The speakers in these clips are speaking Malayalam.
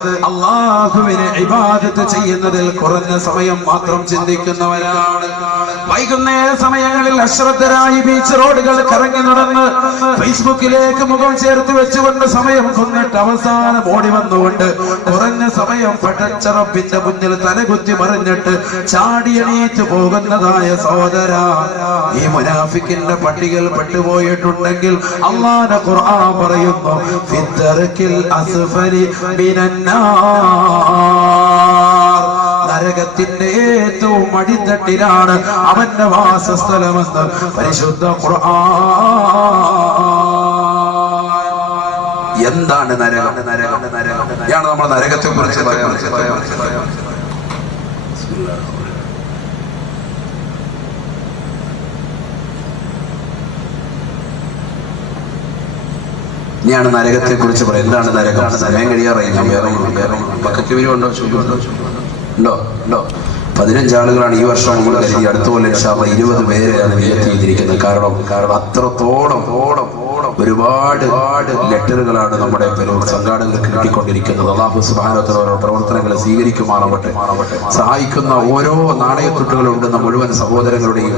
അല്ലാഹുവിനെ ഇബാദത്ത് ചെയ്യുന്നതിൽ കുറഞ്ഞ സമയം മാത്രം ചിന്തിക്കുന്നവരാണ്. വൈകുന്നേര സമയങ്ങളിൽ അശ്രദ്ധരായി ബീച്ച് റോഡുകൾ കറങ്ങി നടന്ന് ഫേസ്ബുക്കിലേക്ക് മുഖം ചേർത്ത് വെച്ചുകൊണ്ട് സമയം കൊന്നിട്ട് അവസാനം ഓടി വന്നുകൊണ്ട് കുറഞ്ഞ സമയം പടച്ച റബ്ബിന്റെ മുന്നിൽ തലകുത്തി മറിഞ്ഞിട്ട് ചാടിയണീറ്റ് പോകുന്നതായ സഹോദര, ഈ മുനാഫിക്കിന്റെ പട്ടികയിൽ പെട്ടുപോയിട്ടുണ്ടെങ്കിൽ അല്ലാഹുവിന്റെ ഖുർആൻ പറയുന്നു ഫിദ്ദർക്കിൽ അസ്ഫലി മിനന്നാർ, നരകത്തിന്റെ ഏറ്റവും അടിത്തട്ടിലാണ് അവന്റെ വാസസ്ഥലമെന്ന് പരിശുദ്ധ ഖുർആൻ. എന്താണ് നരകം? ഇതാണ് നമ്മൾ നരകത്തെ കുറിച്ച് ഇനിയാണ് നരകത്തെ കുറിച്ച് പറയാം. എന്താണ് നരകം? സമയം കഴിയാറായി. ഞാൻ വേറെ ബക്കറ്റ് വീരുണ്ടോ? ഉണ്ടോ? 15 ആളുകളാണ് ഈ വർഷം നമ്മൾ കരുതി. അടുത്ത പോലെ 20 പേരെയാണ് നിയത്ത് ചെയ്തിരിക്കുന്നത്. കാരണം അത്രത്തോളം ഒരുപാട് ലെറ്ററുകളാണ് നമ്മുടെ സംഘാടകർക്ക് കിട്ടിക്കൊണ്ടിരിക്കുന്നത്. അല്ലാഹു സുബ്ഹാനഹു വ തആല പ്രവർത്തനങ്ങളെ സ്വീകരിക്കുമാറാവട്ടെ. സഹായിക്കുന്ന ഓരോ നാണയത്തുട്ടുകളുണ്ടെന്ന മുഴുവൻ സഹോദരങ്ങളുടെയും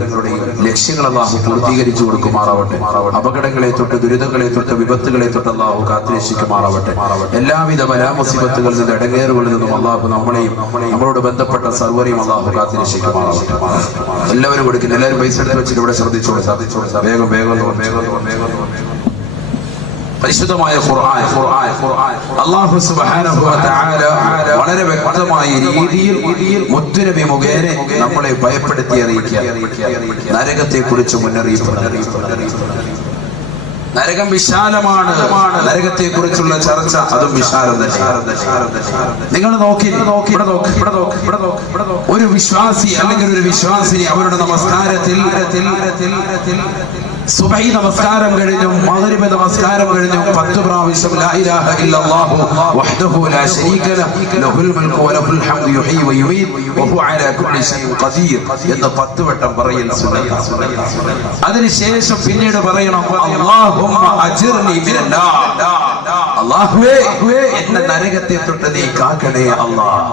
ലക്ഷ്യങ്ങൾ അല്ലാഹു പൂർത്തീകരിച്ചു കൊടുക്കുമാറാവട്ടെ. അപകടങ്ങളെ തൊട്ട്, ദുരിതങ്ങളെ തൊട്ട്, വിപത്തുകളെ തൊട്ട് അല്ലാഹു കാത്തുരക്ഷിക്കുമാറാവട്ടെ. എല്ലാവിധ ബലാമുസീബത്തുകളിൽ നിന്ന്, ഇടങ്ങേറുകളിൽ നിന്നും അല്ലാഹു നമ്മളെയും നമ്മളോട് ബന്ധപ്പെട്ട സർവ്വരെയും അല്ലാഹു കാത്തുരക്ഷിക്കുമാറാവട്ടെ. എല്ലാവരും കൊടുക്കുന്നു. എല്ലാവരും പൈസ എടുത്ത് വെച്ചിട്ട് ഇവിടെ ശ്രദ്ധിച്ചോളൂ. വേഗം പരിശുദ്ധമായ ഖുർആൻ അല്ലാഹു സുബ്ഹാനഹു വ തആല വളരെ വ്യക്തമായ രീതിയിൽ മുത്തുനബി മുഖേന നമ്മളെ ഭയപ്പെടുത്തി അറിയിക്കുക. നരകത്തെ കുറിച്ച് മുന്നറിയിപ്പ്. നരകം വിശാലമാണ്. നരകത്തെ കുറിച്ചുള്ള ചർച്ച അതും വിശാലം തന്നെ. നിങ്ങൾ നോക്കി ഒരു വിശ്വാസി അല്ലെങ്കിൽ ഒരു വിശ്വാസിനി അവരുടെ നമസ്കാരത്തിൽ സുബഹി നമസ്കാരം കഴിഞ്ഞും മഗ്രിബ് നമസ്കാരം കഴിഞ്ഞും 10 പ്രാവശ്യം ലാ ഇലാഹ ഇല്ലല്ലാഹു വഹ്ദഹു ലാ ശരീക ലഹുൽ മുൽക്കു വലഹുൽ ഹംദു യുഹ്യി വയുമീത് വഹു അലാ കുല്ലി ഷൈഇൻ ഖദീർ എന്ന് 10 വട്ടം പറയൽ സുന്നത്താണ്. അതിനുശേഷം പിന്നീട് പറയണം അല്ലാഹുമ്മ അജിർനി മിനന്നാർ, അല്ലാഹുവേ എന്നെ നരകത്തെ തൊട്ട് നീ കാക്കണേ അല്ലാഹ്.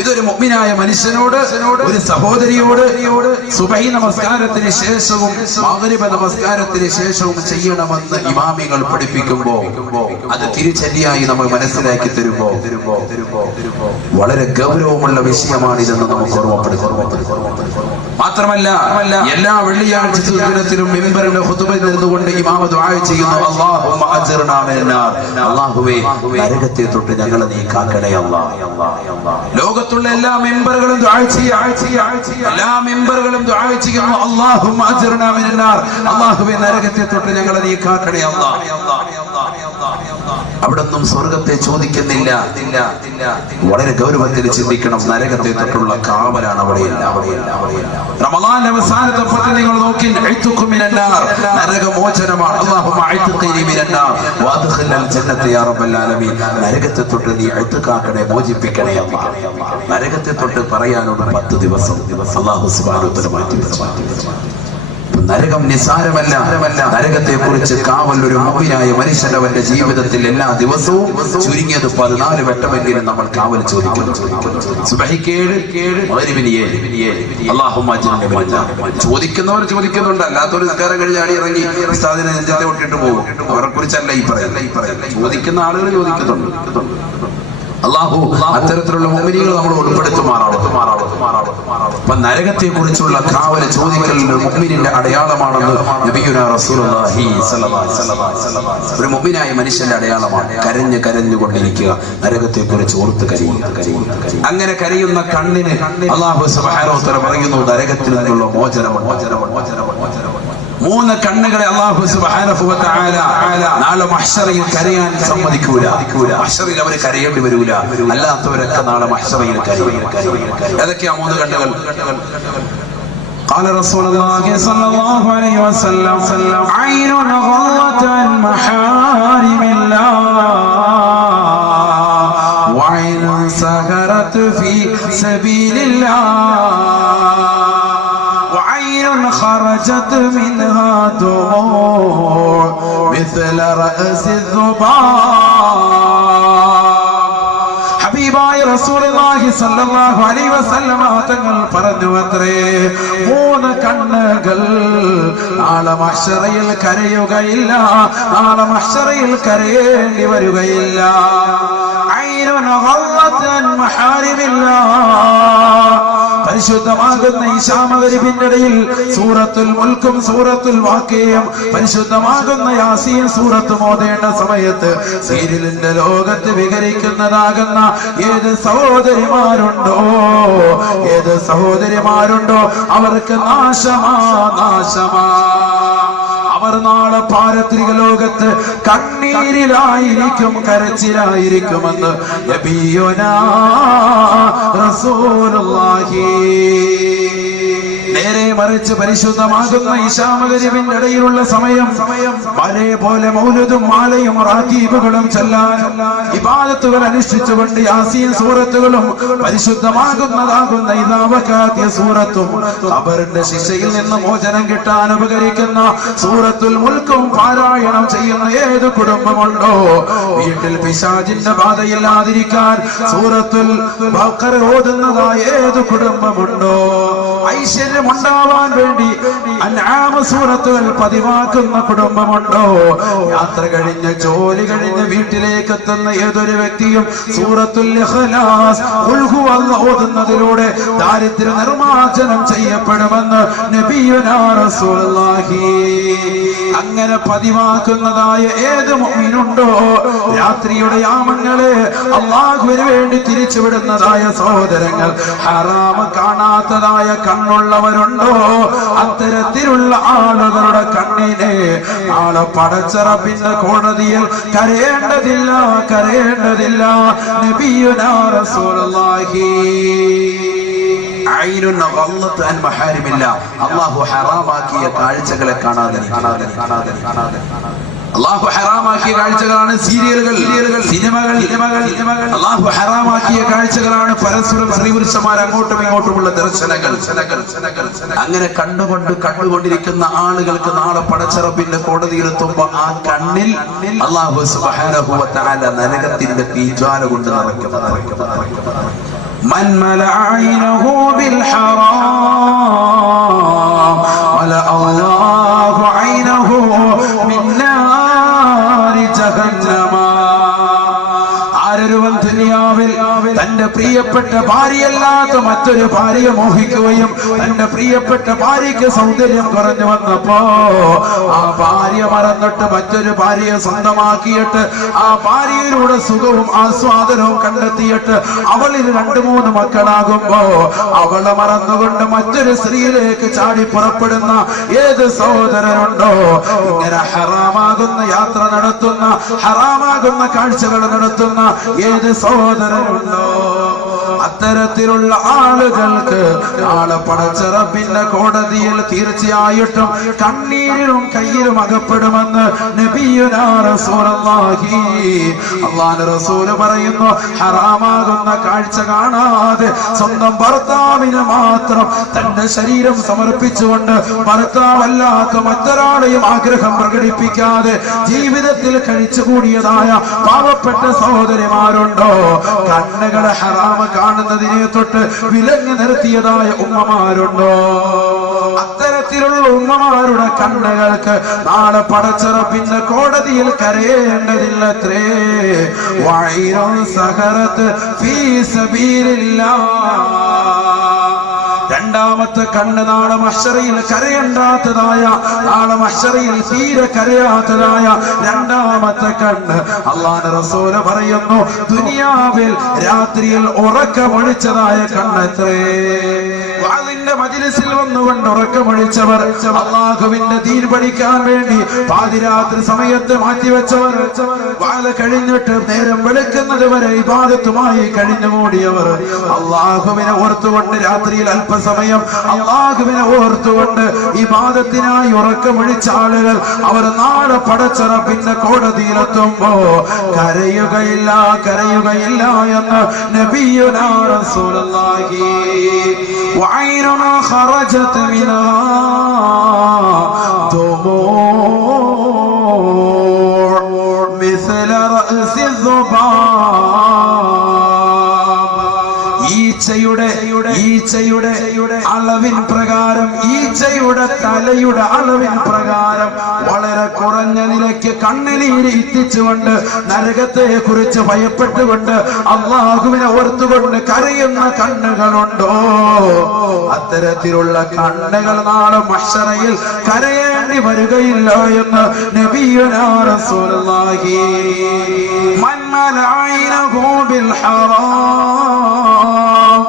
ഇതൊരു മുഅ്മിനായ മനുഷ്യനോട്, ഒരു സഹോദരിയോട് സുബഹി നമസ്കാരത്തിന് ശേഷവും മഗ്രിബ് നമസ്കാരത്തിന് ശേഷവും ചെയ്യണമെന്ന് ഇമാമികൾ പഠിപ്പിക്കുമ്പോൾ അത് തിരിച്ചടിയായി നമ്മൾ മനസ്സിലാക്കി തരുമ്പോ വളരെ ഗൗരവമുള്ള വിഷയമാണിതെന്ന് നമുക്ക് ഓർമ്മപ്പെടുത്തും. മാത്രമല്ല എല്ലാ വെള്ളിയാഴ്ച ദിനത്തിലും മിമ്പറിലെ ഖുതുബയിൽ നിന്നുകൊണ്ട് ഇമാം ദുആ ചെയ്യുന്നു അല്ലാഹുമ്മ അജിർനാ മിനന്നാർ, അല്ലാഹുവേ നരകത്തെ തൊട്ട് ഞങ്ങളെ നീ കാക്കണേ അല്ലാഹ്. ലോകത്തുള്ള എല്ലാ മിമ്പറുകളും ദുആ ചെയ്യുന്നു അല്ലാഹുമ്മ അജിർനാ മിനന്നാർ, അല്ലാഹുവേ നരകത്തെ തൊട്ട് ഞങ്ങളെ നീ കാക്കണേ അല്ലാഹ്. അവിടൊന്നും സ്വർഗത്തെ ചോദിക്കുന്നില്ല. വളരെ ഗൗരവത്തിൽ ചിന്തിക്കണം. നരകത്തെ തൊട്ടുള്ള കാവലാണ് അവിടെയില്ല. റമളാന്റെ അവസാനത്തെ പത്ത് നിങ്ങൾ നോക്കി, നരകമോചനമാണ്. അല്ലാഹുമ്മ അഅ്തിഖ്നി മിനന്നാർ വഅദ്ഖിൽനൽ ജന്നത യാ റബ്ബൽ ആലമീൻ. നരകത്തെ തൊട്ട് നീ അഅ്തിഖാക്കണേ, മോചിപ്പിക്കണേ അല്ലാഹ്. നരകത്തെ തൊട്ട് പറയാനുള്ള 10 ദിവസം അല്ലാഹു സുബ്ഹാനഹു വ തആല മാറ്റി വെച്ചു. നരകം നിസാരമല്ല. നരകത്തെ കുറിച്ച് കാവൽ ഒരു മുഅ്മിനായ മനുഷ്യൻ അവന്റെ ജീവിതത്തിൽ എല്ലാ ദിവസവും ചുരുങ്ങിയത് 14 വട്ടമെങ്കിലും നമ്മൾ കാവൽ ചോദിക്കണം. സുബ്ഹിക്ക് 7, മഗ്രിബിന് 7. അല്ലാഹുമ്മ അജിർനി മിനന്നാർ. ചോദിക്കുന്നവർ ചോദിക്കുന്നുണ്ട്, അല്ലാത്തവർ നിസ്കാരം കഴിഞ്ഞ് ആടി ഇറങ്ങി ഉസ്താദിനെ നെഞ്ചത്തെ ഒട്ടിട്ട് പോകും. അവരെ കുറിച്ചല്ല ഈ പറയുന്നത്. ചോദിക്കുന്ന ആളുകൾ ചോദിക്കുന്നുണ്ട്. അല്ലാഹു അത്തരത്തിലുള്ള മുഅ്മിനീകൾ നമ്മൾ ഉൾപ്പെടുത്തുമാറാവട്ടെ. അപ്പൊ നരകത്തെ കുറിച്ചുള്ള കാവല് ചോദിക്കൽ മുഅ്മിനിന്റെ അടയാളമാണെന്ന് നബിയുനാ റസൂലുള്ളാഹി സ്വല്ലല്ലാഹു അലൈഹി വസല്ലം. ഒരു മുഅ്മിനായ മനുഷ്യന്റെ അടയാളമാണ് കരഞ്ഞുകൊണ്ടിരിക്കുക, നരകത്തെ കുറിച്ച് ഓർത്ത് കരയുക. അങ്ങനെ കരയുന്ന കണ്ണിന് അല്ലാഹു സുബ്ഹാനഹു വ തആല പറയുന്നു നരകത്തിൽ നിന്നുള്ള മോചനം. 3 കണ്ണുകളെ അല്ലാഹു സുബ്ഹാനഹു വ തആല നാളെ മഹ്ശറിൽ കരയാൻ സമ്മതിക്കൂല. മഹ്ശറിൽ അവർ കരയേണ്ടി വരൂല. അല്ലാത്തവരൊക്കെ നാളെ മഹ്ശറിൽ കരയും. ഏതൊക്കെയാ 3 കണ്ണുകൾ? قال رسول الله صلى الله عليه وسلم عين غضت عن محارم الله وعين سهرت في سبيل الله خرجت منها دموع مثل رأس الذباب. ഹബീബായ റസൂലുള്ളാഹി സ്വല്ലല്ലാഹു അലൈഹി വസല്ലമ തങ്ങൾ പറഞ്ഞു അത്രേ, 3 കണ്ണുകൾ നാളെ മഹ്ശറയിൽ കരയുകയില്ല, നാളെ മഹ്ശറയിൽ കരയേണ്ടി വരികയില്ല. ഐനുൻ ഗളത്ത് അൻ മഹാരിമില്ലാഹ്, പരിശുദ്ധമാകുന്ന ഈശാമകരിബിന്റെ ഇടയിൽ സൂറത്തുൽ മുൽക്കും സൂറത്തുൽ വാഖിയയും പരിശുദ്ധമാകുന്ന യാസീൻ സൂറത്തും ഓതേണ്ട സമയത്ത് സീരിയലിന്റെ ലോകത്ത് വിഹരിക്കുന്നതാകുന്ന ഏത് സഹോദരിമാരുണ്ടോ അവർക്ക് നാശമാ. അവർ നാളെ പാരത്രിക ലോകത്ത് കണ്ണീരിലായിരിക്കും, കരച്ചിലായിരിക്കുമെന്ന് നബിയുനാ റസൂലുള്ളാഹി. നേരെ മറിച്ച് പരിശുദ്ധമാകുന്ന ഇശാമകരിബിന്റെ ഇടയിലുള്ള സമയം പഴയപോലെ മൗലൂദും മാലയും റാത്തീബുകളും ചൊല്ലാൻ, ഇബാദത്തുകൾ അനുഷ്ഠിച്ചുകൊണ്ട് യാസീൻ സൂറത്തുകളും പരിശുദ്ധമാകുന്നതാകുന്ന ഇദാ വഖഅത്തിയ സൂറത്തും ഖബറിന്റെ ശിക്ഷയിൽ നിന്ന് മോചനം കിട്ടാൻ ഉപകരിക്കുന്ന സൂറത്തുൽ മുൽക്കും പാരായണം ചെയ്യുന്ന ഏത് കുടുംബമുണ്ടോ, വീട്ടിൽ പിശാചിന്റെ ബാധയില്ലാതിരിക്കാൻ സൂറത്തുൽ ബഖറ ഓതുന്നതായ ഏത് കുടുംബമുണ്ടോ, ഐശ്വര്യമുണ്ടാവാൻ വേണ്ടി അൻആം സൂറത്തുകൾ പതിവാക്കുന്ന കുടുംബമുണ്ടോ, യാത്ര കഴിഞ്ഞ് ജോലി കഴിഞ്ഞ് വീട്ടിലേക്ക് എത്തുന്ന ഏതൊരു വ്യക്തിയും സൂറത്തുൽ ഇഖ്ലാസ് ഖുൽ ഹുവല്ലാഹ് ഓതുന്നതിലൂടെ ദാരിദ്ര്യ നിർമ്മാർജ്ജനം ചെയ്യപ്പെടുമെന്ന് നബിയുനാ റസൂലുള്ളാഹി. അങ്ങനെ പതിവാക്കുന്നതായ ഏത് മുഅ്മിനുണ്ടോ, രാത്രിയുടെ യാമങ്ങളെ അല്ലാഹുവിന് വേണ്ടി തിരിച്ചുവിടുന്നതായ സഹോദരങ്ങൾ, ഹറാം കാണാത്തതായ കണ്ണുള്ളവരുണ്ടോ, അത്തരത്തിലുള്ള ആളുകളുടെ കണ്ണിനെ നാളെ പടച്ച റബ്ബിന്റെ കോടതിയിൽ കരയേണ്ടതില്ല. നബിയുനാ റസൂലുള്ളാഹി. ഐനുൻ ഗളത്ത് അൻ മഹാരിമില്ലാഹ്, അല്ലാഹു ഹറാമാക്കിയ കാഴ്ചകളെ കാണാതെ അല്ലാഹു ഹറാമാക്കിയ കാഴ്ചകളാണ് സീരിയലുകൾ, സിനിമകൾ. അല്ലാഹു ഹറാമാക്കിയ കാഴ്ചകളാണ് പരസ്പരം സ്ത്രീപുരുഷന്മാർ അങ്ങോട്ടും ഇങ്ങോട്ടുമുള്ള ദർശനങ്ങൾ. അങ്ങനെ കണ്ടുകൊണ്ടിരിക്കുന്ന ആളുകൾക്ക് നാളെ പടച്ച റബ്ബിന്റെ കോടതിയിലെത്തുമ്പോൾ ആ കണ്ണിൽ അല്ലാഹു സുബ്ഹാനഹു വ തആല നരകത്തിന്റെ തീജ്വാല കൊണ്ട് നിറയ്ക്കും. من ملأ عينه بالحرام ملأ الله عينه من نار جهنم. ആരൊരുവൻ ദുനിയാവിൽ തന്റെ പ്രിയപ്പെട്ട ഭാര്യയല്ലാത്ത മറ്റൊരു ഭാര്യയെ മോഹിക്കുകയും തന്റെ പ്രിയപ്പെട്ട ഭാര്യയ്ക്ക് സൗന്ദര്യം കുറഞ്ഞു വന്നപ്പോ ആ ഭാര്യ മറന്നിട്ട് മറ്റൊരു ഭാര്യയെ സ്വന്തമാക്കിയിട്ട് ആ ഭാര്യയിലൂടെ സുഖവും ആസ്വാദനവും കണ്ടെത്തിയിട്ട് അവളിൽ 2-3 മക്കളാകുമ്പോ അവളെ മറന്നുകൊണ്ട് മറ്റൊരു സ്ത്രീയിലേക്ക് ചാടി പുറപ്പെടുന്ന ഏത് സഹോദരനുണ്ടോ, ഇങ്ങനെ ഹറാമാകുന്ന യാത്ര നടത്തുന്ന, ഹറാമാകുന്ന കാഴ്ചകൾ നടത്തുന്ന ഏത് സഹോദരനുണ്ടോ, അത്തരത്തിലുള്ള ആളുകൾക്ക് നാളെ പടച്ച റബ്ബിന്റെ കോടതിയിൽ തീർച്ചയായിട്ടും കണ്ണീരിലും കയ്യിലും അകപ്പെടുമെന്ന് നബിയുനാ റസൂലുള്ളാഹി. അല്ലാഹുവിന്റെ റസൂൽ പറയുന്നു, ഹറാമാകുന്ന കാഴ്ച കാണാതെ സ്വന്തം ഭർത്താവിന് മാത്രം തന്റെ ശരീരം സമർപ്പിച്ചുകൊണ്ട് ഭർത്താവല്ലാത്ത മറ്റൊരാളെയും ആഗ്രഹം പ്രകടിപ്പിക്കാതെ ജീവിതത്തിൽ കഴിച്ചുകൂടിയതായ പാവപ്പെട്ട സഹോദരിമാരുണ്ടോ, കണ്ണുകളെ ഹറാമ കാണുന്നതിനെ തൊട്ട് വിലങ്ങ് നിർത്തിയതായ ഉമ്മമാരുണ്ടോ, അത്തരത്തിലുള്ള ഉമ്മമാരുടെ കണ്ണുകൾക്ക് നാളെ പടച്ച റബ്ബിന്റെ കോടതിയിൽ കരയേണ്ടതില്ലത്രേ. വൈറൻ സഹറത്ത് ഫീ സബീലില്ലാഹ്. രണ്ടാമത്തെ കണ്ണ് നാളെ മഹ്ശറയിൽ കരയണ്ടാത്തതായ, നാളെ മഹ്ശറയിൽ തീരെ കരയാത്തതായ രണ്ടാമത്തെ കണ്ണ് അല്ലാഹുവിന്റെ റസൂൽ പറയുന്നു, ദുനിയാവിൽ രാത്രിയിൽ ഉറക്കമൊഴിച്ചതായ കണ്ണെത്രേ. വാളിന്റെ മജ്‌ലിസിൽ വന്നുകൊണ്ട് ഉറക്കമൊഴിച്ചവർ, അല്ലാഹുവിന്റെ ദീൻ പഠിക്കാൻ വേണ്ടി പാതിരാത്രി സമയത്ത് മാറ്റിവെച്ചവർ, വാള് കഴിഞ്ഞിട്ട് നേരം വെളുക്കുന്നത് വരെ ഇബാദത്തുമായി കഴിഞ്ഞുകൂടിയവർ, അല്ലാഹുവിനെ ഓർത്തുകൊണ്ട് രാത്രിയിൽ അല്പസമയം അല്ലാഹുവിനെ ഓർത്തുകൊണ്ട് ഇബാദത്തിനായി ഉറക്കമൊഴിച്ച ആളുകൾ അവർ നാളെ പടച്ച റബ്ബിന്റെ കോടതിയിലെത്തുമ്പോ കരയുകയില്ല എന്ന് നബിയുനാ റസൂലുള്ളാഹി. വഅയ്നുനാ ഖറജത് മിനാ ദുമൂഅ് മിസ്ല റഅസി الذباب. ഈച്ചയുടെ അളവിൻ പ്രകാരം, ഈച്ചയുടെ തലയുടെ അളവിൻ പ്രകാരം വളരെ കുറഞ്ഞ നിലയ്ക്ക് കണ്ണുനീര് എത്തിച്ചുകൊണ്ട് നരകത്തെ കുറിച്ച് ഭയപ്പെട്ടുകൊണ്ട് അല്ലാഹുവിനെ ഓർത്തുകൊണ്ട് കരയുന്ന കണ്ണുകളുണ്ടോ? അത്തരത്തിലുള്ള കണ്ണുകൾ നാളെ മഹ്ശറയിൽ കരയേണ്ടി വരികയില്ല എന്ന് നബിയുനാ റസൂലുള്ളാഹി. മൻ മലഅനഹു ബിൽ ഹറാം,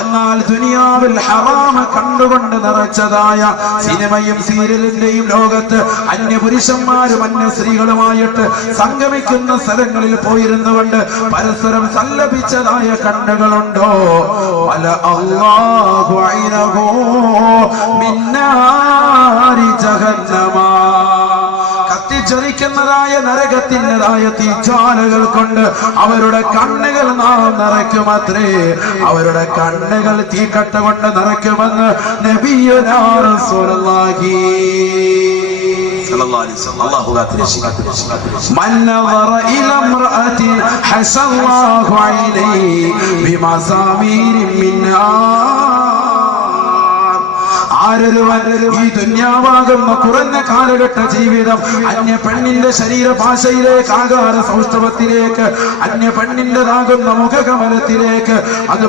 എന്നാൽ ദുനിയാവിൽ ഹറാമ കണ്ടുകൊണ്ട് നിറച്ചതായ സിനിമയും സീരിയലിന്റെയും ലോകത്ത് അന്യപുരുഷന്മാരും അന്യ സ്ത്രീകളുമായിട്ട് സംഗമിക്കുന്ന സ്ഥലങ്ങളിൽ പോയിരുന്നുകൊണ്ട് പരസ്പരം സല്ലപിച്ചതായ കണ്ണുകളുണ്ടോ? വല അല്ലാഹു ഐനഹു മിൻ നാരി ജഹന്നമ, കത്തിച്ചൊരിക്കുന്നതായ നരകത്തിൻ്റെതായ തീജ്വാലകൾ കൊണ്ട് അവരുടെ കണ്ണുകൾ നാം നിറയ്ക്കുമത്രേ. അവരുടെ കണ്ണുകൾ തീക്കട്ട കൊണ്ട് നിറയ്ക്കുമെന്ന് നബിയുനാ റസൂലുള്ളാഹി സ്വല്ലല്ലാഹു അലൈഹി വസല്ലം. അല്ലാഹു കാത്തിരക്ഷിക്കട്ടെ. മൻ നദറ ഇലാ ഇംറഅത്തിൻ ഹസല്ലാഹു അലൈഹി ബിമസാമീരിൻ മിൻ ആരൊരുവൻ ഈ ദുന്യാവാകുന്ന കുറഞ്ഞ കാലഘട്ട ജീവിതം അന്യ പെണ്ണിന്റെ ശരീരഭാഷയിലേക്ക്, ആകാര സൗഷ്ഠവത്തിലേക്ക്, അന്യ പെണ്ണിൻ്റെതാകുന്ന മുഖകമലത്തിലേക്ക്, അത്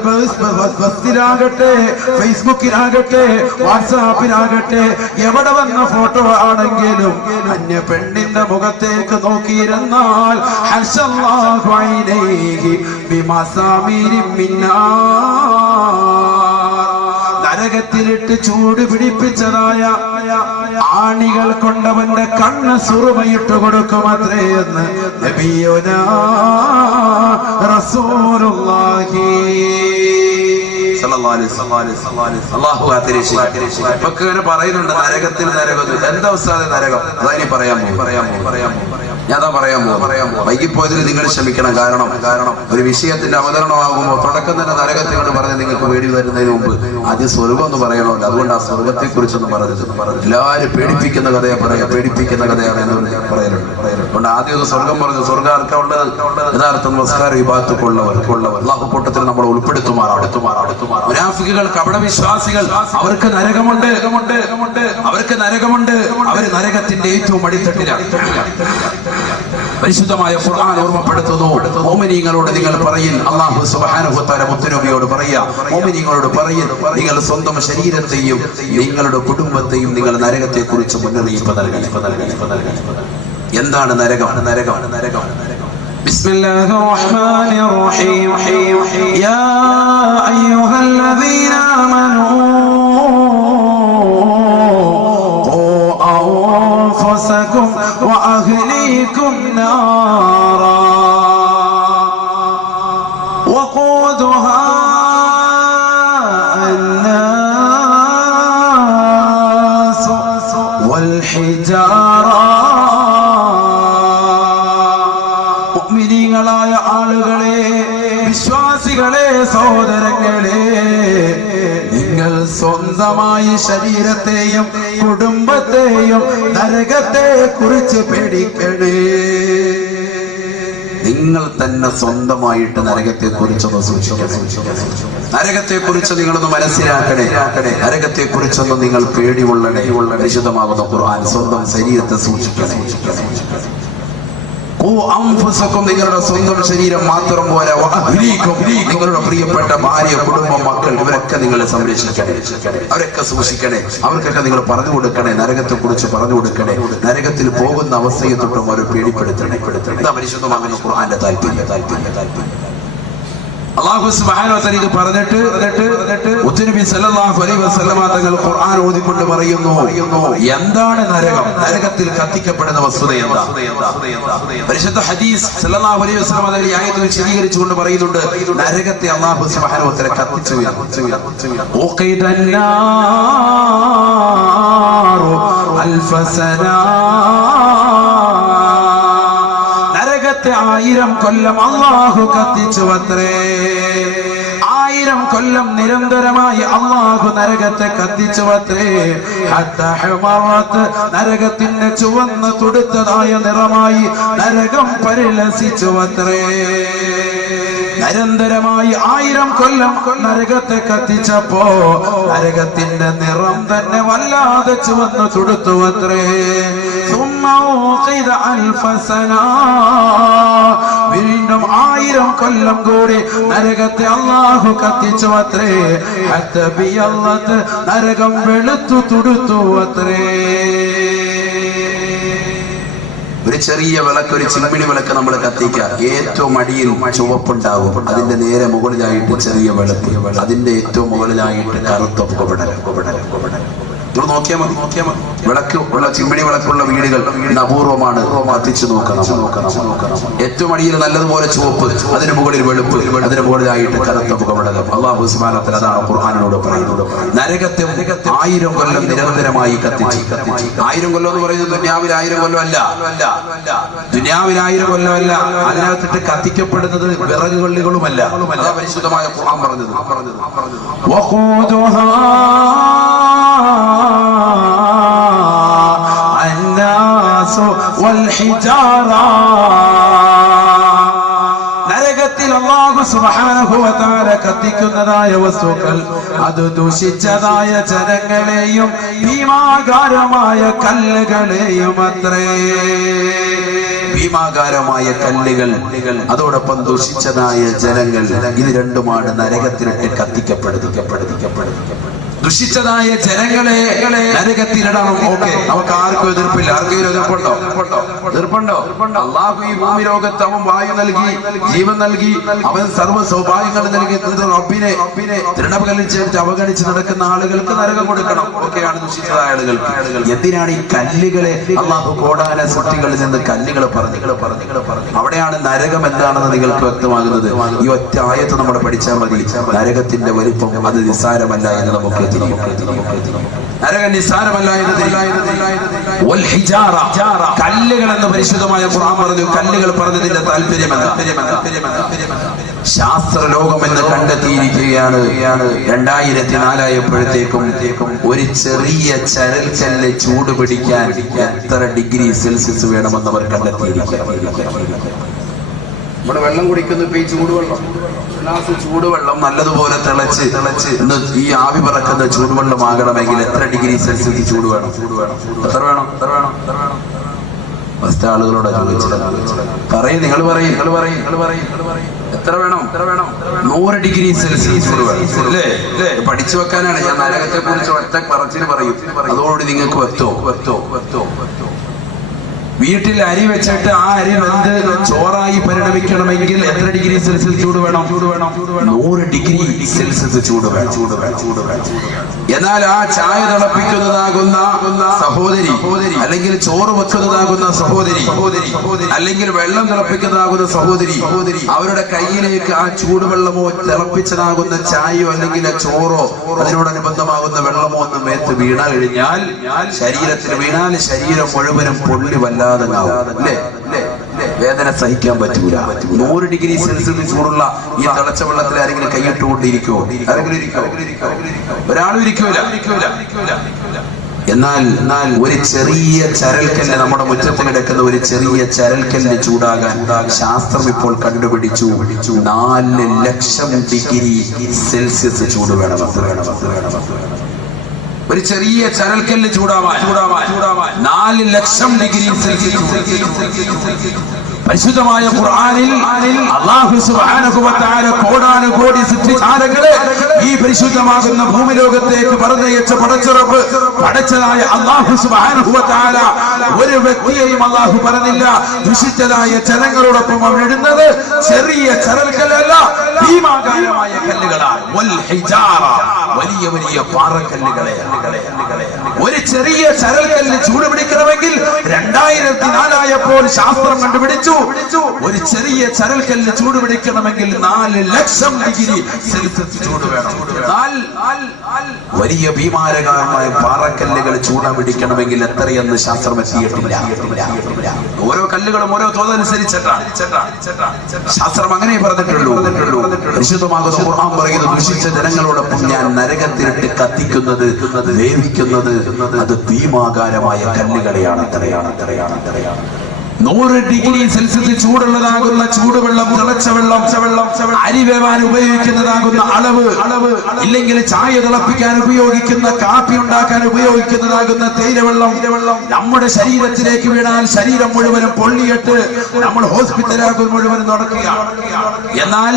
ബസ്സിലാകട്ടെ, ഫേസ്ബുക്കിലാകട്ടെ, വാട്സാപ്പിലാകട്ടെ, എവിടെ വന്ന ഫോട്ടോ ആണെങ്കിലും അന്യ പെണ്ണിന്റെ മുഖത്തേക്ക് നോക്കിയിരുന്നാൽ ഹസല്ലാഹു അലൈഹി ബിമസാമീരിൻ മിൻ നരകത്തിലിട്ട് ചൂട് പിടിപ്പിച്ചതായ ആണികൾ കൊണ്ടവന്റെ കണ്ണ് സുറുമയിട്ട് കൊടുക്കുമത്രേ എന്ന് നബിയുനാ റസൂലുള്ളാഹി സ്വല്ലല്ലാഹു അലൈഹി വസല്ലം. അല്ലാഹു കാത്തിരക്ഷിക്കട്ടെ. ഇപ്പൊക്കെ ഇങ്ങനെ പറയുന്നുണ്ട് നരകത്തിൽ നരകം. എന്താ അവസ്ഥ നരകം? അതായി പറയാമോ? ഞാൻ പറയാൻ പോകും. വൈകിപ്പോയതിൽ നിങ്ങൾ ക്ഷമിക്കണം. കാരണം ഒരു വിഷയത്തിന്റെ അവതരണമാകുമ്പോൾ തുടക്കം തന്നെ നരകത്തെ കൊണ്ട് പറഞ്ഞ് നിങ്ങൾക്ക് പേടി വരുന്നതിന് മുമ്പ് ആദ്യം സ്വർഗം എന്ന് പറയണമല്ലോ. അതുകൊണ്ട് ആ സ്വർഗത്തെ കുറിച്ചൊന്നും പറഞ്ഞത് എല്ലാവരും പേടിപ്പിക്കുന്ന കഥയെ പേടിപ്പിക്കുന്ന കഥയാണ് പറയലുണ്ട്. അതുകൊണ്ട് ആദ്യം ഒന്ന് സ്വർഗം പറഞ്ഞു. സ്വർഗം ആർക്കുള്ളത്? യഥാർത്ഥ നമസ്കാര വിഭാഗത്തുള്ളവർ. അല്ലാഹു കൂട്ടത്തിൽ നമ്മൾ ഉൾപ്പെടുത്തുമാറാണ്. മുനാഫിക്കുകൾ, കപടവിശ്വാസികൾ, അവർക്ക് നരകമുണ്ട്. അവർ നരകത്തിന്റെ ഏറ്റവും അടിത്തട്ടിലാണ്. പരിശുദ്ധമായ ഖുർആൻ ഓർമ്മപ്പെടുത്തുന്നു, മുഅ്മിനീങ്ങളോട് നിങ്ങൾ പറയിൻ, അല്ലാഹു സുബ്ഹാനഹു വ തആല മുത്തനബിയോട് പറയാ, മുഅ്മിനീങ്ങളോട് പറയിൻ, നിങ്ങൾ സ്വന്തം ശരീരത്തെയും നിങ്ങളുടെ കുടുംബത്തെയും നിങ്ങൾ നരകത്തെ കുറിച്ച് മുന്നറിയിപ്പ് നൽകണം. എന്താണ് നരകം? ബിസ്മില്ലാഹിർ റഹ്മാനിർ റഹീം. യാ അയ്യുഹല്ലദീന ആമനൂ أنفسكم وأهليكم نارا وقودها الناس والحجارة. മുഅ്മിനീങ്ങളായ ആളുകളെ, വിശ്വാസികളെ, സഹോദരങ്ങളെ, നിങ്ങൾ സ്വന്തമായി ശരീരത്തെയും കുടുംബത്തെയും നരകത്തെ കുറിച്ച് പേടിക്കണേ. നിങ്ങൾ തന്നെ സ്വന്തമായിട്ട് നരകത്തെ കുറിച്ചൊന്ന് സൂക്ഷിക്കണേ. നരകത്തെ കുറിച്ച് നിങ്ങളൊന്ന് മനസ്സിലാക്കണേ. നരകത്തെ കുറിച്ചൊന്ന് നിങ്ങൾ പേടികൊള്ളണേ. വിശുദ്ധമാകുന്ന ഖുർആൻ സ്വന്തം ശരീരത്തെ സൂക്ഷിക്കണേ. നിങ്ങളുടെ സ്വന്തം ശരീരം മാത്രം പോരാ, നിങ്ങളുടെ പ്രിയപ്പെട്ട ഭാര്യ, കുടുംബം, മക്കൾ, ഇവരൊക്കെ നിങ്ങൾ സംരക്ഷിക്കണേ. അവരൊക്കെ സൂക്ഷിക്കണേ. അവർക്കൊക്കെ നിങ്ങൾ പറഞ്ഞു കൊടുക്കണേ. നരകത്തെ കുറിച്ച് പറഞ്ഞു കൊടുക്കണേ. നരകത്തിൽ പോകുന്ന അവസ്ഥയെ തൊട്ടും അവർ പേടിപ്പെടുത്തണേ. ഇതാ പരിശുദ്ധമാകുന്ന ഖുർആന്റെ താല്പര്യം. അല്ലാഹു സുബ്ഹാനഹു വ തആല ഇത് പറഞ്ഞിട്ട് മുത്തുനബി സല്ലല്ലാഹു അലൈഹി വസല്ലമ തങ്ങൾ ഖുർആൻ ഓതിക്കൊണ്ട് പറയുന്നു, എന്താണ് നരകം? നരകത്തിൽ കത്തിക്കപ്പെടുന്ന വസ്തുത എന്താ? പരിശുദ്ധ ഹദീസ് സല്ലല്ലാഹു അലൈഹി വസല്ലമ തങ്ങൾ ഈ ആയത്ത് വിശദീകരിച്ചുകൊണ്ട് പറയുന്നുണ്ട്, നരകത്തെ അല്ലാഹു സുബ്ഹാനഹു വ തആല കത്തിച്ചു. ഉഖൈദന്നാറു അൽഫസനാ, 1000 കൊല്ലം അല്ലാഹു കത്തിച്ചുവത്രേ. 1000 കൊല്ലം നിരന്തരമായി അല്ലാഹു നരകത്തെ കത്തിച്ചുവത്രേ. നരകത്തിന്റെ ചുവന്ന് തുടുത്തതായ നിറമായി നരകം പരിലസിച്ചുവത്രേ. നിരന്തരമായി 1000 കൊല്ലം നരകത്തെ കത്തിച്ചപ്പോ നരകത്തിന്റെ നിറം തന്നെ വല്ലാതെ ചുവന്നു തുടുത്തു അത്രേ. വീണ്ടും 1000 കൊല്ലം കൂടി നരകത്തെ അല്ലാഹു കത്തിച്ചു അത്രേ. നരകം വെളുത്തു തുടുത്തു അത്രേ. ഒരു ചെറിയ വിളക്ക്, ഒരു ചിമ്മിണി വിളക്ക് നമ്മൾ കത്തിക്കുക, ഏറ്റവും അടിയിൽ ചുവപ്പുണ്ടാവും, അതിന്റെ നേരെ മുകളിലായിട്ട് ചെറിയ വിളക്ക്, അതിന്റെ ഏറ്റവും മുകളിലായിട്ട് കറുത്ത പുകപടൽ. നിങ്ങൾ നോക്കിയാൽ മതി. വിളക്ക് ഉള്ള ചിമ്മിണി വിളക്കുള്ള വീടുകൾ അപൂർവമാണ്. കത്തിച്ചു നോക്കണം. ഏറ്റവും അടിയിൽ നല്ലതുപോലെ ചുവപ്പ്, അതിന് മുകളിൽ വെളുപ്പ്, അതിന് മുകളിലായിട്ട് കറുത്ത പുകപടലം. അല്ലാഹു സുബ്ഹാനഹു വ തആല അതാണ് ഖുർആനിലൂടെ പറയുന്നത്. നരകത്തെ 1000 കൊല്ലം നിരന്തരമായി കത്തിച്ച്. 1000 കൊല്ലം എന്ന് പറയുന്നത് ദുനിയാവിൽ 1000 കൊല്ലം അല്ല. ദുനിയാവിൽ 1000 കൊല്ലമല്ല. അതിനകത്തിട്ട് കത്തിക്കപ്പെടുന്നത് വിറക് കൊള്ളികളുമല്ല. അതാ പരിശുദ്ധമായ ഖുർആൻ പറഞ്ഞത്. നരകത്തിൽ അല്ലാഹു സുബ്ഹാനഹു വ തആല കത്തിക്കുന്നതായ വസ്തുക്കൾ അത് ദൂഷിച്ചതായ ജനങ്ങളെയും ഭീമാകാരമായ കല്ലുകളെയും അത്രേ. ഭീമാകാരമായ കല്ലുകൾ, അതോടൊപ്പം ദുഷിച്ചതായ ജനങ്ങൾ, ഇത് രണ്ടുമാണ് നരകത്തിലിട്ട് കത്തിക്കപ്പെടുന്നത്. ദുഷിച്ചതായ ജനങ്ങളെ നരകത്തിലിടണം. ഓക്കെ, നമുക്ക് ആർക്കും എതിർപ്പില്ല. ആർക്കെങ്കിലും എതിർപ്പുണ്ടോ? അല്ലാഹു ഈ ഭൂമി ലോകത്ത് അവൻ വായു നൽകി, ജീവൻ നൽകി, അവൻ സർവ്വ സൗഭാഗ്യങ്ങൾ നൽകി. റബ്ബിനെ തൃണകലിച്ച് അവഗണിച്ച് നടക്കുന്ന ആളുകൾക്ക് നരകം കൊടുക്കണം. ഓക്കെയാണ് ദുഷിച്ചതായ ആളുകൾക്ക്. എന്തിനാണ് ഈ കല്ലുകളെ അല്ലാഹു കോടാന സൃഷ്ടികളിൽ നിന്ന് കല്ലുകൾ പറഞ്ഞു? അവിടെയാണ് നരകം എന്താണെന്ന് നിങ്ങൾക്ക് വ്യക്തമാകുന്നത്. ഈ ഒറ്റ ആയത്ത് നമ്മൾ പഠിച്ചാൽ മതി. നരകത്തിന്റെ വലിപ്പം അത് നിസ്സാരമല്ല എന്ന് നമുക്ക് നരകം നിസ്സാരമല്ല എന്ന്. കല്ലുകൾ എന്ന് പരിശുദ്ധമായ ഖുർആൻ പറഞ്ഞു. കല്ലുകൾ പറഞ്ഞതിന്റെ താല്പര്യമെന്താ? ശാസ്ത്ര ലോകം എന്ന് കണ്ടെത്തിയിരിക്കുകയാണ്. 2004 ആയപ്പോഴത്തേക്കും ഒരു ചെറിയ ചരൽക്കല്ല് ചൂട് പിടിക്കാൻ എത്ര ഡിഗ്രി സെൽഷ്യസ് വേണമെന്ന് അവർ കണ്ടെത്തിയിരിക്കുകയാണ്. നമ്മുടെ വെള്ളം കുടിക്കുന്നു ഇപ്പൊ ഈ ചൂടുവെള്ളം, ഗ്ലാസ് ചൂടുവെള്ളം നല്ലതുപോലെ തിളച്ച് ഈ ആവി പറക്കുന്ന ചൂടുവെള്ളം ആകണമെങ്കിൽ എത്ര ഡിഗ്രി സെൽഷ്യസ് ചൂട് വേണം? എത്ര വേണം? ഫസ്റ്റ് ആളുകളോട് ചോദിച്ചത് പറയും. നിങ്ങൾ പറയും എത്ര വേണം? 100 ഡിഗ്രി സെൽഷ്യസ് ചൂട് വേണം അല്ലേ? പഠിച്ചു വെക്കാനാണ് ഞാൻ നരകത്തെ കുറിച്ച് ഒറ്റ പറച്ചിന് പറയും. അതോടുകൂടി നിങ്ങൾക്ക് വെത്തോ. വീട്ടിൽ അരി വെച്ചിട്ട് ആ അരി വെന്ത് ചോറായി പരിണമിക്കണമെങ്കിൽ എത്ര ഡിഗ്രി സെൽഷ്യസ് ചൂട് വേണം? 100 ഡിഗ്രി സെൽഷ്യസ് ചൂട് വേണം. എന്നാൽ ആ ചായ തിളപ്പിക്കുന്നതാകുന്ന സഹോദരി, അല്ലെങ്കിൽ ചോറ് വെക്കുന്നതാകുന്ന സഹോദരി, അല്ലെങ്കിൽ വെള്ളം തിളപ്പിക്കുന്നതാകുന്ന സഹോദരി, അവരുടെ കയ്യിലേക്ക് ആ ചൂടുവെള്ളമോ തിളപ്പിച്ചതാകുന്ന ചായയോ അല്ലെങ്കിൽ ചോറോ അതിനോടനുബന്ധമാകുന്ന വെള്ളമോ ഒന്ന് മേത്ത് വീണ കഴിഞ്ഞാൽ, ശരീരത്തിൽ വീണാൽ ശരീരം മുഴുവനും പൊള്ളി വല്ലാതെ വേദന സഹിക്കാൻ പറ്റൂല. 100 ഡിഗ്രി സെൽഷ്യസ് ചൂടുള്ള ഈ തിളച്ച വെള്ളത്തിൽ ആരെങ്കിലും കൈയിട്ടുകൊണ്ടിരിക്കുമോ? ഒരാളും ഇരിക്കൂല. എന്നാൽ ഒരു ചെറിയ ചരൽക്കല്ല്, നമ്മുടെ മുറ്റത്ത് കിടക്കുന്ന ഒരു ചെറിയ ചരൽക്കല്ല് ചൂടാകാൻ ശാസ്ത്രം ഇപ്പോൾ കണ്ടുപിടിച്ചു 4 ലക്ഷം ഡിഗ്രി സെൽഷ്യസ് ചൂട് വേണം. ഒരു ചെറിയ ചരൽക്കല്ല് ചൂടാവാൻ 4 ലക്ഷം ഡിഗ്രി സെൽഷ്യസ്. പരിശുദ്ധമായ ഖുർആനിൽ അല്ലാഹു സുബ്ഹാനഹു വ തആല കോടാനുകോടി സൃഷ്ടിജാലങ്ങളെ ഈ പരിശുദ്ധമാകുന്ന ഭൂമി ലോകത്തേക്ക് പറഞ്ഞയച്ച പടച്ചറബ് പടച്ചതായ അല്ലാഹു സുബ്ഹാനഹു വ തആല ഒരു വ്യക്തിയെയും അല്ലാഹു പറഞ്ഞില്ല. ദുഷിച്ചതായ ജനങ്ങളോടൊപ്പം അവൻ ഇടുന്നത് ചെറിയ ചരൽക്കല്ലല്ല, ഭീമാകാരമായ കല്ലുകളാണ്. വൽ ഹിജാറ, വലിയ പാറക്കല്ലുകളെ. ഒരു ചെറിയ ചരൽക്കല്ല് ചൂട് പിടിക്കണമെങ്കിൽ 2004 ആയപ്പോൾ ശാസ്ത്രം കണ്ടുപിടിച്ചു, ഒരു ചെറിയ ചരൽക്കല്ല് ചൂട് പിടിക്കണമെങ്കിൽ 4 ലക്ഷം ഡിഗ്രി സെൽഷ്യസ് ചൂട് വേണം. വലിയ ഭീമാരകമായ പാറക്കല്ലുകൾ ചൂട് പിടിക്കണമെങ്കിൽ എത്രയെന്ന് ശാസ്ത്രം എത്തിയിട്ടില്ല. ഓരോ കല്ലുകളും ഓരോ തോതനുസരിച്ചിട്ടാണ് ശാസ്ത്രം അങ്ങനെ പറഞ്ഞിട്ടുള്ളൂ. പരിശുദ്ധമാകുന്ന ഖുർആൻ പറയുന്നു, ദുഷിച്ച ജനങ്ങളോടൊപ്പം ഞാൻ നരകത്തിലിട്ട് കത്തിക്കുന്നത്, വേവിക്കുന്നത് അത് ഭീമാകാരമായ കല്ലുകളെയാണ്. 100 ഡിഗ്രി സെൽഷ്യസ് ചൂടുള്ളതാകുന്ന ചൂടുവെള്ളം, തിളച്ച വെള്ളം, അരി വേവാൻ ഉപയോഗിക്കുന്നതാകുന്ന അളവ്, ഇല്ലെങ്കിൽ ചായ തിളപ്പിക്കാൻ ഉപയോഗിക്കുന്ന, കാപ്പി ഉണ്ടാക്കാൻ ഉപയോഗിക്കുന്നതാകുന്ന തേയിലവെള്ളം നമ്മുടെ ശരീരത്തിലേക്ക് വീണാൽ ശരീരം മുഴുവനും പൊള്ളിയിട്ട് നമ്മൾ ഹോസ്പിറ്റലാകും മുഴുവനും നടക്കുകയാണ്. എന്നാൽ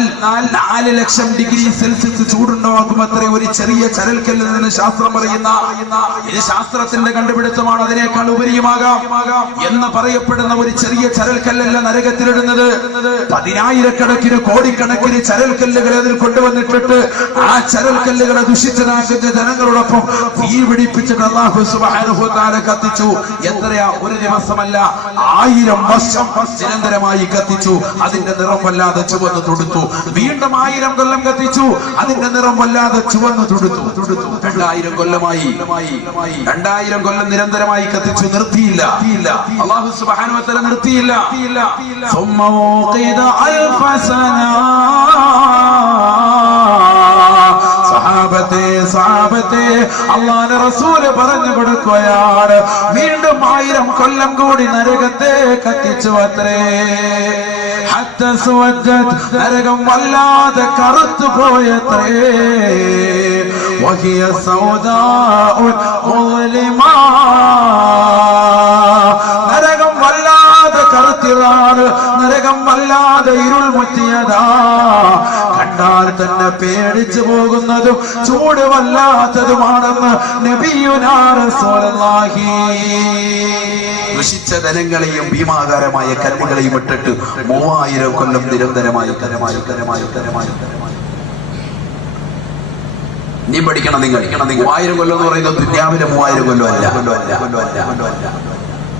4 ലക്ഷം ഡിഗ്രി സെൽഷ്യസ് ചൂടുണ്ടാകുമത്രേ ഒരു ചെറിയ ചരൽക്കല്ലിൽ നിന്ന് ശാസ്ത്രം പറയുന്ന. ഇത് ശാസ്ത്രത്തിന്റെ കണ്ടുപിടുത്തമാണ്, അതിനേക്കാൾ ഉപരിയുമാകാം എന്ന് പറയപ്പെടുന്ന ഒരു ചെറിയ ചരൽക്കല്ലല്ല നരകത്തിലിടുന്നത്. 10,000-കണക്കിന് കോടിക്കണക്കിന് ചരൽക്കല്ലുകളെ അതിൽ കൊണ്ടുവന്നിട്ടിട്ട് ആ ചരൽക്കല്ലുകളെ ദുഷിച്ചതാക്കുന്ന ജനങ്ങളോടൊപ്പം തീ പിടിപ്പിച്ചിട്ട് അല്ലാഹു സുബ്ഹാനഹു വ തആല കത്തിച്ചു. എത്രയാ? ഒരു ദിവസമല്ല, 1000 വർഷം നിരന്തരമായി കത്തിച്ചു. അതിന്റെ നിറം വല്ലാതെ ചുവന്നു തുടുത്തു. വീണ്ടും 1000 കൊല്ലം കത്തിച്ചു. അതിന്റെ നിറം വല്ലാതെ ചുവന്നു തുടുത്തു. 2000 കൊല്ലമായി, 2000 കൊല്ലം നിരന്തരമായി കത്തിച്ചു. നിർത്തിയില്ല. അല്ലാഹു സുബ്ഹാനഹു വ തആല നിർത്തിയില്ല. ثم وقد 1000 سنة. സഹാബത്തെ അല്ലാഹുവിന്റെ റസൂല് പറഞ്ഞു കൊടുക്കുകയാണ്, വീണ്ടും 1000 കൊല്ലം കൂടി നരകത്തെ കത്തിച്ചു അത്രേ. നരകം വല്ലാതെ കറുത്തു പോയത്രേ. വഹിയ സൗദാഉൻ മുസ്ലിമാ. നരകം വല്ലാതെ കറുത്തിയതാണ്, നരകം വല്ലാതെ ഇരുൾ മുറ്റിയതാ. കണ്ടാൽ തന്നെ പേടിച്ചു പോകുന്നതും ചൂട് വല്ലാത്തതുമാണെന്ന് നബിയുനാ റസൂലുള്ളാഹി. ദുഷിച്ച ധനങ്ങളെയും ഭീമാകാരമായ കല്ലുകളെയും ഇട്ടിട്ട് 3000 കൊല്ലം നിരന്തരമായി നീ പഠിക്കണം. നിങ്ങൾ 3000 കൊല്ലം എന്ന് പറയുന്നത് ദുനിയാവിലെ 3000 കൊല്ലം അല്ല.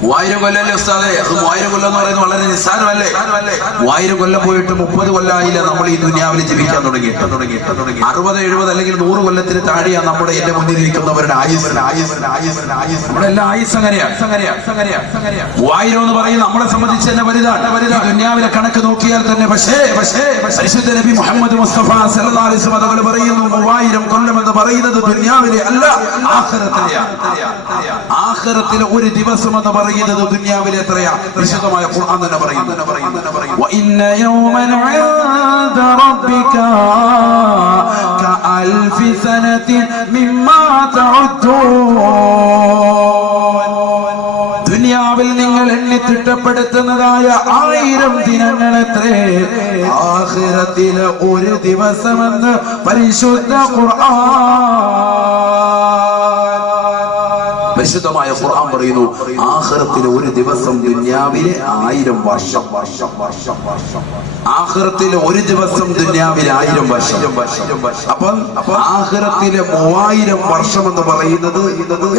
3000 കൊല്ലല്ലേ ഉസ്താദേ? അത് 3000 കൊല്ലം എന്ന് പറയുന്നത് വളരെ നിസ്സാരമല്ലേ? 3000 കൊല്ലം പോയിട്ട് 30 കൊല്ലമായില്ല നമ്മൾ ഈ ദുനിയാവിൽ ജീവിക്കാൻ തുടങ്ങിയിട്ട്. 60, 70 അല്ലെങ്കിൽ 100 കൊല്ലത്തിന് താഴെയാണ് നമ്മുടെ എന്റെ മുന്നിൽ ഇരിക്കുന്നവരുടെ ആയുസ്. നമ്മുടെ എല്ലാ ആയുസ് അങ്ങനെയാണ്. 3000 എന്ന് പറയുന്നത് നമ്മളെ സംബന്ധിച്ച് തന്നെ വലുതാണ്. ദുനിയാവിലെ കണക്ക് നോക്കിയാൽ തന്നെ. പക്ഷേ പരിശുദ്ധ നബി മുഹമ്മദ് മുസ്തഫ സല്ലല്ലാഹു അലൈഹി വസല്ലം തങ്ങൾ പറയുന്നു, 3000 കൊല്ലം എന്ന് പറയുന്നത് ദുനിയാവിലെ അല്ല, ആഖിറത്തിലെയാണ്. ആഖിറത്തിലെ ഒരു ദിവസം എന്ന് പറയുന്നത് ദുനിയാവിലെ എത്രയാ? വിശുദ്ധമായ ഖുർആൻ തന്നെ പറയുന്നു, വഇന്ന യൗമൻ ഇൻദ റബ്ബിക കഅൽഫി സനതിൻ മിമ്മാ തഉദ്ദൂൻ. ദുനിയാവിൽ നിങ്ങൾ എണ്ണി തിട്ടപ്പെടുത്തുന്നതായ 1000 ദിനങ്ങളെത്രേ, ആഖിറത്തിലെ ഒരു ദിവസമെന്ന് പരിശുദ്ധ പരിശുദ്ധമായ ഖുർആൻ പറയുന്നു, ആഖിറത്തിലെ ഒരു ദിവസം ദുനിയാവിലെ 1000 വർഷം. ആഖിറത്തിലെ ഒരു ദിവസം ദുനിയാവിലെ 1000 വർഷം. അപ്പം ആഖിറത്തിലെ 3000 വർഷം എന്ന് പറയുന്നത്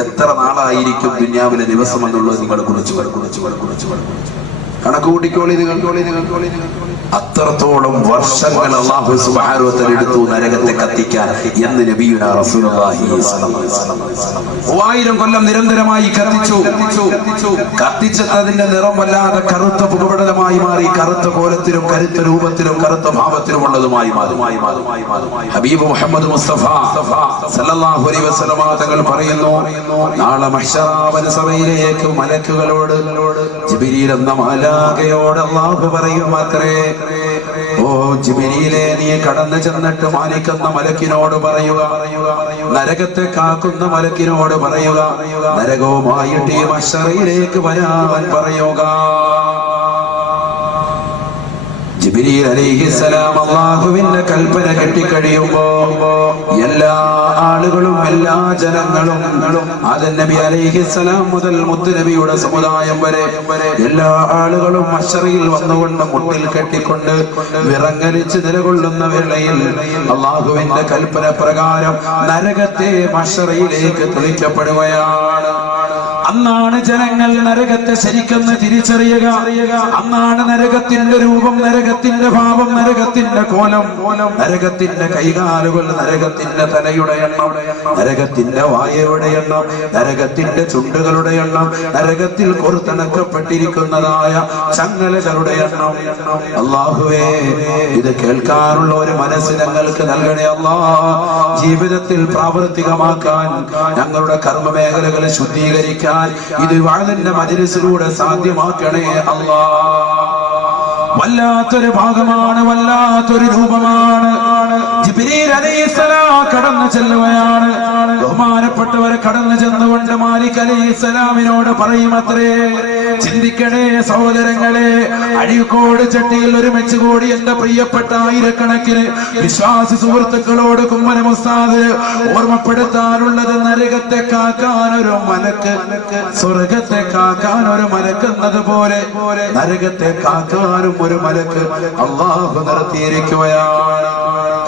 എത്ര നാളായിരിക്കും ദുനിയാവിലെ ദിവസം എന്നുള്ളത് നിങ്ങൾ കുറിച്ച് കണക്ക് കൂട്ടിക്കോളി. അത്രത്തോളം വർഷങ്ങൾ അല്ലാഹു സുബ്ഹാനഹു വ തആല എടുത്തു നരകത്തെ കത്തിക്കാൻ എന്ന് നബിയുനാ റസൂലുള്ളാഹി സ്വല്ലല്ലാഹു അലൈഹി വസല്ലം. 3000 കൊല്ലം നിരന്തരമായി കത്തിച്ചതിന്റെ നിറം വല്ലാതെ കറുത്ത പുകപടലമായി മാറി, കറുത്ത കോലത്തിലും കരുത്ത രൂപത്തിലും കറുത്ത ഭാവത്തിലും ഉള്ളതുമായി മാറി. ഹബീബ് മുഹമ്മദ് മുസ്തഫ സല്ലല്ലാഹു അലൈഹി വസല്ലം തങ്ങൾ പറയുന്നു, നാളെ മഹ്ശറ സഭയിലേക്ക് മലക്കുകളോട്, ജിബ്രീൽ എന്ന മാലാഖയോട് അല്ലാഹു പറയും അത്രേ, ഓ ജിബ്രീലേ, നീ കടന്നു ചെന്നിട്ട് മാനിക്കുന്ന മലക്കിനോട് പറയുക, നരകത്തെ കാക്കുന്ന മലക്കിനോട് പറയുക, നരകവുമായിട്ട് ഈ മഹ്ശറയിലേക്ക് വരാൻ പറയുക. ജിബ്രീൽ അലൈഹിസ്സലാം അല്ലാഹുവിന്റെ കൽപ്പന കെട്ടിക്കഴിയുമ്പോ എല്ലാ ആളുകളും, എല്ലാ ജനങ്ങളും, ആദം നബി അലൈഹിസ്സലാം മുതൽ മുത്തുനബിയുടെ സമുദായം വരെ എല്ലാ ആളുകളും മഹ്ശറയിൽ വന്നുകൊണ്ട് മുട്ടിൽ കെട്ടിക്കൊണ്ട് വിറങ്ങലിച്ച് നിലകൊള്ളുന്ന വേളയിൽ അല്ലാഹുവിന്റെ കൽപ്പന പ്രകാരം നരകത്തെ മഹ്ശറയിലേക്ക് തുളിക്കപ്പെടുകയാണ്. അന്നാണ് ജനങ്ങൾ നരകത്തെ ശരിക്കെന്ന് തിരിച്ചറിയുക. അന്നാണ് നരകത്തിന്റെ രൂപം, നരകത്തിന്റെ ഭാവം, നരകത്തിന്റെ കോലം, നരകത്തിന്റെ കൈകാലുകൾ, നരകത്തിന്റെ തലയുടെ എണ്ണം, നരകത്തിന്റെ വായയുടെ എണ്ണം, നരകത്തിന്റെ ചുണ്ടുകളുടെ എണ്ണം, നരകത്തിൽ കൊറുത്തണക്കപ്പെട്ടിരിക്കുന്നതായ ചങ്ങലകളുടെ എണ്ണം. അല്ലാഹുവേ, ഇത് കേൾക്കാനുള്ള ഒരു മനസ്സ് ഞങ്ങൾക്ക് നൽകണേ അല്ലാ. ജീവിതത്തിൽ പ്രാവർത്തികമാക്കാൻ, ഞങ്ങളുടെ കർമ്മ മേഖലകളെ ശുദ്ധീകരിക്കാൻ, സഹായിക്കാൻ ഇത് വഅദിന്റെ മജ്‌ലിസിലൂടെ സാധ്യമാക്കണേ അല്ലാഹ്. വല്ലാത്തൊരു ഭാഗമാണ്, വല്ലാത്തൊരു രൂപമാണ്. ജിബ്രീൽ അലൈഹിസ്സലാം കടന്നു ചെല്ലുകയാണ്. ബഹുമാനപ്പെട്ടവരെ കടന്നു ചെന്നുകൊണ്ട് മാലിക് അലൈഹിസ്സലാമിനോട് പറയുമത്രേ, ചിന്തിക്കണേ സഹോദരങ്ങളെ, അഴീക്കോട് ചട്ടിയിൽ ഒരുമിച്ച് കൂടി എന്റെ പ്രിയപ്പെട്ട ആയിരക്കണക്കിന് വിശ്വാസി സുഹൃത്തുക്കളോട് കുമ്മനം ഉസ്താദ് ഓർമ്മപ്പെടുത്താനുള്ളത്, നരകത്തെ കാക്കാൻ ഒരു മലക്ക്, സ്വർഗത്തെ കാക്കാൻ ഒരു മലക്ക് എന്നതുപോലെ നരകത്തെ കാക്കാനും ഒരു മലക്ക് അല്ലാഹു നിർത്തിയിരിക്കുകയാണ്.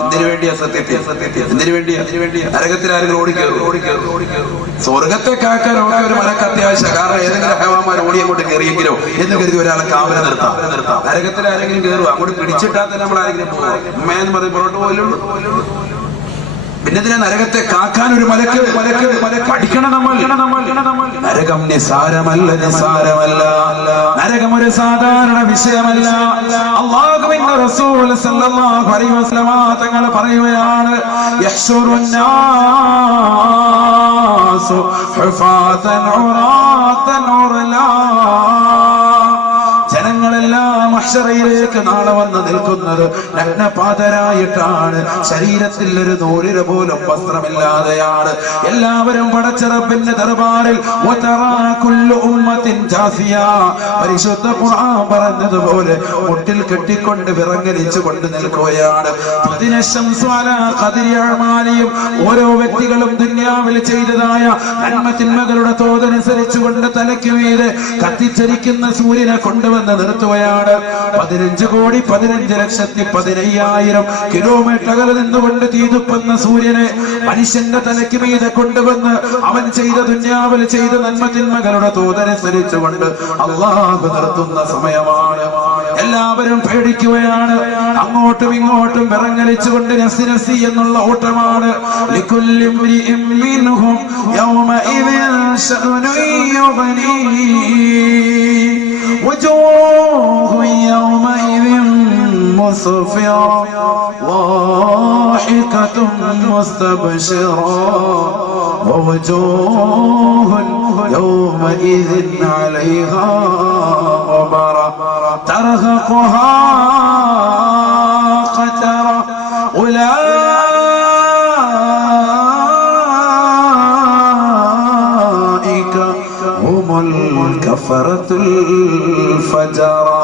എന്തിനു വേണ്ടിയാ സത്യത്തിൽ? എന്തിനു വേണ്ടിയാ? നരകത്തിൽ ആരെങ്കിലും ഓടിക്കേറും? സ്വർഗത്തെ കാക്കാൻ ഒരു മലക്ക് അത്യാവശ്യം. കാരണം ഏതെങ്കിലും ഹയവാന്മാർ ഓടി അങ്ങോട്ട് കയറിയെങ്കിലോ എന്ന് കരുതി ഒരാളെ കാവല നിർത്താം. നരകത്തിൽ ആരെങ്കിലും കയറുക, അങ്ങോട്ട് പിടിച്ചിട്ടാൽ തന്നെ നമ്മൾ ആരെങ്കിലും പോകും. ഉമ്മയെന്ന് പറഞ്ഞ് പുറോട്ട് പോലുള്ളൂ. പിന്നെ ഇതിനെ നരകത്തെ കാക്കാൻ ഒരു മലക്ക് പഠിക്കണം നമ്മൾ. നരകം നിസാരമല്ല, നരകം ഒരു സാധാരണ വിഷയമല്ല. അല്ലാഹുവിന്റെ റസൂൽ സല്ലല്ലാഹു അലൈഹി വസല്ലം തങ്ങൾ പറയുകയാണ്, യഹ്ശുറുന്നാസു ഹുഫാതൻ ഉറാതൻ ഉർലാ. ജനങ്ങളെല്ലാം മഹ്ശറയിലേക്ക് നാളെ വന്ന് നിൽക്കുന്നത് നഗ്നപാതരായിട്ടാണ്. ശരീരത്തിൽ ഒരു നൂലിര പോലും വസ്ത്രമില്ലാതെയാണ്. എല്ലാവരും പടച്ച റബ്ബിന്റെ ദർബാറിൽ പരിശുദ്ധ ഖുർആൻ പറഞ്ഞതുപോലെ മുട്ടിൽ കെട്ടിക്കൊണ്ട് വിറങ്ങലിച്ചുകൊണ്ട് നിൽക്കുകയാണ്. ഓരോ വ്യക്തികളും ദുനിയാവിൽ ചെയ്തതായ നന്മതിന്മകളുടെ തോതനുസരിച്ചുകൊണ്ട് തലയ്ക്ക് മീതെ കത്തിച്ചരിക്കുന്ന സൂര്യനെ കൊണ്ടുവന്ന് നിർത്തുകയാണ്. 15,15,15,000 കിലോമീറ്റർ അകലെ നിന്നുകൊണ്ട് തീതുപ്പുന്ന സൂര്യനെ മനുഷ്യന്റെ തലയ്ക്ക് മീതെ കൊണ്ടുവന്ന് അവൻ ചെയ്ത ദുനിയാവിൽ ചെയ്ത നന്മതിന്മകളുടെ തോതനുസരിച്ചുകൊണ്ട് അല്ലാഹു നിർത്തുന്ന സമയമാണ്. എല്ലാവരും പേടിക്കുകയാണ്. അങ്ങോട്ടും ഇങ്ങോട്ടും വിറങ്ങലിച്ചുകൊണ്ട് നഫ്സി നഫ്സി എന്നുള്ള ഓട്ടമാണ്. ലികുല്ലി ഇംരിഇൻ മിൻഹും യൗമഇദിൻ ശഅ്നുൻ യുഗ്നീ وجوه يومئذ مسفرة ضاحكة مستبشرة ووجوه يومئذ عليها غبرة ترهقها قترة أولئك هم الكفرة الفجرة.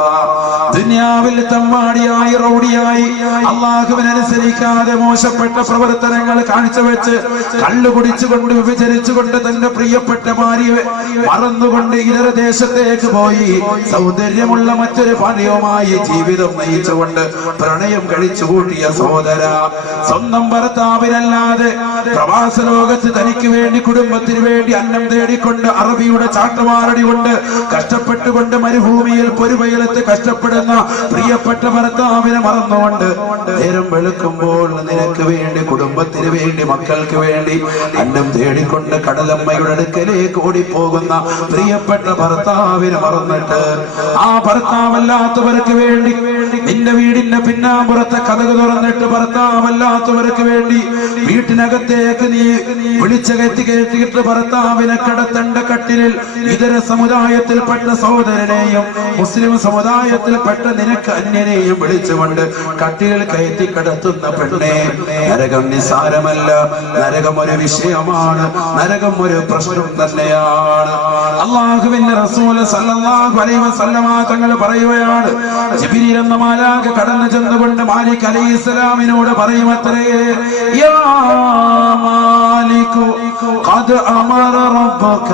ദുനിയാവിൽ തമ്മാടിയായി റൗഡിയായി അല്ലാഹുവിനനുസരിക്കാതെ മോശപ്പെട്ട പ്രവർത്തനങ്ങൾ കാഴ്ചവെച്ച് കള്ളു കുടിച്ചുകൊണ്ട് വ്യഭിചരിച്ചുകൊണ്ട് തന്റെ പ്രിയപ്പെട്ട ഭാര്യയെ മറന്നുകൊണ്ട് ഇതര ദേശത്തേക്ക് പോയി സൗന്ദര്യമുള്ള മറ്റൊരു ഭാര്യയുമായി ജീവിതം നയിച്ചുകൊണ്ട് പ്രണയം കഴിച്ചുകൂട്ടിയ സഹോദര, സ്വന്തം ഭർത്താവിനല്ലാതെ പ്രവാസ ലോകത്ത് തനിക്ക് വേണ്ടി കുടുംബത്തിന് വേണ്ടി അന്നം തേടിക്കൊണ്ട് അറബിയുടെ ചാട്ടവാറടി കൊണ്ട് കഷ്ടപ്പെട്ടുകൊണ്ട് മരുഭൂമിയിൽ പൊരുവയലത്ത് കഷ്ടപ്പെടുന്ന പ്രിയപ്പെട്ട ഭർത്താവിനെ മറന്നുകൊണ്ട് നേരം വെളുക്കുമ്പോൾ നിനക്ക് വേണ്ടി കുടുംബത്തിന് വേണ്ടി മക്കൾക്ക് വേണ്ടി അന്നം തേടിക്കൊണ്ട് കടലമ്മയുടെ അടുക്കലേക്ക് ഓടിപ്പോകുന്ന പ്രിയപ്പെട്ട ഭർത്താവിനെ മറന്നിട്ട് ആ ഭർത്താവല്ലാത്തവർക്ക് വേണ്ടി നിന്റെ വീടിന്റെ പിന്നാമ്പുറത്തെ കതക് തുറന്നിട്ട് ഭർത്താവല്ലാത്തവർക്ക് വേണ്ടി വീട്ടിനകത്തേക്ക് നീ വിളിച്ചു കയറ്റിയിട്ട് ഭർത്താവിനെ കിടത്തേണ്ട കട്ടിലിൽ ഇതര സമുദായത്തിൽപ്പെട്ട സഹോദരനെയും മുസ്ലിം സമുദായത്തിൽപ്പെട്ട നിനക്ക് അന്യനെയും വിളിച്ചുകൊണ്ട് കട്ടിലിൽ കയറ്റി കിടത്തുന്ന പെണ്ണെ, നരകം നിസാരമല്ല, നരകം ഒരു വിഷയമാണ്, നരകം ഒരു പ്രശ്നം തന്നെയാണ്. അല്ലാഹുവിന്റെ റസൂൽ സല്ലല്ലാഹു അലൈഹി വസല്ലം തങ്ങൾ പറയുകയാണ്, ജിബ്രീൽ എന്ന മാലാഖ കടന്നു ചെന്നുകൊണ്ട് മാലിക് അലൈഹിസ്സലാമിനോട് പറയുമത്രേ, യാ മാലികു ഖദ് അമറ റബ്ബക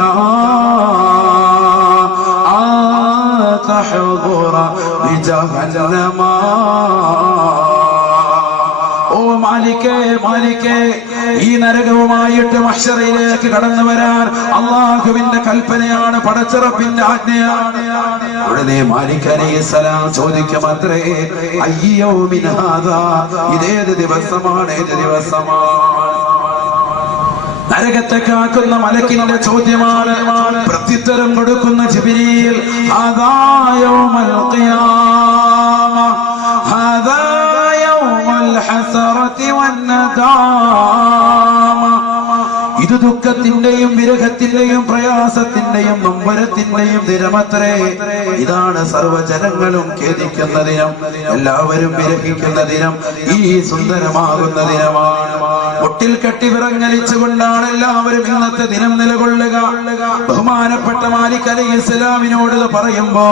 തഹദുറ ബിജഹന്നമ. ഓ മാലിക്കേ, മാലിക്കേ, ഈ നരകവുമായിട്ട് മഹ്ശറയിലേക്ക് കടന്നു വരാൻ അല്ലാഹുവിന്റെ കൽപ്പനയാണ്, പടച്ചിറപ്പിന്റെ ആജ്ഞയാണ്. ഉടനെ മാലിക് അലൈഹിസ്സലാം ചോദിക്കുമത്രേ, അയ്യൗമിൻ ഹാദാ, ഇതേത് ദിവസമാണ്, ഏത് ദിവസമാണ്? നരകത്തെ കാക്കുന്ന മലക്കിന്റെ ചോദ്യമാണ്. പ്രത്യുത്തരം കൊടുക്കുന്ന ജിബ്രീൽ, ഹാദാ യൗമുൽ ഖിയാമ, ഹാദാ യൗമുൽ ഹസറതി വന്നദാമ. ഇത് ദുഃഖത്തിന്റെയും വിരഹത്തിന്റെയും പ്രയാസത്തിന്റെയും നൊമ്പരത്തിന്റെയും ദിനമത്രേ. ഇതാണ് സർവ്വജനങ്ങളും ഖേദിക്കുന്ന ദിനം, എല്ലാവരും വിരഹിക്കുന്ന ദിനം, ഈ സുന്ദരമാകുന്ന ദിനമാണ്. ഒട്ടിൽ കെട്ടി വിറങ്ങലിച്ചുകൊണ്ടാണ് എല്ലാവരും ഇന്നത്തെ ദിനം നിലകൊള്ളുക. ബഹുമാനപ്പെട്ട മാലിക് അലൈഹിസ്സലാമിനോട് പറയുമ്പോ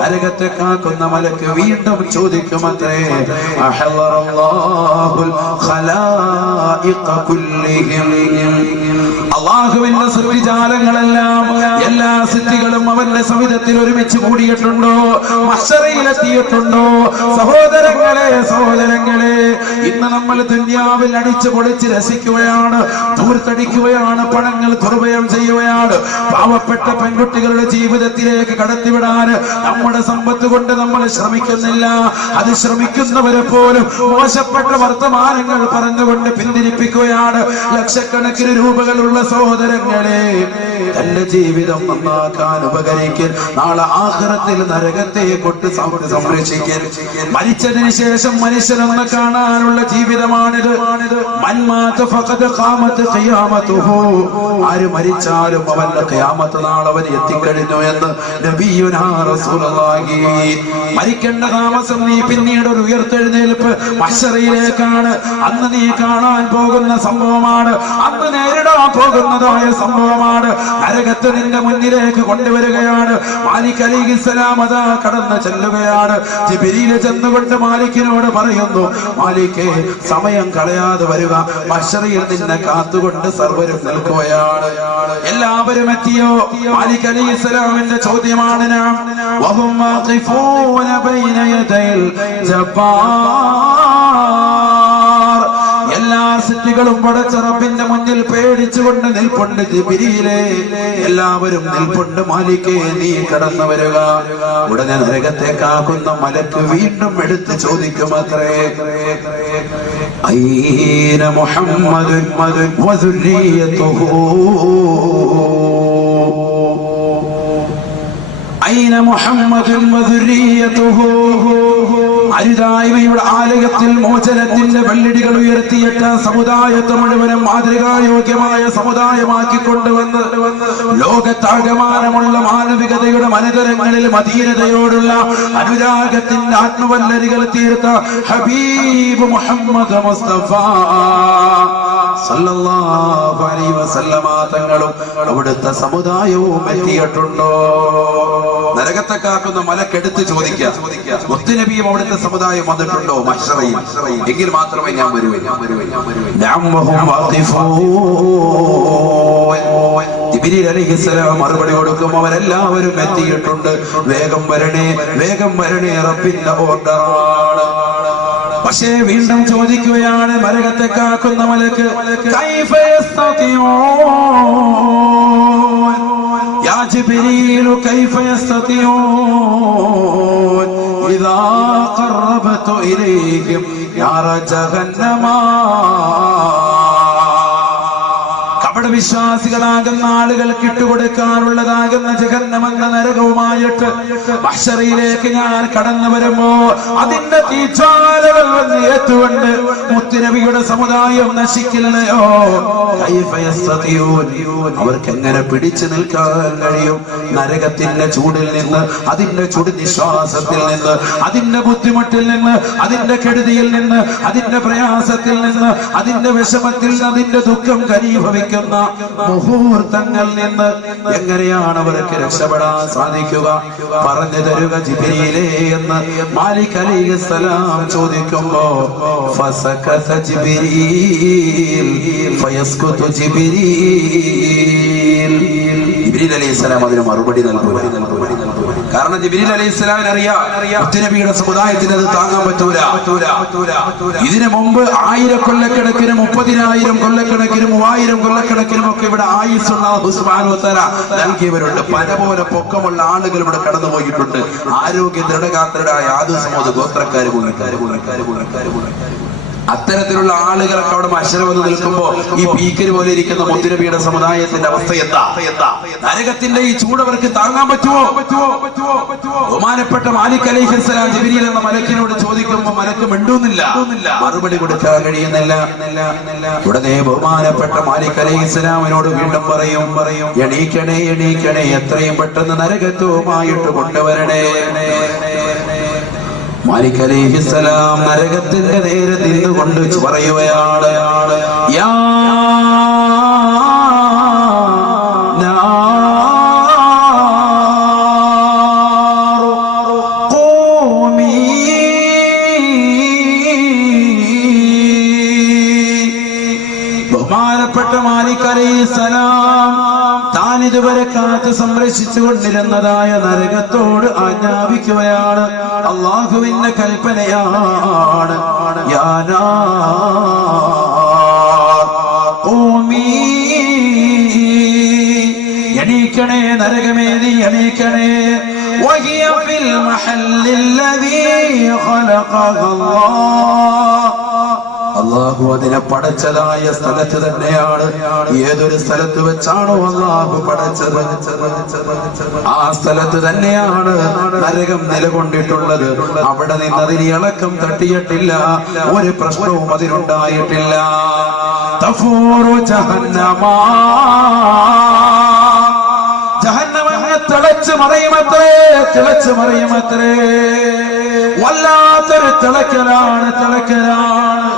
നരകത്തെ കാക്കുന്ന മലക്ക് വീണ്ടും ചോദിക്കുമത്രേ, അള്ളാഹുവിന്റെ സൃഷ്ടിജാലങ്ങളെല്ലാം എല്ലാ സിദ്ധികളും അവന്റെ സവിധത്തിൽ ഒരുമിച്ച് കൂടിയിട്ടുണ്ടോ, മഹ്ശറയിലെത്തിയിട്ടുണ്ടോ? സഹോദരങ്ങളെ, ഇന്ന് നമ്മൾ ദുനിയാവിൽ അടിച്ചു പൊളിച്ച് രസിക്കുകയാണ്, ധൂർത്തടിക്കുകയാണ്, പണങ്ങൾ ദുർവ്യയം ചെയ്യുകയാണ്. പാവപ്പെട്ട പെൺകുട്ടികളുടെ ജീവിതത്തിലേക്ക് കടത്തിവിടാൻ നമ്മുടെ സമ്പത്ത് കൊണ്ട് നമ്മൾ ശ്രമിക്കുന്നില്ല. അത് ശ്രമിക്കുന്നവരെ പോലും മോശപ്പെട്ട വർത്തമാനങ്ങൾ പറഞ്ഞുകൊണ്ട് പിന്തിരിപ്പിക്കുകയാണ്. ലക്ഷക്കണക്കിന് രൂപകളുള്ള സഹോദരങ്ങളെ, തന്റെ ജീവിതം നന്നാക്കാൻ ഉപകരിക്കാൻ, നാളെ ആഖിറത്തിൽ നരകത്തെ കൊണ്ട് സംരക്ഷിക്കാൻ, മരിച്ചതിന് ശേഷം മനുഷ്യനെന്ന് കാണാനുള്ള ജീവിതമാണിത്. ആര് മരിച്ചാലും അവന്റെ ഖിയാമത്ത് നാൾ അവൻ എത്തിക്കഴിഞ്ഞു എന്ന് നബിയുനാ റസൂലുള്ളാഹി. മരിക്കേണ്ട താമസം നീ പിന്നീട് ഒരു ഉയർത്തെഴുന്നേൽപ്പ് മഹ്ശറയിലേക്കാണ്. അന്ന് നീ കാണാൻ പോകുന്ന സംഭവമാണ്, അന്ന് നേരിടാൻ പോകുന്നതായ സംഭവമാണ്. നരകത്ത് നിന്റെ മുന്നിലേക്ക് കൊണ്ടുവരികയാണ്. മാലിക് അലൈഹിസ്സലാം അതാ കടന്നു ചെല്ലുകയാണ്. ജിബ്രീൽ ചെന്നുകൊണ്ട് മാലിക്കിനോട് പറയുന്നു, മാലിക്കേ, സമയം കളയാതെ വരിക, മഹ്ശറയിൽ നിന്നെ കാത്തുകൊണ്ട് സർവരും നിൽക്കുകയാണ്. എല്ലാവരും എത്തിയോ? മാലിക് അലൈഹിസ്സലാമിന്റെ ചോദ്യമാണ്, എല്ലാ സിദ്ധികളും പടച്ച റബ്ബിന്റെ മുന്നിൽ പേടിച്ചുകൊണ്ട് നിൽപ്പുണ്ട് ജിബ്രീലേ, എല്ലാവരും നിൽപ്പുണ്ട്. മാലിക്കേ, നീ കടന്നു വരിക. ഉടനെ നരകത്തെ കാക്കുന്ന മലക്ക് വീണ്ടും എടുത്ത് ചോദിക്കുമത്രേ, ഐന മുഹമ്മദുൻ വസുരിയതുഹു, ഐന മുഹമ്മദുൻ വസുരിയതുഹു. അരുതായ്മയുടെ ആലയത്തിൽ മോചനത്തിന്റെ വെള്ളിടികൾ ഉയർത്തിയിട്ട സമുദായത്തെ മുഴുവനും മാതൃകായോഗ്യമായ സമുദായമാക്കി കൊണ്ടുവന്ന് ലോകത്താകമാനമുള്ള മാനവികതയുടെ മനതരങ്ങളിൽ മദീനതയോടുള്ള അനുരാഗത്തിന്റെ ആത്മവല്ലരികൾ തീർത്ത ഹബീബ് മുഹമ്മദ് മുസ്തഫ സല്ലല്ലാഹു അലൈഹി വസല്ലമ തങ്ങളും അവിടുത്തെ സമുദായവും എത്തിയിട്ടുണ്ടോ? നരകത്തെ കാക്കുന്ന മലക്കെടുത്ത് ചോദിക്കുക, മുത്തുനബിയും അവിടുത്തെ സമുദായം വന്നിട്ടുണ്ടോ മഹ്ശറയിൽ? എങ്കിൽ മാത്രമേ ഞാൻ വരൂ. ജിബ്രീൽ അലൈഹിസ്സലാം മറുപടി കൊടുക്കും, അവരെല്ലാവരും എത്തിയിട്ടുണ്ട്. വേഗം വരണേ, വേഗം വരണേ, റബ്ബിന്റെ ഓർഡറാണ്. പക്ഷേ വീണ്ടും ചോദിക്കുകയാണ് നരകത്തെ കാക്കുന്ന മലക്ക്, കൈഫ യസ്തതിഊൻ യാ ജിബ്രീൽ, കൈഫ യസ്തതിഊൻ ഇദാ ഖറബതു ഇലൈഹിം നാറ ജഹന്നമ. വിശ്വാസികളാകുന്ന ആളുകൾക്ക് ഇട്ടുകൊടുക്കാറുള്ളതാകുന്ന ജഹന്നമെന്ന നരകവുമായിട്ട് മഹ്ശറയിലേക്ക് ഞാൻ കടന്നു വരുമ്പോ അതിന്റെ തീജ്വാലകൾ വന്ന് ഏറ്റുകൊണ്ട് മുത്തുനബിയുടെ സമുദായം നശിക്കില്ലയോ? അവർക്ക് എങ്ങനെ പിടിച്ചു നിൽക്കാൻ കഴിയും? നരകത്തിന്റെ ചൂടിൽ നിന്ന്, അതിന്റെ ചുടു നിശ്വാസത്തിൽ നിന്ന്, അതിന്റെ ബുദ്ധിമുട്ടിൽ നിന്ന്, അതിന്റെ കെടുതിയിൽ നിന്ന്, അതിന്റെ പ്രയാസത്തിൽ നിന്ന്, അതിന്റെ വിഷമത്തിൽ നിന്ന്, അതിന്റെ ദുഃഖം ഘനീഭവിക്കുന്ന മുഹൂർത്തങ്ങൾ നിന്ന് എങ്ങനെയാണ് അവർക്ക് രക്ഷപ്പെടാൻ സാധിക്കുക? പറഞ്ഞു തരുക ജിബ്രീലേ എന്ന് മാലിക് അലൈഹിസ്സലാം ചോദിക്കുമ്പോ, ഫസകത ജിബ്രീൽ ഫയസ്കുതു ജിബ്രീൽ. ജിബ്രീൽ അലൈഹിസ്സലാം അതിന് മറുപടി നൽകുക. കാരണം ജിബ്രീൽ അലൈഹിസ്സലാമിന് അറിയാം മുത്തുനബിയുടെ സമുദായത്തിന് അത് താങ്ങാൻ പറ്റൂല. ഇതിനു മുമ്പ് 1000 കൊല്ലക്കണക്കിന്, 30,000 കൊല്ലക്കണക്കിന്, 3000 കൊല്ലക്കണക്കിനും ഒക്കെ ഇവിടെ ആയുസ്സുള്ള അല്ലാഹു സുബ്ഹാനഹു വ തആല നൽകിയവരുണ്ട്. പല പോലെ പൊക്കമുള്ള ആളുകൾ ഇവിടെ കടന്നു പോയിട്ടുണ്ട്. ആരോഗ്യ ദൃഢഗാത്രരായ ആദു സമൂഹ ഗോത്രക്കാര് പോയി. അത്തരത്തിലുള്ള ആളുകളൊക്കെ അവിടെ മത്സരം വന്ന് നിൽക്കുമ്പോ ഈ പീക്കര് പോലെ ഇരിക്കുന്ന മുത്തുനബിയുടെ സമുദായത്തിന്റെ അവസ്ഥ എന്താ? നരകത്തിന്റെ ഈ ചൂടവർക്ക് താങ്ങാൻ പറ്റുമോ? ബഹുമാനപ്പെട്ട മാലിക് അലൈഹിസ്സലാം ജിബ്രീൽ എന്ന മലക്കിനോട് ചോദിക്കുമ്പോ മലക്ക് മിണ്ടുന്നില്ല, മറുപടി കൊടുക്കാൻ കഴിയുന്നില്ല. ഉടനെ ബഹുമാനപ്പെട്ട മാലിക് അലൈഹിസ്സലാമിനോട് വീണ്ടും പറയും, എണീക്കണേ എണീക്കണേ, എത്രയും പെട്ടെന്ന് നരകത്വമായിട്ട് കൊണ്ടുവരണേ. മാലിക് അലൈഹിസ്സലാം നരകത്തിന്റെ നേരെ തിരിഞ്ഞുകൊണ്ട് പറയുകയാണ്, യാ ബഹുമാനപ്പെട്ട മാലിക് അലൈഹിസ്സലാം താൻ ഇതുവരെ കാത്ത് സംരക്ഷിച്ചു കൊണ്ടിരുന്നതായ നരകത്തോട് ആജ്ഞാപിക്കുകയാണ്. അള്ളാഹുവിന്റെ കൽപ്പനയാണ്, യാ നാർ ഖൂമി, എണീക്കണേ നരകമേ നീ എണീക്കണേ. വഹിയ ഫിൽ മഹല്ലിൽ ലദീ ഖലഖഹ അല്ലാഹ്, അള്ളാഹു അതിനെ പടച്ചതായ സ്ഥലത്ത് തന്നെയാണ്. ഏതൊരു സ്ഥലത്ത് വെച്ചാണോ അള്ളാഹു പടച്ചത്, ആ സ്ഥലത്ത് തന്നെയാണ് നരകം നിലകൊണ്ടിട്ടുള്ളത്. അവിടെ നിന്ന് അതിന് ഇളക്കം തട്ടിയിട്ടില്ല, ഒരു പ്രശ്നവും അതിനുണ്ടായിട്ടില്ല. തഫൂറു ജഹന്നമാ, ജഹന്നമങ്ങ് തിളച്ചു മറിയുമത്രേ, തിളച്ചു മറിയുമത്രേ. വല്ലാത്തൊരു തിളക്കലാണ്, തിളക്കലാണ്.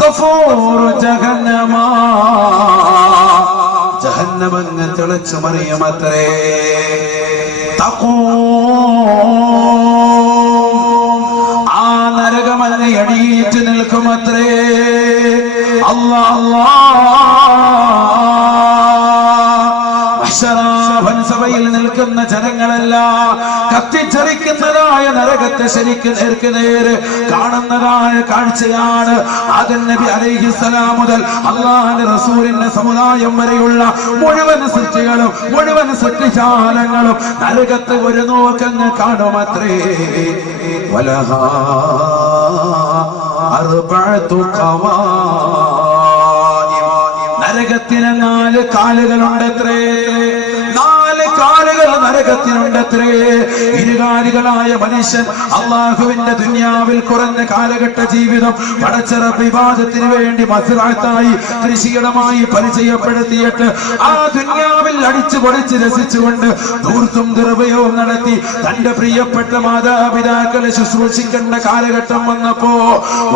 തഫൂറു ജഹന്നമ, ജഹന്നമങ്ങ് തിളച്ചു മറിയുമത്രേ. ആ നരകമങ്ങ് എണീറ്റ് നിൽക്കുമത്രേ. അല്ലാഹ് സഭയിൽ നിൽക്കുന്ന ജനങ്ങളെല്ലാം കത്തിച്ചറിക്കുന്നതായ നരകത്തെ ശരിക്ക് നേർക്കുനേര് കാണുന്നതായ കാഴ്ചയാണ്. ആദം നബി അലൈഹിസ്സലാം മുതൽ അല്ലാഹുവിന്റെ റസൂലിന്റെ സമുദായം വരെയുള്ള മുഴുവൻ സൃഷ്ടികളും മുഴുവൻ സൃഷ്ടിജാലങ്ങളും നരകത്തെ ഒരു നോക്കങ്ങ് കാണുമത്രേ. വലഹാ അർബഅതു ഖവാഇം, നരകത്തിന് 4 കാലുകളുണ്ടത്രേ. 4 കാലുകൾ നരകത്തിനുണ്ടത്രേ. ഇരുകാലികളായ മനുഷ്യൻ അള്ളാഹുവിന്റെ ദുനിയാവിൽ കുറഞ്ഞ കാലഘട്ട ജീവിതം പടച്ചറബ് ഇബാദത്തിന് വേണ്ടി മസ്റഅത്തായി കൃഷിയിടമായി പരിചയപ്പെടുത്തിയിട്ട് ആ ദുനിയാവിൽ അടിച്ചു പൊളിച്ച് രസിച്ചുകൊണ്ട് ധൂർത്തും ദുർവ്യയവും നടത്തി തന്റെ പ്രിയപ്പെട്ട മാതാപിതാക്കളെ ശുശ്രൂഷിക്കേണ്ട കാലഘട്ടം വന്നപ്പോ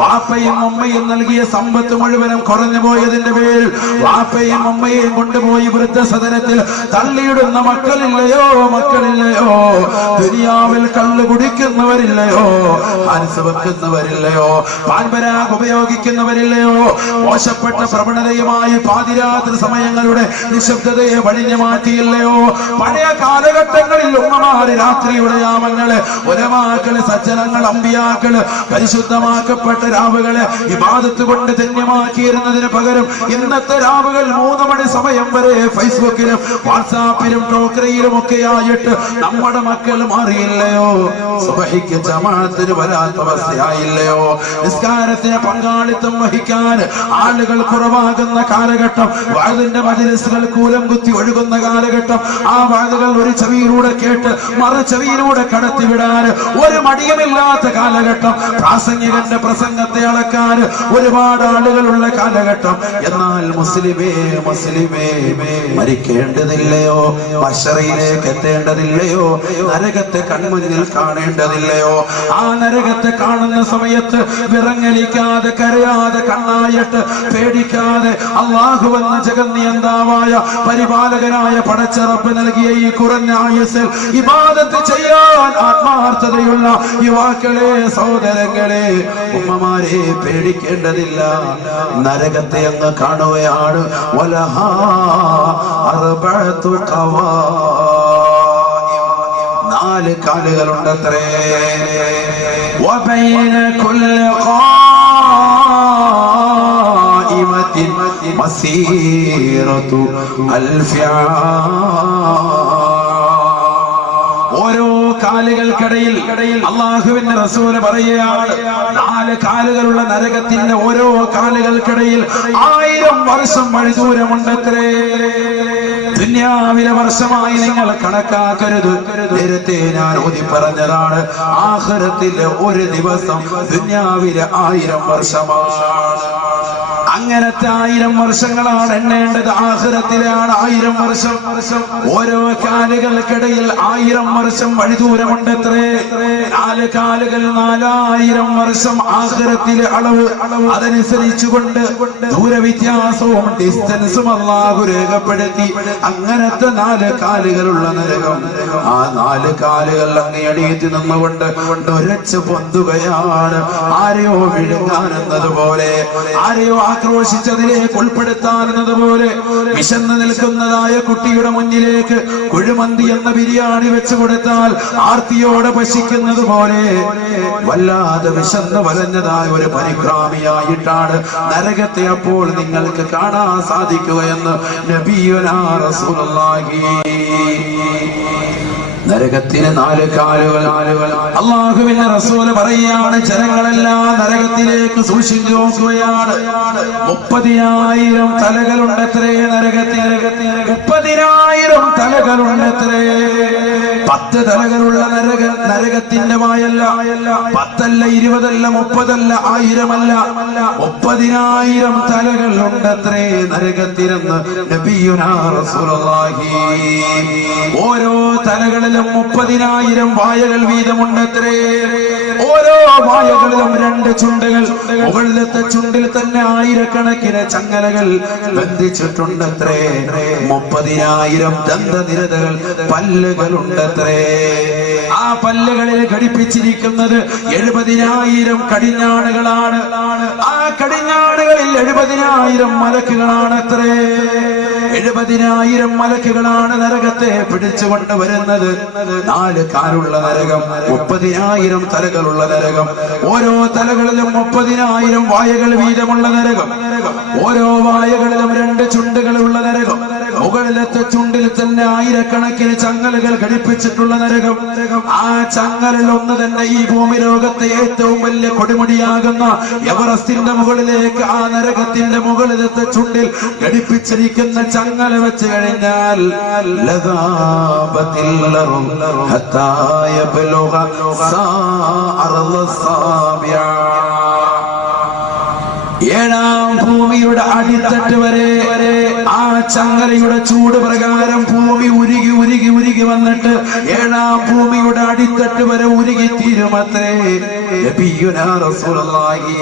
വാപ്പയും ഉമ്മയും നൽകിയ സമ്പത്ത് മുഴുവനും കുറഞ്ഞു പോയതിന്റെ പേരിൽ വാപ്പയും ഉമ്മയെയും കൊണ്ടുപോയി വൃദ്ധസദനത്തിൽ തള്ളിയിടുന്ന മക്കളില്ലയോ, മക്കളില്ലയോ? ദുനിയാവിൽ കള്ള് കുടിക്കുന്നവരില്ലയോ, മനസ്സ് വെക്കുന്നവരില്ലയോ, പാൻപരാഗ് ഉപയോഗിക്കുന്നവരില്ലയോ, മോശപ്പെട്ട പ്രവണതയുമായി പാതിരാത്രി സമയങ്ങളുടെ നിശബ്ദതയെ വഴിഞ്ഞു മാറ്റിയില്ലയോ? പഴയ കാലഘട്ടങ്ങളിൽ ഉമ്മമാര് രാത്രിയുടെ യാമങ്ങള്, ഉലമാക്കള്, സജ്ജനങ്ങൾ, അമ്പിയാക്കള് പരിശുദ്ധമാക്കപ്പെട്ട രാവുകളെ ഇബാദത്ത് കൊണ്ട് ധന്യമാക്കിയിരുന്നതിന് പകരം ഇന്നത്തെ രാവുകൾ 3 മണി സമയം വരെ ഫേസ്ബുക്കിലും വാട്സാപ്പിലും ടോക്കറിയിലും ഒക്കെ ആയിട്ട് നമ്മുടെ മക്കൾ മാറിയില്ലയോ? സുബഹിക്ക് ജമാഅത്തിന് വരാത്ത അവസ്ഥയായില്ലയോ? നിസ്കാരത്തിന് പങ്കാളിത്തം വഹിക്കാൻ ആളുകൾ കുറവാകുന്ന കാലഘട്ടം, വഅദിന്റെ മജ്‌ലിസുകൾ കൂലം കുത്തി ഒഴുകുന്ന കാലഘട്ടം. ആ വഅദുകൾ ഒരു ചെവിയിലൂടെ കേട്ട് മറു ചെവിയിലൂടെ കടത്തിവിടാൻ ഒരു മടിയുമില്ലാത്ത കാലഘട്ടം. പ്രാസംഗികന്റെ പ്രസംഗത്തെ അളക്കാൻ ഒരുപാട് ആളുകളുള്ള കാലഘട്ടം. എന്നാൽ മുസ്ലിമേ, മുസ്ലിമേ, മരിക്കേണ്ടതില്ലയോ? മശറയിലേക്ക് എത്തേണ്ടതില്ലയോ? നരകത്തെ കൺമുന്നിൽ കാണേണ്ടതില്ലയോ? ആ നരകത്തെ കാണുന്ന സമയത്ത് വിറങ്ങലിക്കാതെ, കരയാതെ, കണ്ണായിട്ട് പേടിക്കാതെ അല്ലാഹുവെന്ന ജഗന്നിയന്താവായ പരിപാലകനായ പടച്ചറബ് നൽകിയ ഈ കുറഞ്ഞ ആയുസ്സിൽ ഇബാദത്ത് ചെയ്യാൻ ആത്മാർത്ഥതയുള്ള യുവാക്കളെ, സഹോദരങ്ങളെ, ഉമ്മമാരെ പേടിക്കേണ്ടതില്ല. നരകത്തെ അങ്ങ് കാണുകയാണ്. വലഹാ അർബഅതു ഖവാഇം, 4 കാലുകളുണ്ടത്രേ. വബൈന കുല്ലി ഖായിമത്തിൻ മസീറതു അൽഫി ആം, ഓരോ കാലുകൾക്കിടയിൽ അള്ളാഹുവിന്റെ റസൂല് പറയുകയാണ് 4 കാലുകളുള്ള നരകത്തിന്റെ ഓരോ കാലുകൾക്കിടയിൽ 1000 വർഷം വഴിദൂരമുണ്ടത്രേ. ദുനിയാവിലെ വർഷമായി നിങ്ങൾ കണക്കാക്കരുത്. നേരത്തെ ഞാൻ ഓതി പറഞ്ഞതാണ്, ആഖിറത്തിലെ ഒരു ദിവസം ദുനിയാവിലെ 1000 വർഷമാണ്. അങ്ങനത്തെ 1000 വർഷങ്ങളാണ് എണ്ണേണ്ടത്. ആഖിറത്തിലാണ് 1000 വർഷം. ഓരോ കാലുകൾക്കിടയിൽ 1000 വർഷം വഴിദൂരമുണ്ടത്രേ. 4 കാലുകൾ 4000 വർഷം ആഖിറത്തിലെ അളവ്. അതനുസരിച്ചുകൊണ്ട് ദൂരവ്യത്യാസവും ഡിസ്റ്റൻസും അല്ലാഹു രേഖപ്പെടുത്തി. അങ്ങനത്തെ 4 കാലുകളുള്ള നരകം. ആ 4 കാലുകൾ അങ്ങേയടിയത്തിൽ നിന്നുകൊണ്ട് ഉരച്ചു പൊന്തുകയാണ്. ആരെയോ വിഴുങ്ങാനെന്നതുപോലെ, ആരെയോ ആക്രോശിച്ചതിലേക്ക് ഉൾപ്പെടുത്താനെന്നതുപോലെ, വിശന്ന് നിൽക്കുന്നതായ കുട്ടിയുടെ മുന്നിലേക്ക് കുഴിമന്തി എന്ന ബിരിയാണി വെച്ചു കൊടുത്താൽ ആർത്തിയോടെ ഭക്ഷിക്കുന്നത് പോലെ വല്ലാതെ വിശന്ന് വലഞ്ഞതായ ഒരു പരിഭ്രാമിയായിട്ടാണ് നരകത്തെ അപ്പോൾ നിങ്ങൾക്ക് കാണാൻ സാധിക്കുകയെന്ന് നബിയുനാ റസൂലുള്ളാഹി. നരകത്തിന് 4 കാലുകൾ. അല്ലാഹുവിന്റെ റസൂല് പറയുകയാണ്, ജനങ്ങളെല്ലാം നരകത്തിലേക്ക് സൂക്ഷിച്ചു നോക്കുകയാണ്. 30,000 തലകളുണ്ടത്രേ നരകത്തിന്. 30,000 തലകളുണ്ടത്രേ. 10 തലകളുള്ള നരകത്തിന്റെ വായല്ല. 10 അല്ല, 20 അല്ല, 30 അല്ല, 1000 അല്ല, 30,000 തലകൾ ഉണ്ടത്രേ നരകത്തിനെന്ന് നബിയുനാ റസൂലുള്ളാഹി. ഓരോ തലകളിലും 30,000 വായകൾ വീതമുണ്ടത്രേ. ഓരോ വായകളിലും 2 ചുണ്ടുകൾ. മുകളിലത്തെ ചുണ്ടിൽ തന്നെ 1000കണക്കിന് ചങ്ങലകൾ ബന്ധിച്ചിട്ടുണ്ടത്രേ. 30,000 ദന്തനിരതകൾ, പല്ലുകളുണ്ടത്രേ. ആ പല്ലുകളിൽ ഘടിപ്പിച്ചിരിക്കുന്നത് 70,000 കടിഞ്ഞാണുകളാണ്. ആ കടിഞ്ഞാണുകളിൽ 70,000 മലക്കുകളാണത്രേ. 70,000 മലക്കുകളാണ് നരകത്തെ പിടിച്ചുകൊണ്ട് വരുന്നത്. 4 കാലുള്ള നരകം, 30,000 തലകളുള്ള നരകം. ഓരോ തലകളിലും 30,000 വായകൾ വീതമുള്ള നരകം. ഓരോ വായകളിലും 2 ചുണ്ടുകളുള്ള നരകം. മുകളിലത്തെ ചുണ്ടിൽ തന്നെ 1000കണക്കിന് ചങ്ങലുകൾ ഘടിപ്പിച്ചിട്ടുള്ള നരകം. ആ ചങ്ങലിൽ ഒന്ന് തന്നെ ഈ ഭൂമി ലോകത്തെ ഏറ്റവും വലിയ കൊടുമുടിയാകുന്ന എവറസ്റ്റിന്റെ മുകളിലേക്ക് ആ നരകത്തിന്റെ മുകളിലത്തെ ചുണ്ടിൽ ഘടിപ്പിച്ചിരിക്കുന്ന ചങ്ങല വെച്ച് കഴിഞ്ഞാൽ ഏഴാം ഭൂമിയുടെ അടിത്തട്ട് വരെ ആ ചങ്ങലയുടെ ചൂട് പ്രകാരം ഭൂമി ഉരുകി ഉരുകി ഉരുകി വന്നിട്ട് 7ആം ഭൂമിയുടെ അടിത്തട്ട് വരെ ഉരുകി തീരുമത്രേ. നബിയുനാ റസൂലുള്ളാഹി.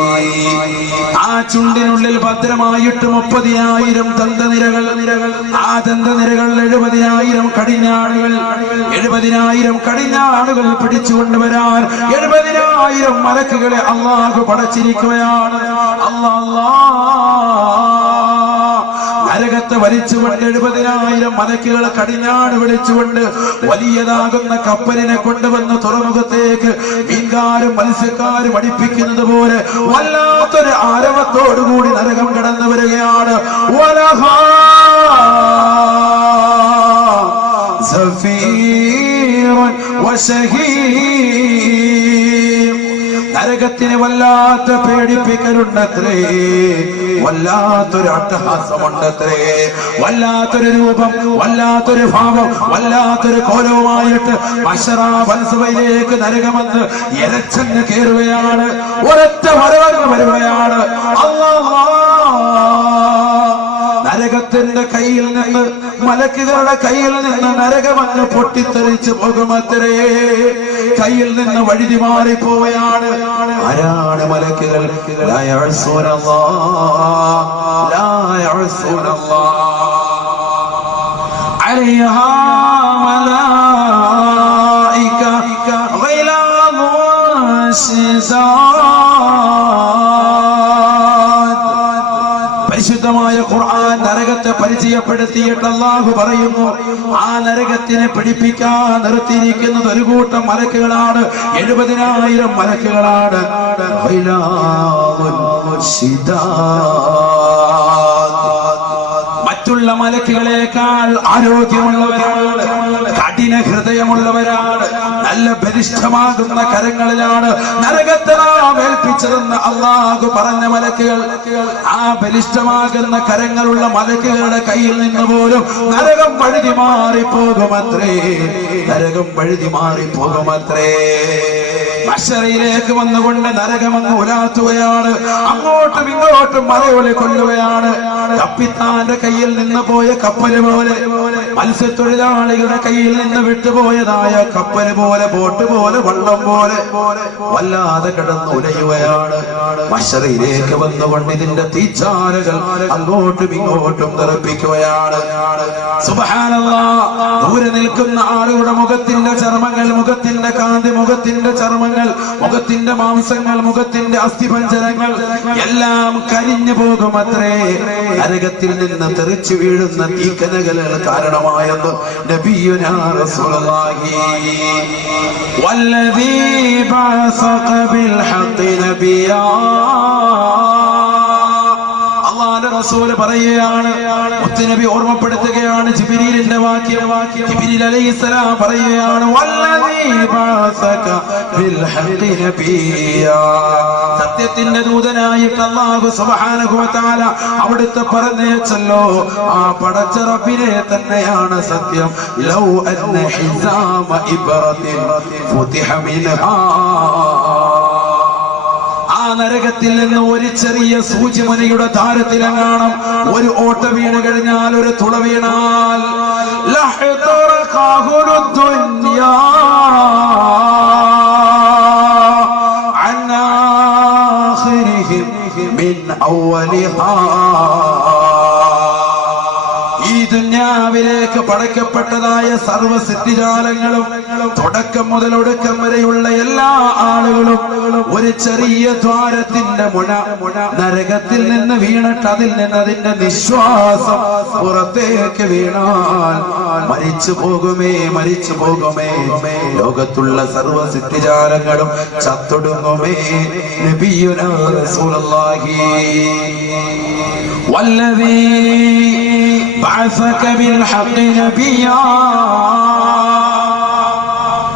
ആ ചുണ്ടിനുള്ളിൽ ഭദ്രമായിട്ട് 30,000 ദന്തനിരകൾ. ആ ദന്തനിരകളിൽ 70,000 കടിഞ്ഞാണുകൾ. 70,000 കടിഞ്ഞാണുകൾ പിടിച്ചുകൊണ്ടുവരാൻ 70,000 മലക്കുകളെ അല്ലാഹു പടച്ചിരിക്കുകയാണ്. നരകത്തെ വലിച്ചുകൊണ്ട് 70,000 മലക്കുകൾ കടിഞ്ഞാണ് വിളിച്ചുകൊണ്ട് വലിയതാകുന്ന കപ്പലിനെ കൊണ്ടുവന്ന് തുറമുഖത്തേക്ക് മീൻകാരും മത്സ്യക്കാരും അടിപ്പിക്കുന്നത് പോലെ വല്ലാത്തൊരു ആരവത്തോടുകൂടി നരകം കടന്നു വരികയാണ്. നരകത്തിന് വല്ലാത്ത പേടിപ്പിക്കലുണ്ടത്രേ. വല്ലാത്തൊരു അട്ടഹാസമുണ്ടത്രേ. വല്ലാത്തൊരു രൂപം, വല്ലാത്തൊരു ഭാവം, വല്ലാത്തൊരു കോലവുമായിട്ട് മശറാബൻസഭയിലേക്ക് നരകമെന്ന് എരച്ചങ്ങ് കയറുകയാണ്. ഒരൊറ്റ വരവങ്ങ് വരുകയാണ്. നരകത്തിന്റെ കയ്യിൽ നിന്ന്, മലക്കുകളുടെ കയ്യിൽ നിന്ന് നരകമങ്ങ് പൊട്ടിത്തെറിച്ച് പോകുമത്രേ. കയ്യിൽ നിന്ന് വഴുതി മാറിപ്പോവുകയാണ്. ആരാണ് മലക്കുകൾ? ലാ യഅ്സൂനല്ലാഹ് അലൈഹാ മലായിക ഗൈലാദുൻ പരിശുദ്ധമായ ഖുർആൻ നരകത്തെ പരിചയപ്പെടുത്തിയിട്ട് അല്ലാഹു പറയുന്നു, ആ നരകത്തിനെ പിടിപ്പിക്കാൻ നിർത്തിയിരിക്കുന്നത് ഒരു കൂട്ടം മലക്കുകളാണ്. 70,000 മലക്കുകളാണ്. മറ്റുള്ള മലക്കുകളെക്കാൾ ആരോഗ്യമുള്ളവരാണ്. കഠിന ഹൃദയമുള്ളവരാണ്. നല്ല ബലിഷ്ഠമാകുന്ന കരങ്ങളിലാണ് നരകത്തെ നാം ഏൽപ്പിച്ചതെന്ന് അല്ലാഹു പറഞ്ഞ മലക്കുകൾ. ആ ബലിഷ്ഠമാകുന്ന കരങ്ങളുള്ള മലക്കുകളുടെ കയ്യിൽ നിന്ന് പോലും നരകം വഴുതി മാറിപ്പോകുമത്രേ. നരകം വഴുതി മാറിപ്പോകുമത്രേ. മശറയിലേക്ക് വന്നുകൊണ്ട് നരകമെന്ന് ഉലാത്തുകയാണ്. അങ്ങോട്ടും ഇങ്ങോട്ടും മറയോലെ കൊല്ലുകയാണ്. കപ്പിത്താന്റെ കയ്യിൽ നിന്ന് പോയ കപ്പല് പോലെ, മത്സ്യത്തൊഴിലാളികളുടെ കയ്യിൽ നിന്ന് വിട്ടുപോയതായ കപ്പല് പോലെ, ബോട്ട് പോലെ, വള്ളം പോലെ വല്ലാതെ കിടന്ന് ഉലയുകയാണ്. മശറയിലേക്ക് വന്നുകൊണ്ട് ഇതിന്റെ തീച്ചാലുകൾ അങ്ങോട്ടും ഇങ്ങോട്ടും തെറിപ്പിക്കുകയാണ്. സുബ്ഹാനല്ലാഹ്. ദൂരെ നിൽക്കുന്ന ആളുകളുടെ മുഖത്തിന്റെ ചർമ്മങ്ങൾ, മുഖത്തിന്റെ കാന്തി, മുഖത്തിന്റെ ചർമ്മങ്ങൾ, മുഖത്തിന്റെ മാംസങ്ങൾ, മുഖത്തിന്റെ അസ്ഥിപഞ്ജരങ്ങൾ എല്ലാം കരിഞ്ഞു പോകുമത്രേ. നരകത്തിൽ നിന്ന് തെറിച്ചു വീഴുന്ന തീക്കനകൾ കാരണമായെന്ന് നബിയുനാ റസൂലുള്ളാഹി. വല്ലദീ ബഅസക ബിൽ ഹഖ് നബിയാ. അല്ലാഹുവിന്റെ റസൂൽ പറയുകയാണ്, മുത്തുനബി ഓർമ്മപ്പെടുത്തുകയാണ് ജിബ്രീലിന്റെ വാക്യം. ജിബ്രീൽ അലൈഹിസ്സലാം പറയുകയാണ്, വല്ലദീ ബഅസക ബിൽ ഹഖ് നബിയാ. സത്യത്തിന്റെ ദൂതനായിട്ട് അല്ലാഹു സുബ്ഹാനഹു വ തആല അവിടുത്തെ പറഞ്ഞയച്ചല്ലോ. ആ പടച്ച റബ്ബിനെ തന്നെയാണ് സത്യം. ലൗ അന്ന ഹിസാമ ഇബ്റത്തിൻ ഫുതിഹ മിൻഹാ. നരകത്തിൽ നിന്ന് ഒരു ചെറിയ സൂചിമണിയുടെ താരത്തിലെങ്ങാണം ഒരു ഓട്ട വീണ് കഴിഞ്ഞാൽ, ഒരു തുള വീണാൽ ഈ ദുനിയാവിലേക്ക് പടക്കപ്പെട്ടതായ സർവ്വ സിദ്ധിജാലങ്ങളും തുടക്കം മുതൽ ഒടുക്കം വരെയുള്ള എല്ലാ ആളുകളും ഒരു ചെറിയ ദ്വാരത്തിന്റെ മുന നരകത്തിൽ നിന്ന് വീണിട്ട് അതിൽ നിന്ന് അതിന്റെ നിശ്വാസം പുറത്തേക്ക് വീണാൽ മരിച്ചു പോകുമേ, മരിച്ചു പോകുമേ. ലോകത്തുള്ള സർവ്വ സിദ്ധിജാലങ്ങളും ചത്തൊടുങ്ങുമേ. നബിയുനാ റസൂലുള്ളാഹി. വല്ലദീ ബഅസക ബിൽ ഹഖ് നബിയാ.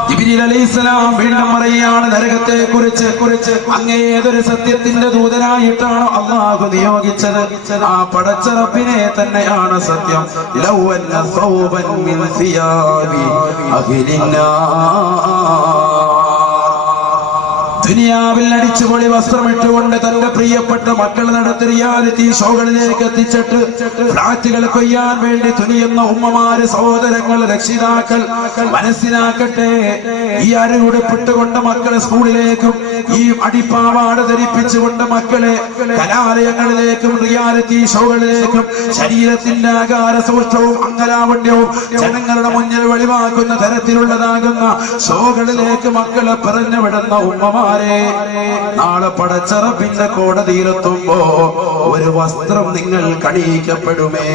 ജിബ്രീൽ അലൈഹിസ്സലാം വീണ്ടും പറയുകയാണ് നരകത്തെ കുറിച്ച്, അങ്ങേതൊരു സത്യത്തിന്റെ ദൂതനായിട്ടാണ് അല്ലാഹു നിയോഗിച്ചത്. ആ പടച്ച റബ്ബിനെ തന്നെയാണ് സത്യം. ലൗ അന്ന സൗബൻ മിൻ സിയാബി അഹ്ലിന്നാർ. ദുനിയാവിൽ അടിച്ചുപൊളി വസ്ത്രമിട്ടുകൊണ്ട് തന്റെ പ്രിയപ്പെട്ട മക്കൾ നടത്തി റിയാലിറ്റി ഷോകളിലേക്ക് എത്തിച്ചിട്ട് ഫ്ലാറ്റുകൾ കൊയ്യാൻ വേണ്ടി തുനിയുന്ന ഉമ്മമാര്, സഹോദരങ്ങൾ, രക്ഷിതാക്കൾ മനസ്സിലാക്കട്ടെ. ഈ അരയുടുപ്പിട്ടുകൊണ്ട് മക്കളെ സ്കൂളിലേക്കും ഈ അടിപ്പാവാട ധരിപ്പിച്ചുകൊണ്ട് മക്കളെ കലാലയങ്ങളിലേക്കും റിയാലിറ്റി ഷോകളിലേക്കും ശരീരത്തിന്റെ ആകാര സൂക്ഷ്മവും അംഗലാവണ്യവും ജനങ്ങളുടെ മുന്നിൽ വെളിവാക്കുന്ന തരത്തിലുള്ളതാകുന്ന ഷോകളിലേക്ക് മക്കളെ പറഞ്ഞു വിടുന്ന ഉമ്മമാർ, നാളെ പടച്ച റബ്ബിന്റെ കോടതിയിലെത്തുമ്പോ ഒരു വസ്ത്രം നിങ്ങൾ കണിയിക്കപ്പെടുമേ.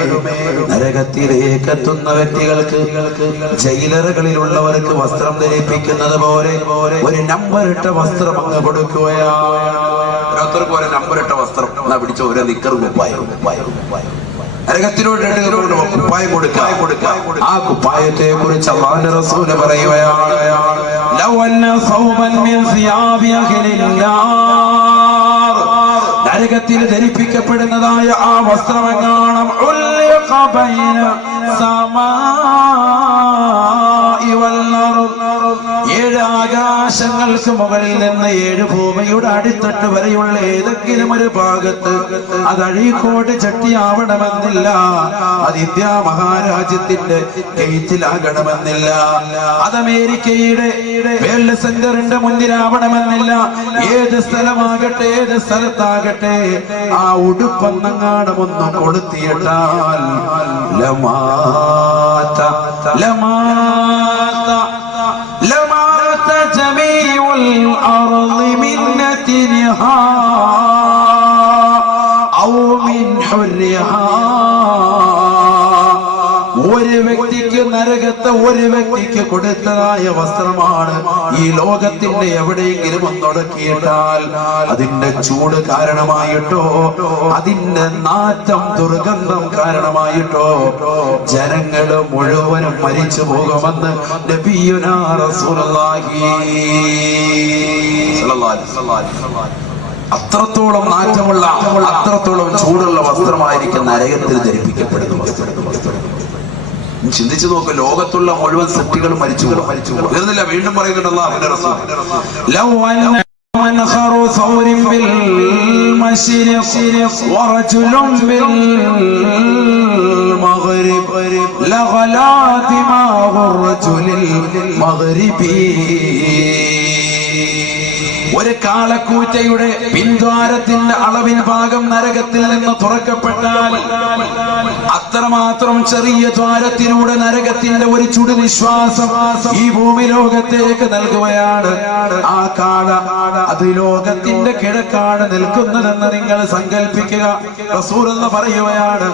നരകത്തിലേക്ക് എത്തുന്ന വ്യക്തികൾക്ക് ജയിലറുകളിലുള്ളവർക്ക് വസ്ത്രം ധരിപ്പിക്കുന്നത് പോലെ ഒരു നമ്പറിട്ട വസ്ത്രം അങ്ങ് കൊടുക്കുകയാണ്. ഓരോരുത്തർക്കും ഒരു നമ്പറിട്ട വസ്ത്രം എന്നാ പിടിച്ച ഓരോ നിക്കർ കുപ്പായം. നരകത്തിനോട് കുപ്പായം കൊടുക്കാം. ആ കുപ്പായത്തെ കുറിച്ച് അല്ലാഹുവിന്റെ റസൂൽ പറയുകയാണ്, ലൗ അന്ന സൗബൻ മിൻ സിയാബി അഹ്ലിന്നാർ. നരകത്തിൽ ധരിപ്പിക്കപ്പെടുന്നതായ ആ വസ്ത്രമെങ്ങാണം ഉല്ലിഖ ബൈന സമാഇ വൽ അർദ്. 7 ആകാശങ്ങൾക്ക് മുകളിൽ നിന്ന് 7 ഭൂമിയുടെ അടിത്തട്ട് വരെയുള്ള ഏതെങ്കിലും ഒരു ഭാഗത്ത് അത് അഴീക്കോട് ചട്ടിയാവണമെന്നില്ല, അത് ഇന്ത്യ മഹാരാജ്യത്തിന്റെ ഗേറ്റിലാകണമെന്നില്ല, അത് അമേരിക്കയുടെ വേൾഡ് സെന്ററിന്റെ മുന്നിലാവണമെന്നില്ല. ഏത് സ്ഥലമാകട്ടെ, ഏത് സ്ഥലത്താകട്ടെ, ആ ഉടുപ്പെന്നങ്ങാണം ഒന്ന് കൊളുത്തിയിട്ടാൽ ലമാത ലമാത ലമാത ജമീഉൽ അർളി മിൻ നതിനിഹാ ഔ മിൻ ഹുർരിഹാ. ഒരു ഒരു വ്യക്തിക്ക് നരകത്തെ ഒരു വ്യക്തിക്ക് കൊടുത്തതായ വസ്ത്രമാണ് ഈ ലോകത്തിന്റെ എവിടെയെങ്കിലും ഒന്നൊടുക്കിയിട്ടാൽ അതിന്റെ ചൂട് കാരണമായിട്ടോ അതിന്റെ നാറ്റം ദുർഗന്ധം കാരണമായിട്ടോ ജനങ്ങള് മുഴുവനും മരിച്ചു പോകുമെന്ന് നബിയുനാ റസൂലുള്ളാഹി സ്വല്ലല്ലാഹു അലൈഹി വസല്ലം. അത്രത്തോളം നാറ്റമുള്ള അത്രത്തോളം ചൂടുള്ള വസ്ത്രമായിരിക്കും നരകത്തിൽ ധരിപ്പിക്കപ്പെടുന്ന വസ്ത്രം. ചിന്തിച്ചു നോക്ക്, ലോകത്തുള്ള മുഴുവൻ സൃഷ്ടികളും മരിച്ചു തീർന്നില്ല. വീണ്ടും പറയുന്നുണ്ട് അല്ലാഹുവിന്റെ റസൂൽ, ലൗ منخر ثور بالمشرق ورجل بالمغرب لغلا دماغ الرجل المغربي. ഒരു കാളക്കൂറ്റയുടെ പിൻദ്വാരത്തിന്റെ അളവിന് ഭാഗം നരകത്തിൽ നിന്ന് തുറക്കപ്പെട്ടാൽ അത്രമാത്രം ചെറിയ ദ്വാരത്തിലൂടെ നരകത്തിന്റെ ഒരു ചുടുനിശ്വാസം ഈ ഭൂമി ലോകത്തേക്ക് നൽകുകയാണ്. ആ കാള അത് ലോകത്തിന്റെ കിഴക്കാണ് നിൽക്കുന്നതെന്ന് നിങ്ങൾ സങ്കല്പിക്കുക. റസൂലുള്ള പറയുകയാണ്,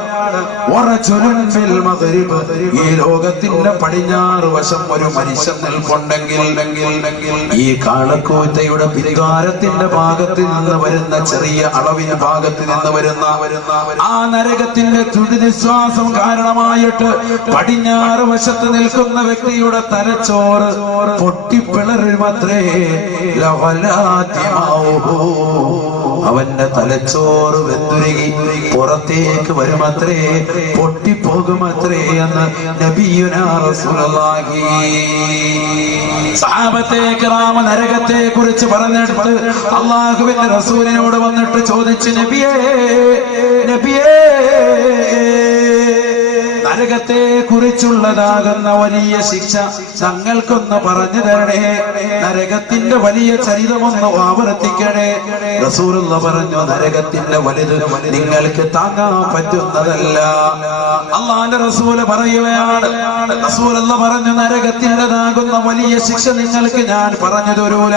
ഈ ലോകത്തിന്റെ പടിഞ്ഞാറ് വശം ഒരു മനുഷ്യൻ നിൽപ്പുണ്ടെങ്കിൽ ഈ കാളക്കൂറ്റയുടെ ദ്വാരത്തിന്റെ ഭാഗത്ത് നിന്ന് വരുന്ന ചെറിയ അളവിന് ഭാഗത്ത് നിന്ന് വരുന്ന ആ നരകത്തിന്റെ ചുടുനിശ്വാസം കാരണമായിട്ട് പടിഞ്ഞാറ് വശത്ത് നിൽക്കുന്ന വ്യക്തിയുടെ തലച്ചോറ് പൊട്ടിപ്പിളരുമത്രേ. അവന്റെ തലച്ചോറ് വെന്തുരുകി പുറത്തേക്ക് വരുമത്രേ, പൊട്ടിപ്പോകുമത്രേ എന്ന് നബിയുനാ റസൂലുള്ളാഹി. സഹാബത്തെ കിറാം നരകത്തെ കുറിച്ച് പറഞ്ഞെടുത്ത് അല്ലാഹുവിന്റെ റസൂലിനോട് വന്നിട്ട് ചോദിച്ചു, നബിയേ നബിയേ, നരകത്തെ കുറിച്ചുള്ളതാകുന്ന വലിയ ശിക്ഷ ഞങ്ങൾക്കൊന്ന് പറഞ്ഞു തരണേ, നരകത്തിന്റെ വലിയ ചരിതമൊന്ന് ആവർത്തിക്കണേ. റസൂലുള്ള പറഞ്ഞു, നരകത്തിന്റെ വലുത് നിങ്ങൾക്ക് താങ്ങാൻ പറ്റുന്നതല്ല. അള്ളാന്റെ റസൂല് പറയുകയാണ്, റസൂലുള്ള പറഞ്ഞു, നരകത്തിൻ്റെതാകുന്ന വലിയ ശിക്ഷ നിങ്ങൾക്ക് ഞാൻ പറഞ്ഞു തരൂല,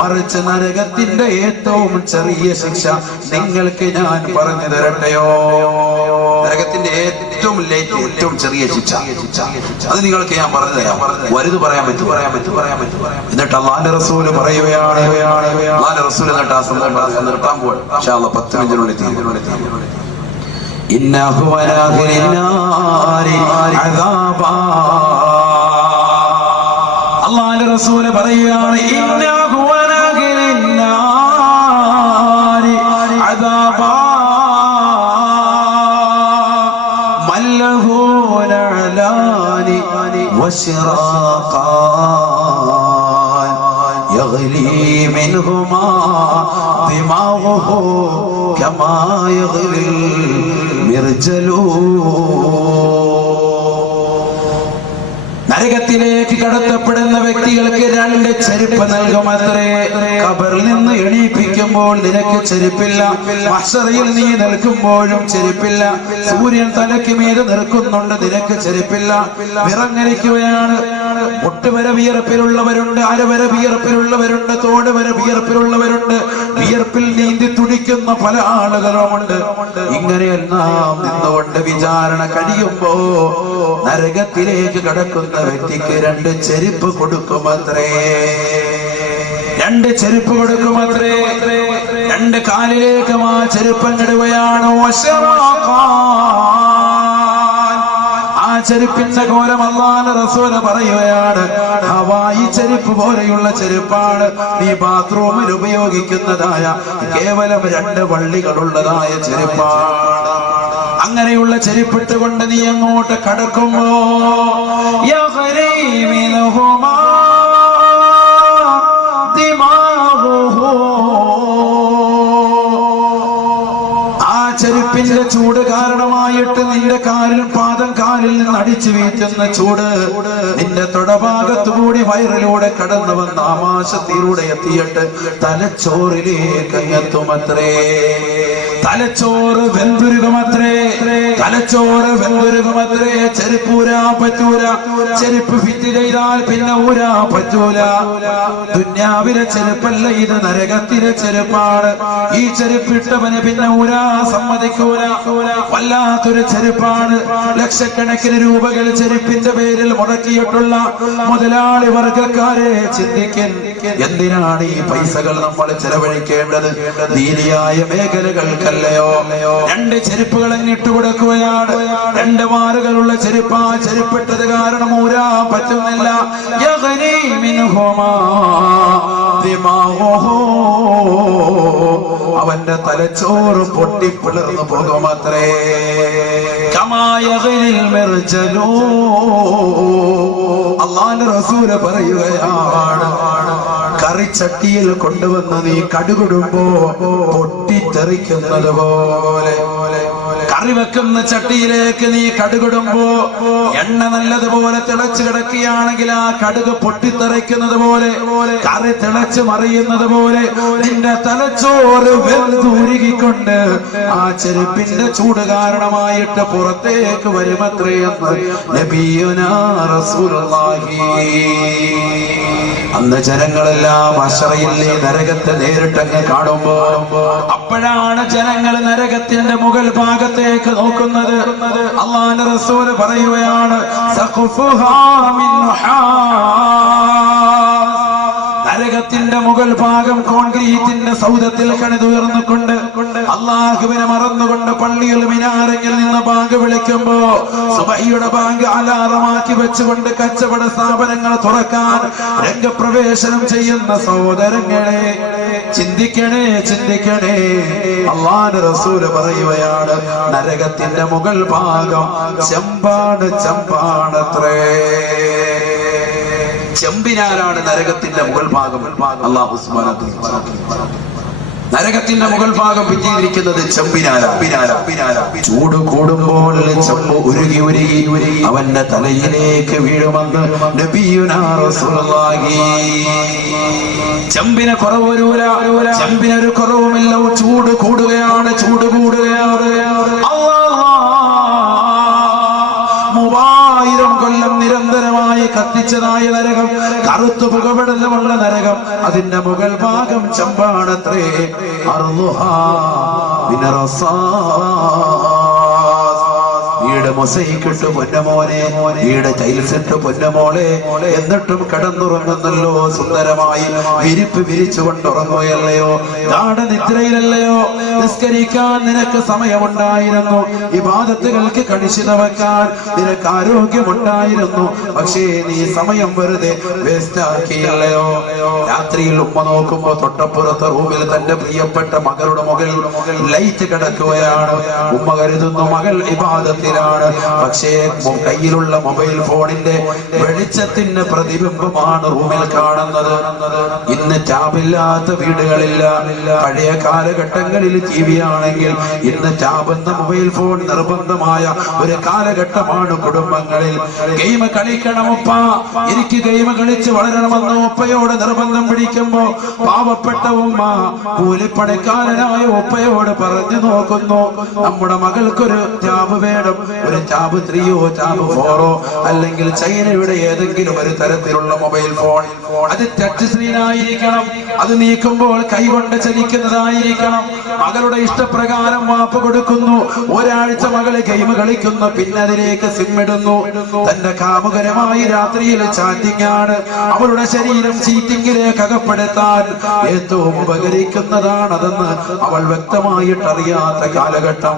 മറിച്ച് നരകത്തിന്റെ ഏറ്റവും ചെറിയ ശിക്ഷ നിങ്ങൾക്ക് ഞാൻ പറഞ്ഞു തരട്ടെയോ? നരകത്തിന്റെ ഏറ്റവും ചെറിയ ശിക്ഷ അത് നിങ്ങൾക്ക് ഞാൻ പറഞ്ഞു തരാം. വലുത് പറയാൻ പറ്റും. എന്നിട്ട് അള്ളാന്റെ റസൂല് പറയുകയാണ്, അള്ളാന്റെ റസൂൽ എന്നിട്ട് ആ സന്ദർഭം നിർത്താൻ പോവാൻ 10 മിനിറ്റിനുള്ളിൽ അള്ളാന്റെ റസൂല് പറയുകയാണ്, يغلي منهما دماغه كما يغلي المرجل. നരകത്തിലേക്ക് കടത്തപ്പെടുന്ന വ്യക്തികൾക്ക് 2 ചെരുപ്പ് നൽകുമത്രേ. ഖബറിൽ നിന്ന് എണീപ്പിക്കുമ്പോൾ നിനക്ക് ചെരുപ്പില്ല, മഹ്ശറിൽ നീ നിൽക്കുമ്പോഴും ചെരുപ്പില്ല, സൂര്യൻ തലയ്ക്ക് മീതെ നിൽക്കുന്നുണ്ട്, നിനക്ക് ചെരുപ്പില്ല. വിറങ്ങലിക്കുകയാണ്. മുട്ടുവരെ വിയർപ്പിലുള്ളവരുണ്ട്, അരവരെ വിയർപ്പിലുള്ളവരുണ്ട്, തോട് വരെ വിയർപ്പിലുള്ളവരുണ്ട്, വിയർപ്പിൽ നീന്തി തുടിക്കുന്ന പല ആളുകളുമുണ്ട്. ഇങ്ങനെയെല്ലാം നിന്നുകൊണ്ട് വിചാരണ കഴിയുമ്പോ നരകത്തിലേക്ക് കടക്കുന്ന വ്യക്തിക്ക് 2 ചെരുപ്പ് കൊടുക്കുമത്രേ. 2 ചെരുപ്പ് കൊടുക്കുമത്രേ. 2 കാലിലേക്ക് ആ ചെരുപ്പങ്ങിടുകയാണ്. ആ ചെരുപ്പിന്റെ കോലം അല്ലാഹുവിന്റെ റസൂല് പറയുകയാണ്, ഹവായി ചെരുപ്പ് പോലെയുള്ള ചെരുപ്പാണ്. നീ ബാത്റൂമിൽ ഉപയോഗിക്കുന്നതായ കേവലം 2 വള്ളികളുള്ളതായ ചെരുപ്പാണ്. അങ്ങനെയുള്ള ചെരുപ്പിട്ടുകൊണ്ട് നീ അങ്ങോട്ട് കടക്കുമ്പോ ആ ചെരുപ്പിന്റെ ചൂട് കാരണമായിട്ട് നിന്റെ പാദം കാലിൽ നിന്ന് അടിച്ചു വീഴ്ത്തുന്ന ചൂട് നിന്റെ തൊടഭാഗത്തുകൂടി വയറിലൂടെ കടന്നു വന്ന ആമാശത്തിലൂടെ എത്തിയിട്ട് തലച്ചോറിലേക്ക് എത്തുമത്രേ. തലച്ചോറ് വെന്തുരുകുമത്രേ. തലച്ചോറ് വെന്തുരുകുമത്രേ. ചെരുപ്പൂരാ പറ്റൂല. ചെരുപ്പ് ഫിറ്റ് ചെയ്താൽ പിന്നെ ഊരാ പറ്റൂല. ദുന്യാവിലെ ചെരുപ്പല്ല ഇത്, നരകത്തിലെ ചെരുപ്പാണ്. ഈ ചെരുപ്പിട്ടവന് പിന്നെ ഊരാ സമ്മതിക്കൂല. വല്ലാത്തൊരു ചെരുപ്പാണ്. ലക്ഷക്കണക്കിന് രൂപകൾ ചെരുപ്പിന്റെ പേരിൽ മുടക്കിയിട്ടുള്ള മുതലാളി വർഗക്കാരെ ചിന്തിക്കൻ. എന്തിനാണ് ഈ പൈസകൾ നമ്മൾ ചെലവഴിക്കേണ്ടത്? ദീനിയായ മേഖലകൾക്കല്ലയോ? രണ്ട് ചെരുപ്പുകൾ ഇട്ട് കൊടുക്കുകയാണ്. രണ്ട് മാറുകളുള്ള ചെരുപ്പാ. ചെരുപ്പിട്ടത് കാരണം ഊരാ പറ്റുന്നില്ല. യഗ്നി മിൻഹുമാ ദിമാഉഹു, അവന്റെ തലച്ചോറ് പൊട്ടിപ്പിളർന്നു പോകുമത്രേ. കമാ യഗ്നിൽ മിർജലൂ, അല്ലാഹുവിന്റെ റസൂല് പറയുകയാണ്, കറിച്ചട്ടിയിൽ കൊണ്ടുവന്ന് നീ കടുകിടുമ്പോ പൊട്ടിത്തെറിക്കുന്നത് പോലെ, കറി വെക്കുന്ന ചട്ടിയിലേക്ക് നീ കടുകിടുമ്പോ എണ്ണ നല്ലതുപോലെ തിളച്ചു കിടക്കുകയാണെങ്കിൽ ആ കടുക് പൊട്ടിത്തെറിക്കുന്നത് പോലെ, കറി തിളച്ചു മറിയുന്നത് പോലെ നിന്റെ തലച്ചോറ് വെന്തുരുകിക്കൊണ്ട് ആ ചെരുപ്പിന്റെ ചൂട് കാരണമായിട്ട് പുറത്തേക്ക് വരുമത്രയെന്ന് നബിയുനാ റസൂലുള്ളാഹി. അന്ന് ജനങ്ങളെല്ലാം അശ്റയിലെ നരകത്തെ നേരിട്ടങ്ങ് കാണുമ്പോ അപ്പോഴാണ് ജനങ്ങൾ നരകത്തിന്റെ മുകൾ ഭാഗത്തേക്ക് നോക്കുന്നത്. അല്ലാഹുവിന്റെ റസൂൽ പറയുകയാണ്, സഖഫുഹാ മിൻ നരകത്തിന്റെ മുകൾ ഭാഗം കോൺക്രീറ്റിന്റെ സൗധത്തിൽ കണിതുയർന്നുകൊണ്ട് അള്ളാഹുവിനെ മറന്നുകൊണ്ട് പള്ളിയിൽ മിനാരങ്ങിൽ നിന്ന് ബാങ്ക് വിളിക്കുമ്പോ സുബഹിയുടെ ബാങ്ക് അലാറമാക്കി വെച്ചുകൊണ്ട് കച്ചവട സ്ഥാപനങ്ങൾ തുറക്കാൻ രംഗപ്രവേശനം ചെയ്യുന്ന സഹോദരങ്ങളെ, ചിന്തിക്കണേ ചിന്തിക്കണേ. അല്ലാഹുവിന്റെ റസൂല് പറയുകയാണ്, നരകത്തിന്റെ മുകൾ ഭാഗം ചെമ്പാണ്, ചെമ്പാണത്രേ. ചെമ്പിനാലാണ് നരകത്തിന്റെ മുകൾ ഭാഗം. അല്ലാഹു സുബ്ഹാനഹു വ തആല നരകത്തിന്റെ മുകൾ ഭാഗം ഭിന്നിയിരിക്കുന്നത് ചെമ്പിനാലാണ്. ചൂട് കൂടുമ്പോൾ ചെമ്പ് ഉരുകി ഉരുകി അവന്റെ തലയിലേക്ക് വീഴുമെന്ന് നബിയുനാ റസൂലുള്ളാഹി. ചെമ്പിന് കുറവ് വരൂല, ചെമ്പിനൊരു കുറവുമില്ല. ചൂട് കൂടുകയാണ്, ചൂട് കൂടുകയാണ്. 3000 കൊല്ലം നിരന്തരമായി കത്തിച്ചതായ നരകം, കറുത്തു പുകപടലമുള്ള നരകം, അതിന്റെ മുകൾ ഭാഗം ചെമ്പാണത്രേ. അർളുഹാ വീട് മൊസൈക്കിട്ട് പൊന്നമോനെ, വീട് ടൈൽസിട്ട് പൊന്നമോളെ, എന്നിട്ടും കിടന്നുറങ്ങുന്നല്ലോ സുന്ദരമായി. വിരിപ്പ് വിരിച്ചുകൊണ്ട് ഉറങ്ങുകയല്ലയോ? ഗാഢനിദ്രയിലല്ലയോ? നിസ്കരിക്കാൻ നിനക്ക് സമയമുണ്ടായിരുന്നു, ഇബാദത്തുകൾക്ക് കണിശത വെക്കാൻ നിനക്ക് ആരോഗ്യമുണ്ടായിരുന്നു. പക്ഷേ നീ സമയം വെറുതെ വേസ്റ്റാക്കിയല്ലയോ? രാത്രിയിൽ ഉമ്മ നോക്കുമ്പോ തൊട്ടപ്പുറത്തെ റൂമിൽ തന്റെ പ്രിയപ്പെട്ട മകളുടെ മുകളിൽ ലൈറ്റ് കിടക്കുകയാണ്. ഉമ്മ കരുതുന്നു മകൾ ഇബാദത്തിൽ, പക്ഷേ കയ്യിലുള്ള മൊബൈൽ ഫോണിന്റെ വെളിച്ചത്തിന്റെ പ്രതിബിംബമാണ് റൂമിൽ കാണുന്നത്. ഇന്ന് ടാബില്ലാത്ത വീടുകളില്ല. പഴയ കാലഘട്ടങ്ങളിൽ ടി വി ആണെങ്കിൽ ഇന്ന് ടാബെന്ന മൊബൈൽ ഫോൺ നിർബന്ധമായ ഒരു കാലഘട്ടമാണ് കുടുംബങ്ങളിൽ. ഗെയിം കളിക്കണം ഉപ്പ, എനിക്ക് ഗെയിം കളിച്ച് വളരണമെന്ന് ഉപ്പയോട് നിർബന്ധം പിടിക്കുമ്പോ പാവപ്പെട്ട ഉമ്മ കൂലിപ്പണിക്കാരനായ ഉപ്പയോട് പറഞ്ഞു നോക്കുന്നു, നമ്മുടെ മകൾക്കൊരു ടാബ് വേണം, ഒരു ടാബ് 3ഓ ടാബ് 4ഓ അല്ലെങ്കിൽ ചൈനയുടെ ഏതെങ്കിലും ഒരു തരത്തിലുള്ള മൊബൈൽ ഫോൺ. അത് ടച്ച് സ്ക്രീൻ ആയിരിക്കണം, അത് നീക്കുമ്പോൾ കൈകൊണ്ട് ചലിക്കുന്നതായിരിക്കണം. മകളുടെ ഇഷ്ടപ്രകാരം വാപ്പ് കൊടുക്കുന്നു. ഒരാഴ്ച മകള് ഗെയിം കളിക്കുന്നു, പിന്നെ അതിലേക്ക് സിം ഇടുന്നു. തന്റെ കാമുകരമായി രാത്രിയിൽ ചാറ്റിംഗ് ആണ്. അവളുടെ ശരീരം ചീറ്റിംഗിലേക്ക് അകപ്പെടുത്താൻ ഏറ്റവും ഉപകരിക്കുന്നതാണതെന്ന് അവൾ വ്യക്തമായിട്ട് അറിയാത്ത കാലഘട്ടം.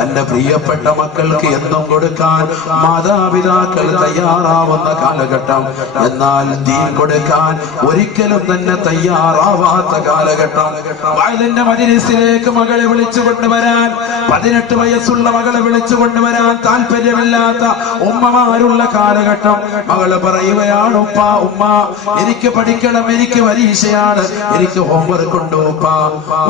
തന്റെ പ്രിയപ്പെട്ട മക്കൾക്ക് എന്നും കൊടുക്കാൻ മാതാപിതാക്കൾ തയ്യാറാവുന്ന കാലഘട്ടം. എന്നാൽ ദീൻ കൊടുക്കാൻ ഒരിക്കലും തന്നെ തയ്യാറാവാത്ത കാലഘട്ടം. വയലിന്റെ മജ്‌ലിസിലേക്ക് മകളെ വിളിച്ചു കൊണ്ടുവരാൻ, 18 വയസ്സുള്ള മകളെ വിളിച്ചു കൊണ്ടുവരാൻ താല്പര്യമില്ലാത്ത ഉമ്മമാരുള്ള കാലഘട്ടം. മകള് പറയുകയാണ്, ഉപ്പ ഉമ്മ എനിക്ക് പഠിക്കണം, എനിക്ക് പരീക്ഷയാണ്, എനിക്ക് ഹോംവർക്ക് ഉണ്ട് ഉപ്പ.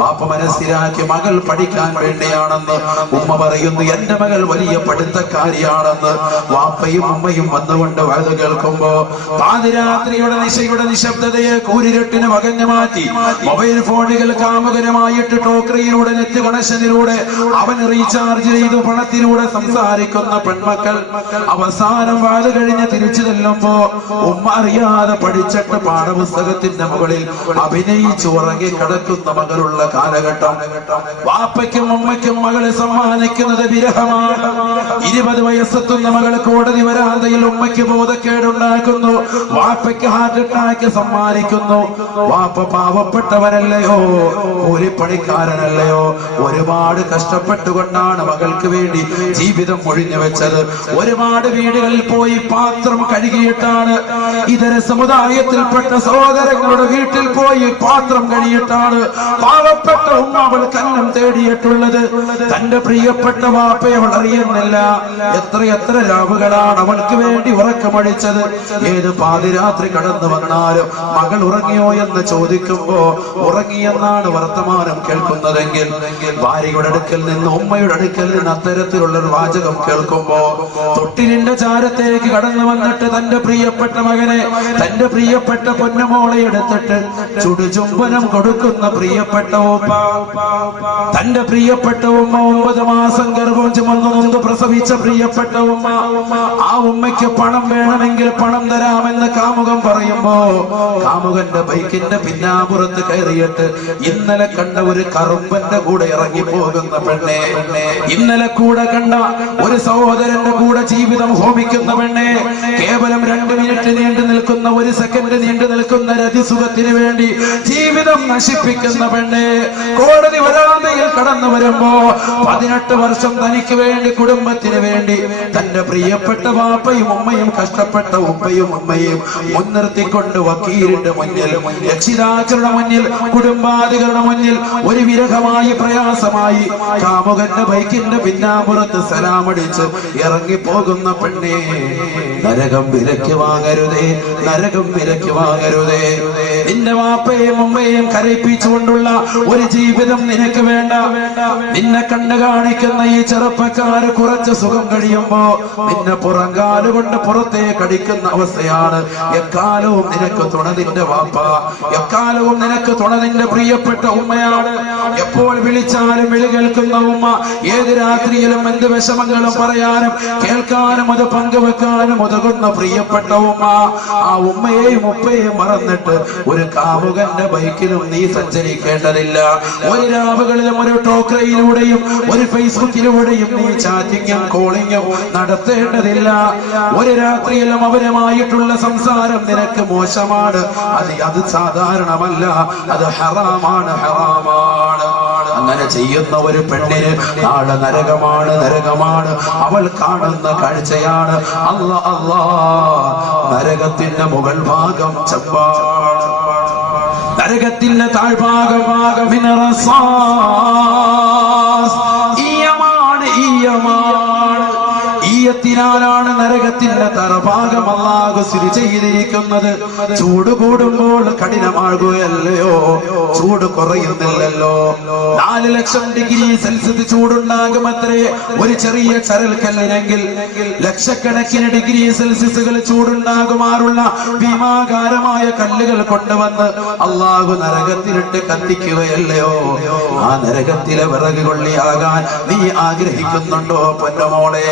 വാപ്പ മനസ്സിലാക്കി മകൾ പഠിക്കാൻ വേണ്ടിയാണെന്ന്. ഉമ്മ പറയുന്നു, എന്റെ മകൾ വലിയ പഠിത്തം പൊരുത്തക്കാരിയാണെന്ന് വാപ്പയും ഉമ്മയും വന്നുകൊണ്ട് വയത് കേൾക്കുമ്പോ പാതിരാത്രിയുടെ നിശബ്ദതയെ കൂരിരട്ടിന് വകഞ്ഞു മാറ്റി മൊബൈൽ ഫോണുകൾ കാമുകരമായിട്ട് ടോക്കറിയിലൂടെ നെറ്റ് കണക്ഷനിലൂടെ അവൻ റീചാർജ് ചെയ്തു പണത്തിലൂടെ സംസാരിക്കുന്ന പെൺമക്കൾ അവസാനം വാത് കഴിഞ്ഞ് തിരിച്ചു ചെല്ലുമ്പോ ഉമ്മ അറിയാതെ പഠിച്ചിട്ട് പാഠപുസ്തകത്തിന്റെ മുകളിൽ അഭിനയിച്ചു ഉറങ്ങി കിടക്കുന്ന മകളുള്ള കാലഘട്ടം. വാപ്പയ്ക്കും ഉമ്മയ്ക്കും മകളെ സമ്മാനിക്കുന്നത് വിരഹമാണ്. 20 വയസ്സെത്തുന്ന മകൾ കോടതി വരാന്തയിൽ ഉമ്മയ്ക്ക് ബോധക്കേടുണ്ടാക്കുന്നു, വാപ്പയ്ക്ക് ഹാർട്ട് അറ്റാക്ക് സമ്മാനിക്കുന്നു. വാപ്പ പാവപ്പെട്ടവനല്ലയോ, കൂലിപ്പണിക്കാരനല്ലയോ, ഒരുപാട് കഷ്ടപ്പെട്ടുകൊണ്ടാണ് മകൾക്ക് വേണ്ടി ജീവിതം ഒഴിഞ്ഞു വെച്ചത്. ഒരുപാട് വീടുകളിൽ പോയി പാത്രം കഴുകിയിട്ടാണ്, ഇതര സമുദായത്തിൽപ്പെട്ട സഹോദരങ്ങളുടെ വീട്ടിൽ പോയി പാത്രം കഴുകിയിട്ടാണ് പാവപ്പെട്ട ഉമ്മ അവൾ കന്നം തേടിയിട്ടുള്ളത്. തന്റെ പ്രിയപ്പെട്ട വാപ്പയെ അവൾ അറിയുന്നില്ല. എത്ര രാവുകളാണ് അവൾക്ക് വേണ്ടി ഉറക്കമഴിച്ചത്. ഏത് പാതിരാത്രി കടന്നു വന്നാലും മകൾ ഉറങ്ങിയോ എന്ന് ചോദിക്കുമ്പോ ഉറങ്ങിയെന്നാണ് വർത്തമാനം കേൾക്കുന്നതെങ്കിൽ ഭാര്യയുടെ അടുക്കൽ നിന്ന് ഉമ്മയുടെ അടുക്കൽ നിന്ന് അത്തരത്തിലുള്ള ഒരു വാചകം കേൾക്കുമ്പോ തൊട്ടിലിന്റെ ചാരത്തേക്ക് കടന്നു വന്നിട്ട് തന്റെ പ്രിയപ്പെട്ട മകനെ, തന്റെ പ്രിയപ്പെട്ട പൊന്നുമോളെ എടുത്തിട്ട് ചുടുചുംബനം കൊടുക്കുന്ന പ്രിയപ്പെട്ട ഉമ്മ, തന്റെ പ്രിയപ്പെട്ട ഉമ്മ 9 മാസം ഗർഭം ചുമന്നു നൊന്ത് പ്രസവിച്ച പ്രിയപ്പെട്ട ഉമ്മ, ആ ഉമ്മയ്ക്ക് പണം വേണമെങ്കിൽ പണം തരാമെന്ന് കാമുകൻ പറയുമ്പോ കാമുകന്റെ ബൈക്കിന്റെ പിന്നാപുറത്ത് കയറിയിട്ട് ഇന്നലെ കണ്ട ഒരു കറുമ്പന്റെ കൂടെ ഇറങ്ങി പോകുന്ന പെണ്ണെ, ഇന്നലെ കൂടെ കണ്ട ഒരു സഹോദരന്റെ കൂടെ ജീവിതം ഹോമിക്കുന്ന പെണ്ണെ, കേവലം 2 മിനിറ്റ് നീണ്ടു നിൽക്കുന്ന, 1 സെക്കൻഡ് നീണ്ടു നിൽക്കുന്ന രതിസുഖത്തിന് വേണ്ടി ജീവിതം നശിപ്പിക്കുന്ന പെണ്ണെ, കോടതി വരാന്തയിൽ കടന്നു വരുമ്പോ 18 വർഷം തനിക്ക് വേണ്ടി, കുടുംബത്തിന് വേണ്ടി, തന്റെ പ്രിയപ്പെട്ട വാപ്പയും ഉമ്മയും കഷ്ടപ്പെട്ട ഉപ്പയും ഉമ്മയും മുൻനിർത്തിക്കൊണ്ട് വക്കീലിന്റെ മുന്നിൽ, രക്ഷിതാക്കളുടെ മുന്നിൽ, കുടുംബാദികളുടെ മുന്നിൽ ഒരു വിരഹമായി പ്രയാസമായി കാമുകന്റെ ബൈക്കിന്റെ പിന്നാമ്പുറത്ത് സലാമടിച്ച് ഇറങ്ങിപ്പോകുന്ന പെണ്ണെ, നരകം വിലക്ക് വാങ്ങരുതേ, നരകം വിലക്ക് വാങ്ങരുതേ. നിന്റെ വാപ്പയും ഉമ്മയും കരയിപ്പിച്ചുകൊണ്ടുള്ള ഒരു ജീവിതം നിനക്ക് വേണ്ട. നിന്നെ കണ്ടു കാണിക്കുന്ന ഈ ചെറുപ്പക്കാര് കുറച്ച് സുഖം കഴിയുമ്പോ നിന്നെ പുറങ്കാലുകൊണ്ട് പുറത്തേക്ക് അടിക്കുന്ന അവസ്ഥയാണ്. എക്കാലവും നിനക്ക് തുണ നിന്റെ വാപ്പ, എക്കാലവും നിനക്ക് തുണ നിന്റെ പ്രിയപ്പെട്ട ഉമ്മയാണ്. എപ്പോൾ വിളിച്ചാലും വിളി കേൾക്കുന്ന ഉമ്മ, ഏത് രാത്രിയിലും എന്ത് വിഷമങ്ങളും പറയാനും കേൾക്കാനും അത് പങ്കുവെക്കാനും ഉതകുന്ന പ്രിയപ്പെട്ട ഉമ്മ. ആ ഉമ്മയെയും ഉപ്പയെയും മറന്നിട്ട് ഒരു കാമുകന്റെ ബൈക്കിലും നീ സഞ്ചരിക്കേണ്ടതില്ല. ഒരു രാവുകളിലും ഒരു ടോക്കറിയിലൂടെയും ഒരു ഫേസ്ബുക്കിലൂടെയും നീ ചാറ്റിങ്ങും കോളിങ്ങും നടത്തേണ്ടതില്ല. ഒരു രാത്രിയിലും അവരുമായിട്ടുള്ള സംസാരം നിനക്ക് മോശമാണ്, അത് സാധാരണമല്ല, അത് ഹറാമാണ്, ഹറാമാണ്. അങ്ങനെ ചെയ്യുന്ന ഒരു പെണ്ണിന് നാളെ നരകമാണ്, നരകമാണ്. അവൾ കാണുന്ന കാഴ്ചയാണ് അല്ലാ നരകത്തിന്റെ മുകൾ ഭാഗം ചെമ്പാണ്, നരകത്തിന്റെ താഴ്ഭാഗം ഈയത്തിനാലാണ് നരകത്തിന്റെ തറഭാഗം അല്ലാഹു സ്ഥിതി ചെയ്തിരിക്കുന്നത്. ചൂട് കൂടുമ്പോൾ കഠിനമാകുകയല്ലയോ, ചൂട് കുറയുന്നില്ലല്ലോ. 4 ലക്ഷം ഡിഗ്രി സെൽഷ്യസ് ചൂടുണ്ടാകുമത്രേ ഒരു ചെറിയ ചരൽക്കല്ലിനെങ്കിൽ. ലക്ഷക്കണക്കിന് ഡിഗ്രി സെൽഷ്യസുകൾ ചൂടുണ്ടാകുമാറുള്ള ഭീമാകാരമായ കല്ലുകൾ കൊണ്ടുവന്ന് അല്ലാഹു നരകത്തിലിട്ട് കത്തിക്കുകയല്ലയോ. ആ നരകത്തിലെ വിറക് കൊള്ളിയാകാൻ നീ ആഗ്രഹിക്കുന്നുണ്ടോ പൊന്നുമോളെ?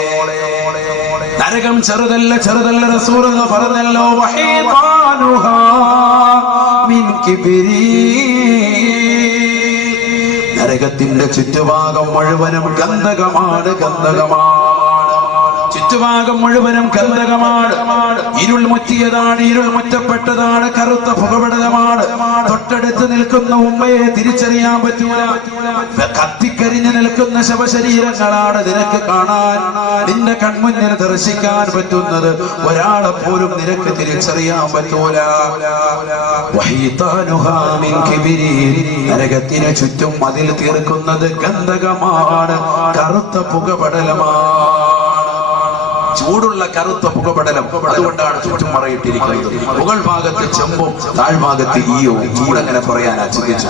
നരകം ചെറുതല്ല, ചെറുതല്ല. റസൂലുള്ളാഹി പറഞ്ഞല്ലോ, വഹീതാനുഹാ മിൻ കിബ്രി. നരകത്തിന്റെ ചുറ്റുഭാഗം മുഴുവനും ഗന്ധകമാണ്, ഗന്ധകമാണ്. ചുറ്റുഭാഗം മുഴുവനും ഗന്ധകമാണ്, ഇരുൾ മുറ്റിയതാണ്, ഇരുൾ മുറ്റപ്പെട്ടതാണ്, കറുത്ത പുകപടലമാണ്. തൊട്ടടുത്ത് നിൽക്കുന്ന ഉമ്മയെ തിരിച്ചറിയാൻ പറ്റൂല. കത്തിക്കരിഞ്ഞു നിൽക്കുന്ന ശവശരീരങ്ങളാണ് നിനക്ക് കാണാൻ, നിന്റെ കൺമുന്നിൽ ദർശിക്കാൻ പറ്റുന്നത്. ഒരാളെ പോലും നിനക്ക് തിരിച്ചറിയാൻ പറ്റൂല. നരകത്തിന് ചുറ്റും മതിൽ തീർക്കുന്നത് ഗന്ധകമാണ്, കറുത്ത പുകപടലമാണ്, ചൂടുള്ള കറുത്ത പുകപടലം. അതുകൊണ്ടാണ് ചുറ്റും മറയിട്ടിരിക്കുന്നത്. മുകൾ ഭാഗത്ത് ചെമ്പും താഴ്ഭാഗത്ത് ഈയവും. ചൂടങ്ങനെ പറയാനാ ചിന്തിച്ചു.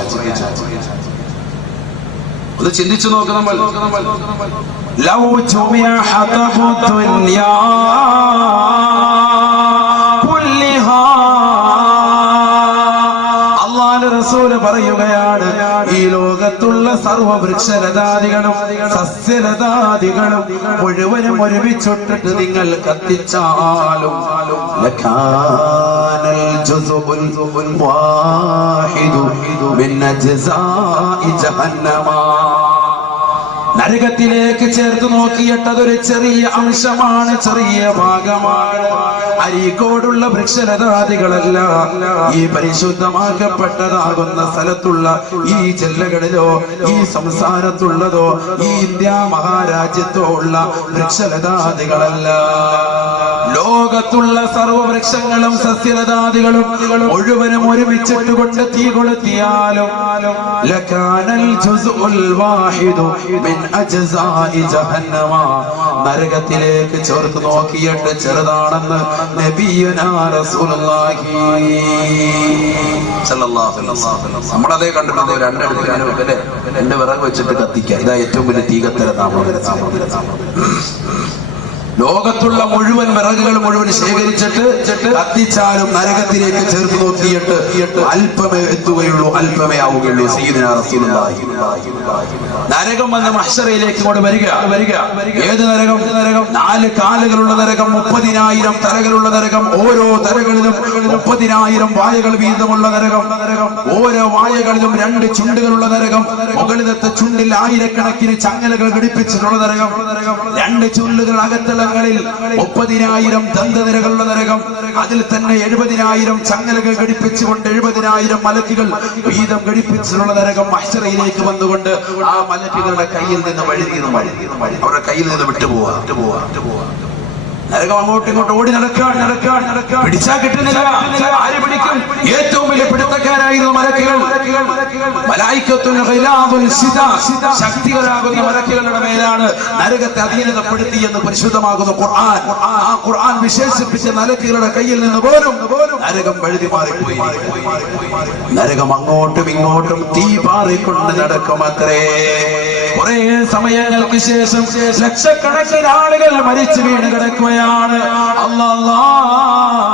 ഒന്ന് ചിന്തിച്ചു നോക്ക് നമ്മൾ. ലൗ ജുമിഅ ഹതബു ദുനിയാ കുല്ലിഹാ, അല്ലാഹുവിന്റെ റസൂൽ പറയുകയാണ്, ഈ ലോകത്തുള്ള സർവവൃക്ഷലതാദികളും സസ്യലതാദികളും മുഴുവനും ഒരുമിച്ചിട്ടിട്ട് നിങ്ങൾ കത്തിച്ചാലും ലകാനൽ ജുസുഉൽ വാഹിദു മിൻ അജ്സാഇ ജഹന്നമ, നരകത്തിലേക്ക് ചേർത്ത് നോക്കിയിട്ട് അതൊരു ചെറിയ അംശമാണ്, ചെറിയ ഭാഗമാണ്. അരീക്കോടുള്ള വൃക്ഷലതാദികളല്ല ഈ പരിശുദ്ധമാക്കപ്പെട്ടതാകുന്ന സ്ഥലത്തുള്ള ഈ ജില്ലകളിലോ ഈ സംസ്ഥാനത്തുള്ളതോ ഈ ഇന്ത്യ മഹാരാജ്യത്തോ ഉള്ള വൃക്ഷലതാദികളല്ല. ലോകത്തുള്ള സർവവൃക്ഷങ്ങളും സസ്യലതാദികളും മുഴുവനും ഒരുമിച്ചിട്ട് കൊണ്ട് തീ കൊളുത്തിയാലും ലകാനൽ ജുസ്ഉൽ വാഹിദു മിൻ അജ്സാഇ ജഹന്നമ, നരകത്തിലേക്ക് ചേർത്ത് നോക്കിയിട്ട് ചെറുതാണെന്ന് നബിയുനാ റസൂലുള്ളാഹി സല്ലല്ലാഹു അലൈഹി വസല്ലം. നമ്മളതേ കണ്ടിട്ടുണ്ട്. രണ്ടെടുത്ത് രണ്ട് വിറക് വെച്ചിട്ട് കത്തിക്കുക, ഇതാ ഏറ്റവും വലിയ തീകത്തര നാമം. ലോകത്തുള്ള മുഴുവൻ വിറകുകൾ മുഴുവൻ ശേഖരിച്ചിട്ട് കത്തിച്ചാലും നരകത്തിലേക്ക് ചേർത്ത് നോക്കിയിട്ട് അല്പമേ എത്തുകയുള്ളൂ, അല്പമേ ആവുകയുള്ളൂ. സയ്യിദുനാ റസൂലുള്ളാഹി. നരകം വന്ന മഹ്ശറയിലേക്ക് കൊണ്ട് വരിക. ഏത് നരകം? 4 കാലുകളുള്ള നരകം, 30,000 തലകളുള്ള നരകം, ഓരോ തലകളിലും 30,000 വായകൾ വീതമുള്ള നരകം, ഓരോ വായകളിലും 2 ചുണ്ടുകളുള്ള നരകം, മുകളിലത്തെ ചുണ്ടിൽ ആയിരക്കണക്കിന് ചങ്ങലകൾ ഘടിപ്പിച്ചിട്ടുള്ള നരകം, 2 ചുണ്ടുകൾ അകത്തുള്ള 30,000 ദന്തനിരകളുള്ള നരകം, അതിൽ തന്നെ 70,000 ചങ്ങലകൾ ഘടിപ്പിച്ചുകൊണ്ട് 70,000 മലക്കുകൾ വീതം ഘടിപ്പിച്ചിട്ടുള്ള നരകം മഹ്ശറയിലേക്ക് വന്നുകൊണ്ട് ആ മലക്കുകളുടെ കയ്യിൽ നിന്ന് വഴുതിയത് അവരുടെ കയ്യിൽ നിന്ന് വിട്ടുപോവാ. നരകം അങ്ങോട്ടും ഇങ്ങോട്ടും ഓടി നടക്കാൻ പിടിച്ചാൽ കിട്ടുന്നില്ല. ആര് പിടിക്കും? ഏറ്റവും വലിയ പിടുത്തക്കാരായിരുന്നു മലക്കുകൾ. മലായികത്തുൽ ഗിലാദുൽ സിദാ, ശക്തികളാകുന്ന മലക്കുകളുടെ മേലാണ് നരകത്തെ അധീനതപ്പെടുത്തി എന്ന് പരിശുദ്ധമാകുന്ന ഖുർആൻ. ആ ഖുർആൻ വിശേഷിപ്പിച്ച മലക്കുകളുടെ കയ്യിൽ നിന്ന് പോലും നരകം വഴുതി മാറിപ്പോയി. നരകം അങ്ങോട്ടും ഇങ്ങോട്ടും തീ പാറിക്കൊണ്ട് നടക്കുമത്രേ. കുറെ സമയങ്ങൾക്ക് ശേഷം ലക്ഷക്കണക്കിന് ആളുകൾ മരിച്ചു വീണ് കിടക്കുകയാണ്. അല്ലാഹ്,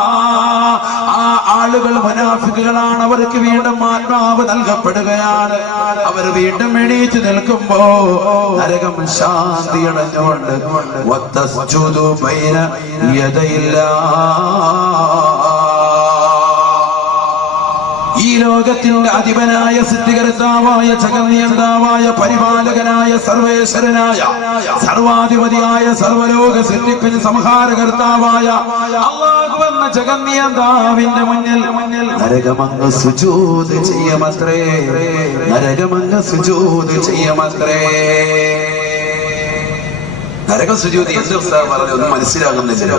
ആ ആളുകൾ മുനാഫിക്കുകളാണ്. അവർക്ക് വീണ്ടും ആത്മാവ് നൽകപ്പെടുകയാണ്. അവർ വീണ്ടും എണീറ്റ് നിൽക്കുമ്പോ നരകം ശാന്തി അടഞ്ഞുകൊണ്ട് വതസ്ജുദു ബൈന യദയില്ലാഹ്, ഈ ലോകത്തിന്റെ അധിപനായ സിദ്ധികർത്താവായ ജഗന്നിയന്താവായ പരിപാലകനായ സർവേശ്വരനായ സർവാധിപതിയായ സർവലോക സൃഷ്ടിപ്പിന് സംഹാരകർത്താവായ അല്ലാഹു എന്ന ജഗന്നിയന്താവിന്റെ മുന്നിൽ നരകമങ്ങ് സുജൂദ് ചെയ്യുമത്രേ. നരകമങ്ങ് സുജൂദ് ചെയ്യുമത്രേ. നരക സുജൂദ് എന്ത് പറഞ്ഞു ഒന്നും മനസ്സിലാകുന്നില്ല.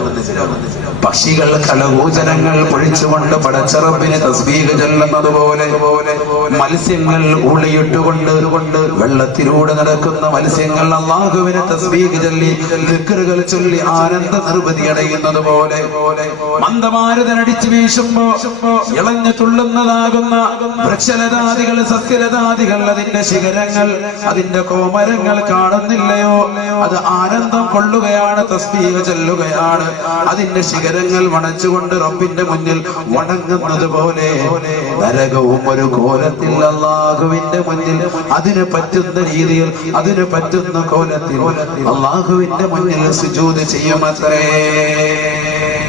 പക്ഷികൾ കളകൂചനങ്ങൾ പൊഴിച്ചുകൊണ്ട് പടച്ചറപ്പിന് തസ്ബീഹ് ചൊല്ലുന്നത് പോലെ മത്സ്യങ്ങൾ ഉളിയിട്ടുകൊണ്ട് വെള്ളത്തിലൂടെ നടക്കുന്ന മത്സ്യങ്ങൾ അല്ലാഹുവിനെ തസ്ബീഹ് ചൊല്ലി ദിക്റുകൾ ചൊല്ലി ആനന്ദ നിർവൃതി അടയുന്നത് പോലെ മന്ദമാരുതനടിച്ചു വീശുമ്പോ ഇളഞ്ഞു തുള്ളുന്നതാകുന്ന വൃക്ഷലതാദികൾ സസ്യലതാദികൾ അതിന്റെ ശിഖരങ്ങൾ അതിന്റെ കോമരങ്ങൾ കാണുന്നില്ലയോ? അത് ആനന്ദം കൊള്ളുകയാണ്, തസ്ബീഹ് ചൊല്ലുകയാണ്. അതിന്റെ ശിഖരങ്ങൾ വണച്ചുകൊണ്ട് റബ്ബിന്റെ മുന്നിൽ വണങ്ങുന്നത് പോലെ നരകവും ഒരു കോലത്തിൽ അല്ലാഹുവിന്റെ മുന്നിൽ അതിന് പറ്റുന്ന രീതിയിൽ അതിന് പറ്റുന്ന കോലത്തിൽ അല്ലാഹുവിന്റെ മുന്നിൽ സുജൂദ് ചെയ്യുമത്രേ.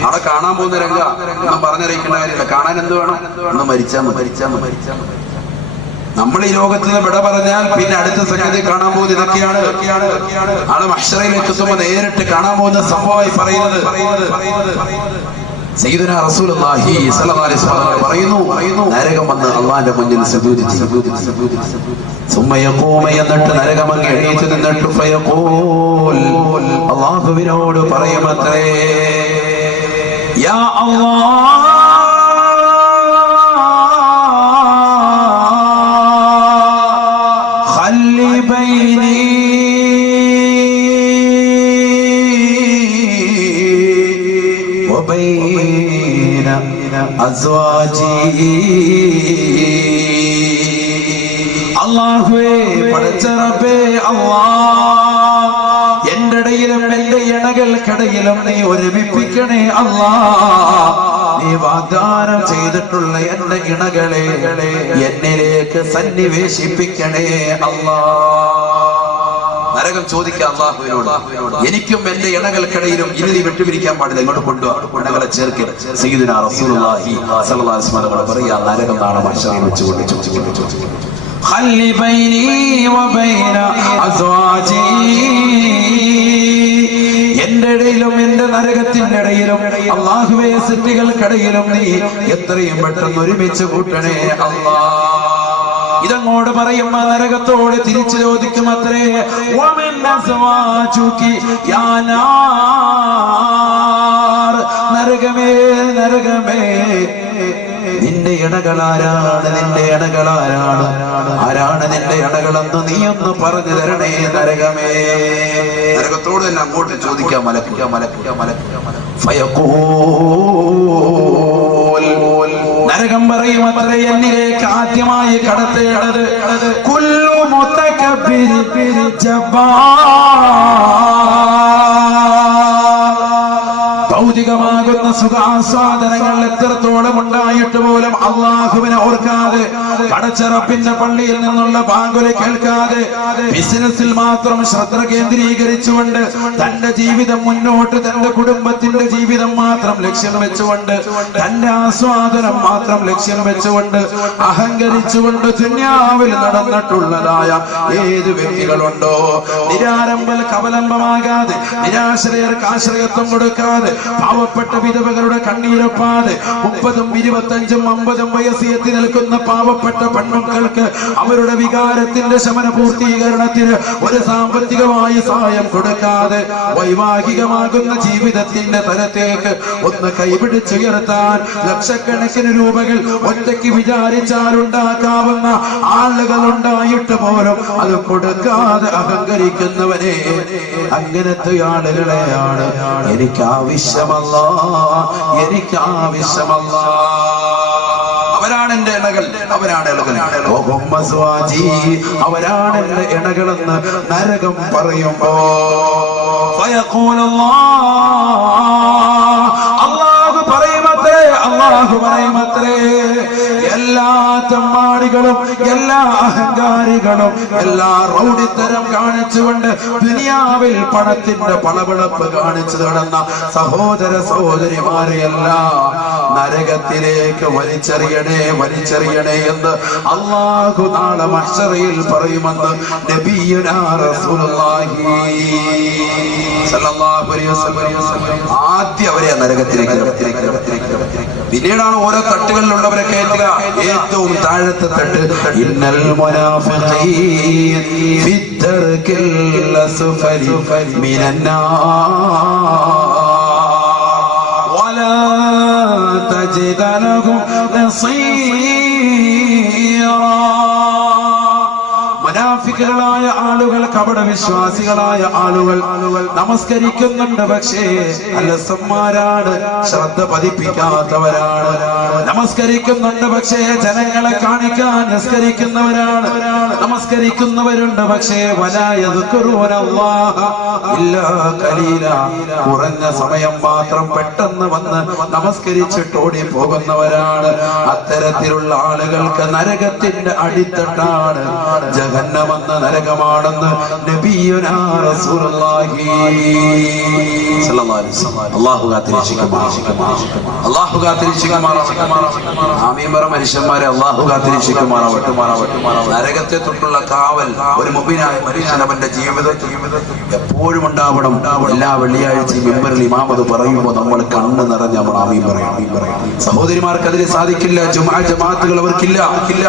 അവിടെ കാണാൻ പോകുന്ന രംഗ ഒന്നും പറഞ്ഞറിയിക്കേണ്ട കാര്യമില്ല. കാണാൻ എന്ത് വേണം? ഒന്ന് മരിച്ചാ നമ്മൾ ഈ ലോകത്ത് നിന്ന് വിട പറഞ്ഞാൽ പിന്നെ അടുത്ത സംഗതി കാണാൻ പോകുന്നത് ഇതൊക്കെയാണ്. ആള് മഹ്ശറയിലേക്ക് എത്തുമ്പോൾ നേരിട്ട് കാണാൻ പോകുന്ന സംഭവമായി പറയുന്നത് സയ്യിദുനാ റസൂലുള്ളാഹി സ്വല്ലല്ലാഹു അലൈഹി വസല്ലം പറയുന്നു, നരകം വന്ന് അല്ലാഹുവിന്റെ മുന്നിൽ സുജൂദ് സുമ്മ യഖൂമ, എന്നിട്ട് നരകം അങ്ങ് എണീറ്റ് നിന്നിട്ട് ഫയഖൂൽ, അല്ലാഹുവിനോട് പറയുമത്രേ, യാ അല്ലാഹ് അല്ലാഹുവേ പടച്ച റബ്ബേ അല്ലാ എന്റെ ഇടയിലും എന്റെ ഇണകൾക്കിടയിലും നീ ഒരുമിപ്പിക്കണേ അല്ലാ നീ വാഗ്ദാനം ചെയ്തിട്ടുള്ള എന്റെ ഇണകളെ എന്നിലേക്ക് സന്നിവേശിപ്പിക്കണേ അല്ലാ. നരകം ചോദിക്കാം അല്ലാഹുവിനോട്, എനിക്കും എന്റെ ഇണകൾക്കിടയിലും ഇനി നീ വിട്ടുപിരിക്കാൻ പാടില്ല, ഇങ്ങോട്ട് കൊണ്ടുവാ, ഇണകളെ ചേർക്കുക. സയ്യിദുനാ റസൂലുള്ളാഹി സ്വല്ലല്ലാഹു അലൈഹി വസല്ലം പറയാ, നരകം നാളെ മഹ്ശറിൽ വെച്ചുകൊണ്ട് ഖല്ലി ബൈനി വബൈന അസ്വാജി, എന്റെ ഇടയിലും എന്റെ നരകത്തിന്റെ ഇടയിലും അല്ലാഹുവേ സൃഷ്ടികൾക്കിടയിലും നീ എത്രയും പെട്ടെന്ന് ഒരുമിച്ച് കൂട്ടണേ അല്ലാ. ഇതങ്ങോട് പറയുമ്പോ നരകത്തോട് തിരിച്ചു ചോദിക്കും അത്രേ, നരകമേ നരകമേ നിന്റെ ഇണകളാരാണ്, നിന്റെ ഇണകളാരാണ്, ആരാണ് നിന്റെ ഇണകളെന്ന് നീ ഒന്ന് പറഞ്ഞു തരണേ നരകമേ. നരകത്തോട് തന്നെ അങ്ങോട്ട് ചോദിക്കാം മലക്കുക മലക്കുക മലക്കുക. നരകം പറയും അത്രേ, എന്നിലേക്ക് ആദ്യമായി കടത്തേണ്ടത് കുല്ലു മുതകബ്ബിരി ഭൗതികമാകുന്ന സുഖാസ്വാദനങ്ങൾ എത്രത്തോളം ഉണ്ടായിട്ട് പോലും അള്ളാഹുവിനെ ഓർക്കാതെ, പടച്ചറപ്പിന്റെ പള്ളിയിൽ നിന്നുള്ള ബാങ്കുലി കേൾക്കാതെ, ബിസിനസ്സിൽ മാത്രം ശ്രദ്ധ കേന്ദ്രീകരിച്ചുകൊണ്ട് തന്റെ ജീവിതം മുന്നോട്ട്, തന്റെ കുടുംബത്തിന്റെ ജീവിതം മാത്രം ലക്ഷ്യം വെച്ചുകൊണ്ട്, തന്റെ ആസ്വാദനം മാത്രം ലക്ഷ്യം വെച്ചുകൊണ്ട്, അഹങ്കരിച്ചുകൊണ്ട് ദുനിയാവിൽ നടന്നിട്ടുള്ളതായ ഏത് വ്യക്തികളുണ്ടോ, നിരാരംഭൽ കവലംബമാകാതെ, നിരാശ്രയർക്ക് ആശ്രയത്വം കൊടുക്കാതെ, പാവപ്പെട്ട വിധവകളുടെ കണ്ണീരൊപ്പാതെ, 30, 25, 50 വയസ്സ് എത്തി നിൽക്കുന്ന പാവപ്പെട്ട പെൺമക്കൾക്ക് അവരുടെ വികാരത്തിന്റെ ശമന പൂർത്തീകരണത്തിന് ഒരു സാമ്പത്തികമായ സഹായം കൊടുക്കാതെ, വൈവാഹികമാകുന്ന ജീവിതത്തിന്റെ തലത്തേക്ക് ഒന്ന് കൈപിടിച്ചുയർത്താൻ ലക്ഷക്കണക്കിന് രൂപകൾ ഒറ്റയ്ക്ക് വിചാരിച്ചാൽ ഉണ്ടാക്കാവുന്ന ആളുകൾ ഉണ്ടായിട്ട് പോലും അത് കൊടുക്കാതെ അഹങ്കരിക്കുന്നവനെ, അങ്ങനത്തെ ആളുകളെയാണ് എനിക്ക് ആവശ്യമല്ല, എനിക്ക് ആവശ്യമല്ല. അവരാണ് എന്റെ ഇണകൾ, അവരാണ് ഇണകൾ, അവരാണ് എന്റെ ഇണകളെന്ന് നരകം പറയുമ്പോ അല്ലാഹു പറയുമത്രേ, അല്ലാഹു പറയുമത്രേ, എല്ലാ തെമ്മാടികളും എല്ലാ അഹങ്കാരികളും എല്ലാ റൗഡിത്തരം കാണിച്ചുകൊണ്ട് ദുനിയാവിൽ പണത്തിന്റെ പളവിളപ്പ് കാണിച്ചു നടന്ന സഹോദര സഹോദരിമാരെയെല്ലാം നരകത്തിലേക്ക് വലിച്ചെറിയണേ വലിച്ചെറിയണേ എന്ന് അല്ലാഹു നാളെ മഹ്ശറിൽ പറയുമെന്ന് നബിയുനാ റസൂലുള്ളാഹി സ്വല്ലല്ലാഹു അലൈഹി വസല്ലം ആദ്യം അവരെ നരകത്തിലേക്ക്, പിന്നീടാണ് ഓരോ തട്ടുകളിലുള്ളവരെ കയറ്റുക. ഏറ്റവും താഴത്തെ തട്ട്, ഇന്നൽ മുനാഫിഖീൻ ഫിദ്ദർകിൽ അസ്ഫലി മിനന്നാർ വലാ തജിദ ലഹും നസീറാ. മുനാഫിക്കുകളായ ആളുകൾ, കപട വിശ്വാസികളായ ആളുകൾ നമസ്കരിക്കുന്നുണ്ട്, പക്ഷേ അലസന്മാരാണ്, ശ്രദ്ധ പതിപ്പിക്കാത്തവരാണ്. നമസ്കരിക്കുന്നുണ്ട്, പക്ഷേ ജനങ്ങളെ കാണിക്കാൻ നിസ്കരിക്കുന്നവരാണ്. നമസ്കരിക്കുന്നവരുണ്ട്, പക്ഷേ കുറഞ്ഞ സമയം മാത്രം പെട്ടെന്ന് വന്ന് നമസ്കരിച്ചിട്ട് ഓടി പോകുന്നവരാണ്. അത്തരത്തിലുള്ള ആളുകൾക്ക് നരകത്തിന്റെ അടിത്തട്ടാണ് ജഹന്നമെന്ന നരകമാണെന്ന് നബിയുനാ റസൂലുള്ളാഹി സ്വല്ലല്ലാഹു അലൈഹി വസല്ലം. അല്ലാഹു കാത്തിരക്ഷിക്കുമാറാവട്ടെ. ആമീൻ പറ മനുഷ്യന്മാരെ, അല്ലാഹു കാത്തിരക്ഷിക്കുമാറാവട്ടെ. നരകത്തെ തൊട്ടുള്ള കാവൽ ഒരു മുഅ്മിനായ മനുഷ്യൻ അവന്റെ ജീവിതത്തിൽ എപ്പോഴും ഉണ്ടാവണം. എല്ലാ വെള്ളിയാഴ്ചയും മെമ്പറിൽ ഇമാമത് പറയുമ്പോൾ നമ്മൾ കണ്ണ് നിറഞ്ഞ് നമ്മൾ ആമീൻ പറയാം. സഹോദരിമാർക്ക് അതിന് സാധിക്കില്ല, ജുമുഅ ജമാഅത്തുകൾ അവർക്കില്ല.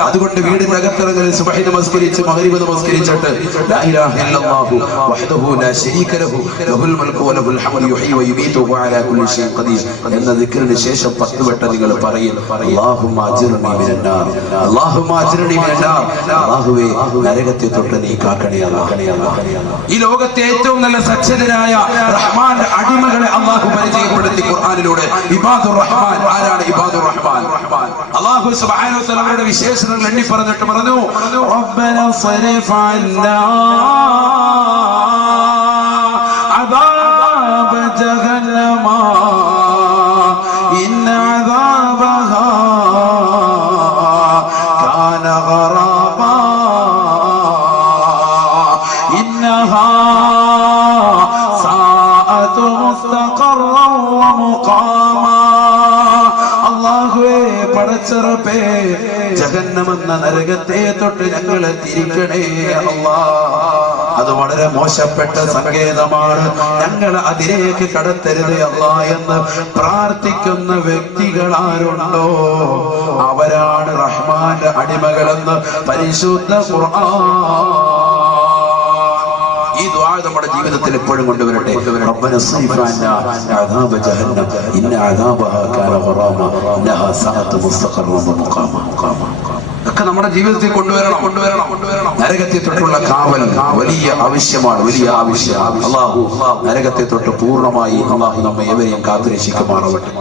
അതുകൊണ്ട് വീടിന്റെ അകത്തിറങ്ങൽ സുബ്ഹി നമസ്കരിച്ച് മഗ്രിബ് നമസ്കരിച്ചിട്ട് ലാ ഇലാഹ ഇല്ലല്ലാഹു വഹ്ദഹു ലാ ശരീക ലഹു ലഹുൽ മുൽക്കു വലഹുൽ ഹംദു യുഹ്യി വയുമീതു വഅലാ കുല്ലി ഷൈഇൻ ഖദീർ എന്ന ദിക്റിന് ശേഷം 10 വട്ടം നിങ്ങൾ പറയും അല്ലാഹുമ്മ അജ്ർനി മിനന്നാർ അല്ലാഹുമ്മ അജ്ർനി മിനന്നാർ അല്ലാഹുവേ നരകത്തെ തൊട്ട് നീ കാക്കണേ അല്ലാഹ്. ഈ ലോകത്തെ ഏറ്റവും നല്ല സജ്ജനരായ റഹ്മാന്റെ അടിമകളെ അല്ലാഹു പരിചയപ്പെടുത്തി ഖുർആനിലൂടെ. ഇബാദുർ റഹ്മാൻ ആരാണ്? ഇബാദുർ റഹ്മാൻ അല്ലാഹു സുബ്ഹാനഹു വ തആലയുടെ വിശേഷണങ്ങൾ എണ്ണി പറഞ്ഞിട്ട് പറഞ്ഞു റബ്ബന സ്വരിഫ് അന്നാ അദാബ ജഹന്നമ ഇന്ന അദാബഹാ കാന ഗറാബാ ഇന്നഹാ സാഅതു മുസ്തഖറൻ വ മുഖാമാ. അല്ലാഹുവേ പടച്ചറപ്പേ ജഹന്നമെന്ന നരകത്തെ തൊട്ട് ഞങ്ങളെ തിരിക്കണേ അല്ലാഹ്. അത് വളരെ മോശപ്പെട്ട സങ്കേതമാണ്, ഞങ്ങൾ അതിലേക്ക് കടത്തരുത് അല്ലാഹ് എന്ന് പ്രാർത്ഥിക്കുന്ന വ്യക്തികൾ ആരുണ്ടോ അവരാണ് റഹ്മാന്റെ അടിമകളെന്ന് പരിശുദ്ധ ഖുർആൻ. ഈ ദുആ നമ്മുടെ ജീവിതത്തിൽ എപ്പോഴും കൊണ്ടുവരട്ടെ. റബ്ബന സ്വരിഫ് അന്നാ അദാബ ജഹന്നം ഇന്ന അദാബഹാ കാന ഗറാമ ഇന്നഹാ സഅഅത് മുസ്തഖറൻ വ മുഖാമ. ഒക്കെ നമ്മുടെ ജീവിതത്തിൽ കൊണ്ടുവരണം. നരകത്തെ തൊട്ടുള്ള കാവൽ വലിയ ആവശ്യമാണ്, വലിയ ആവശ്യമാണ്. അല്ലാഹു നരകത്തെ തൊട്ട് പൂർണ്ണമായി അല്ലാഹു നമ്മെ എവരെയും കാത്തുരക്ഷിക്കുമാറാവട്ടെ.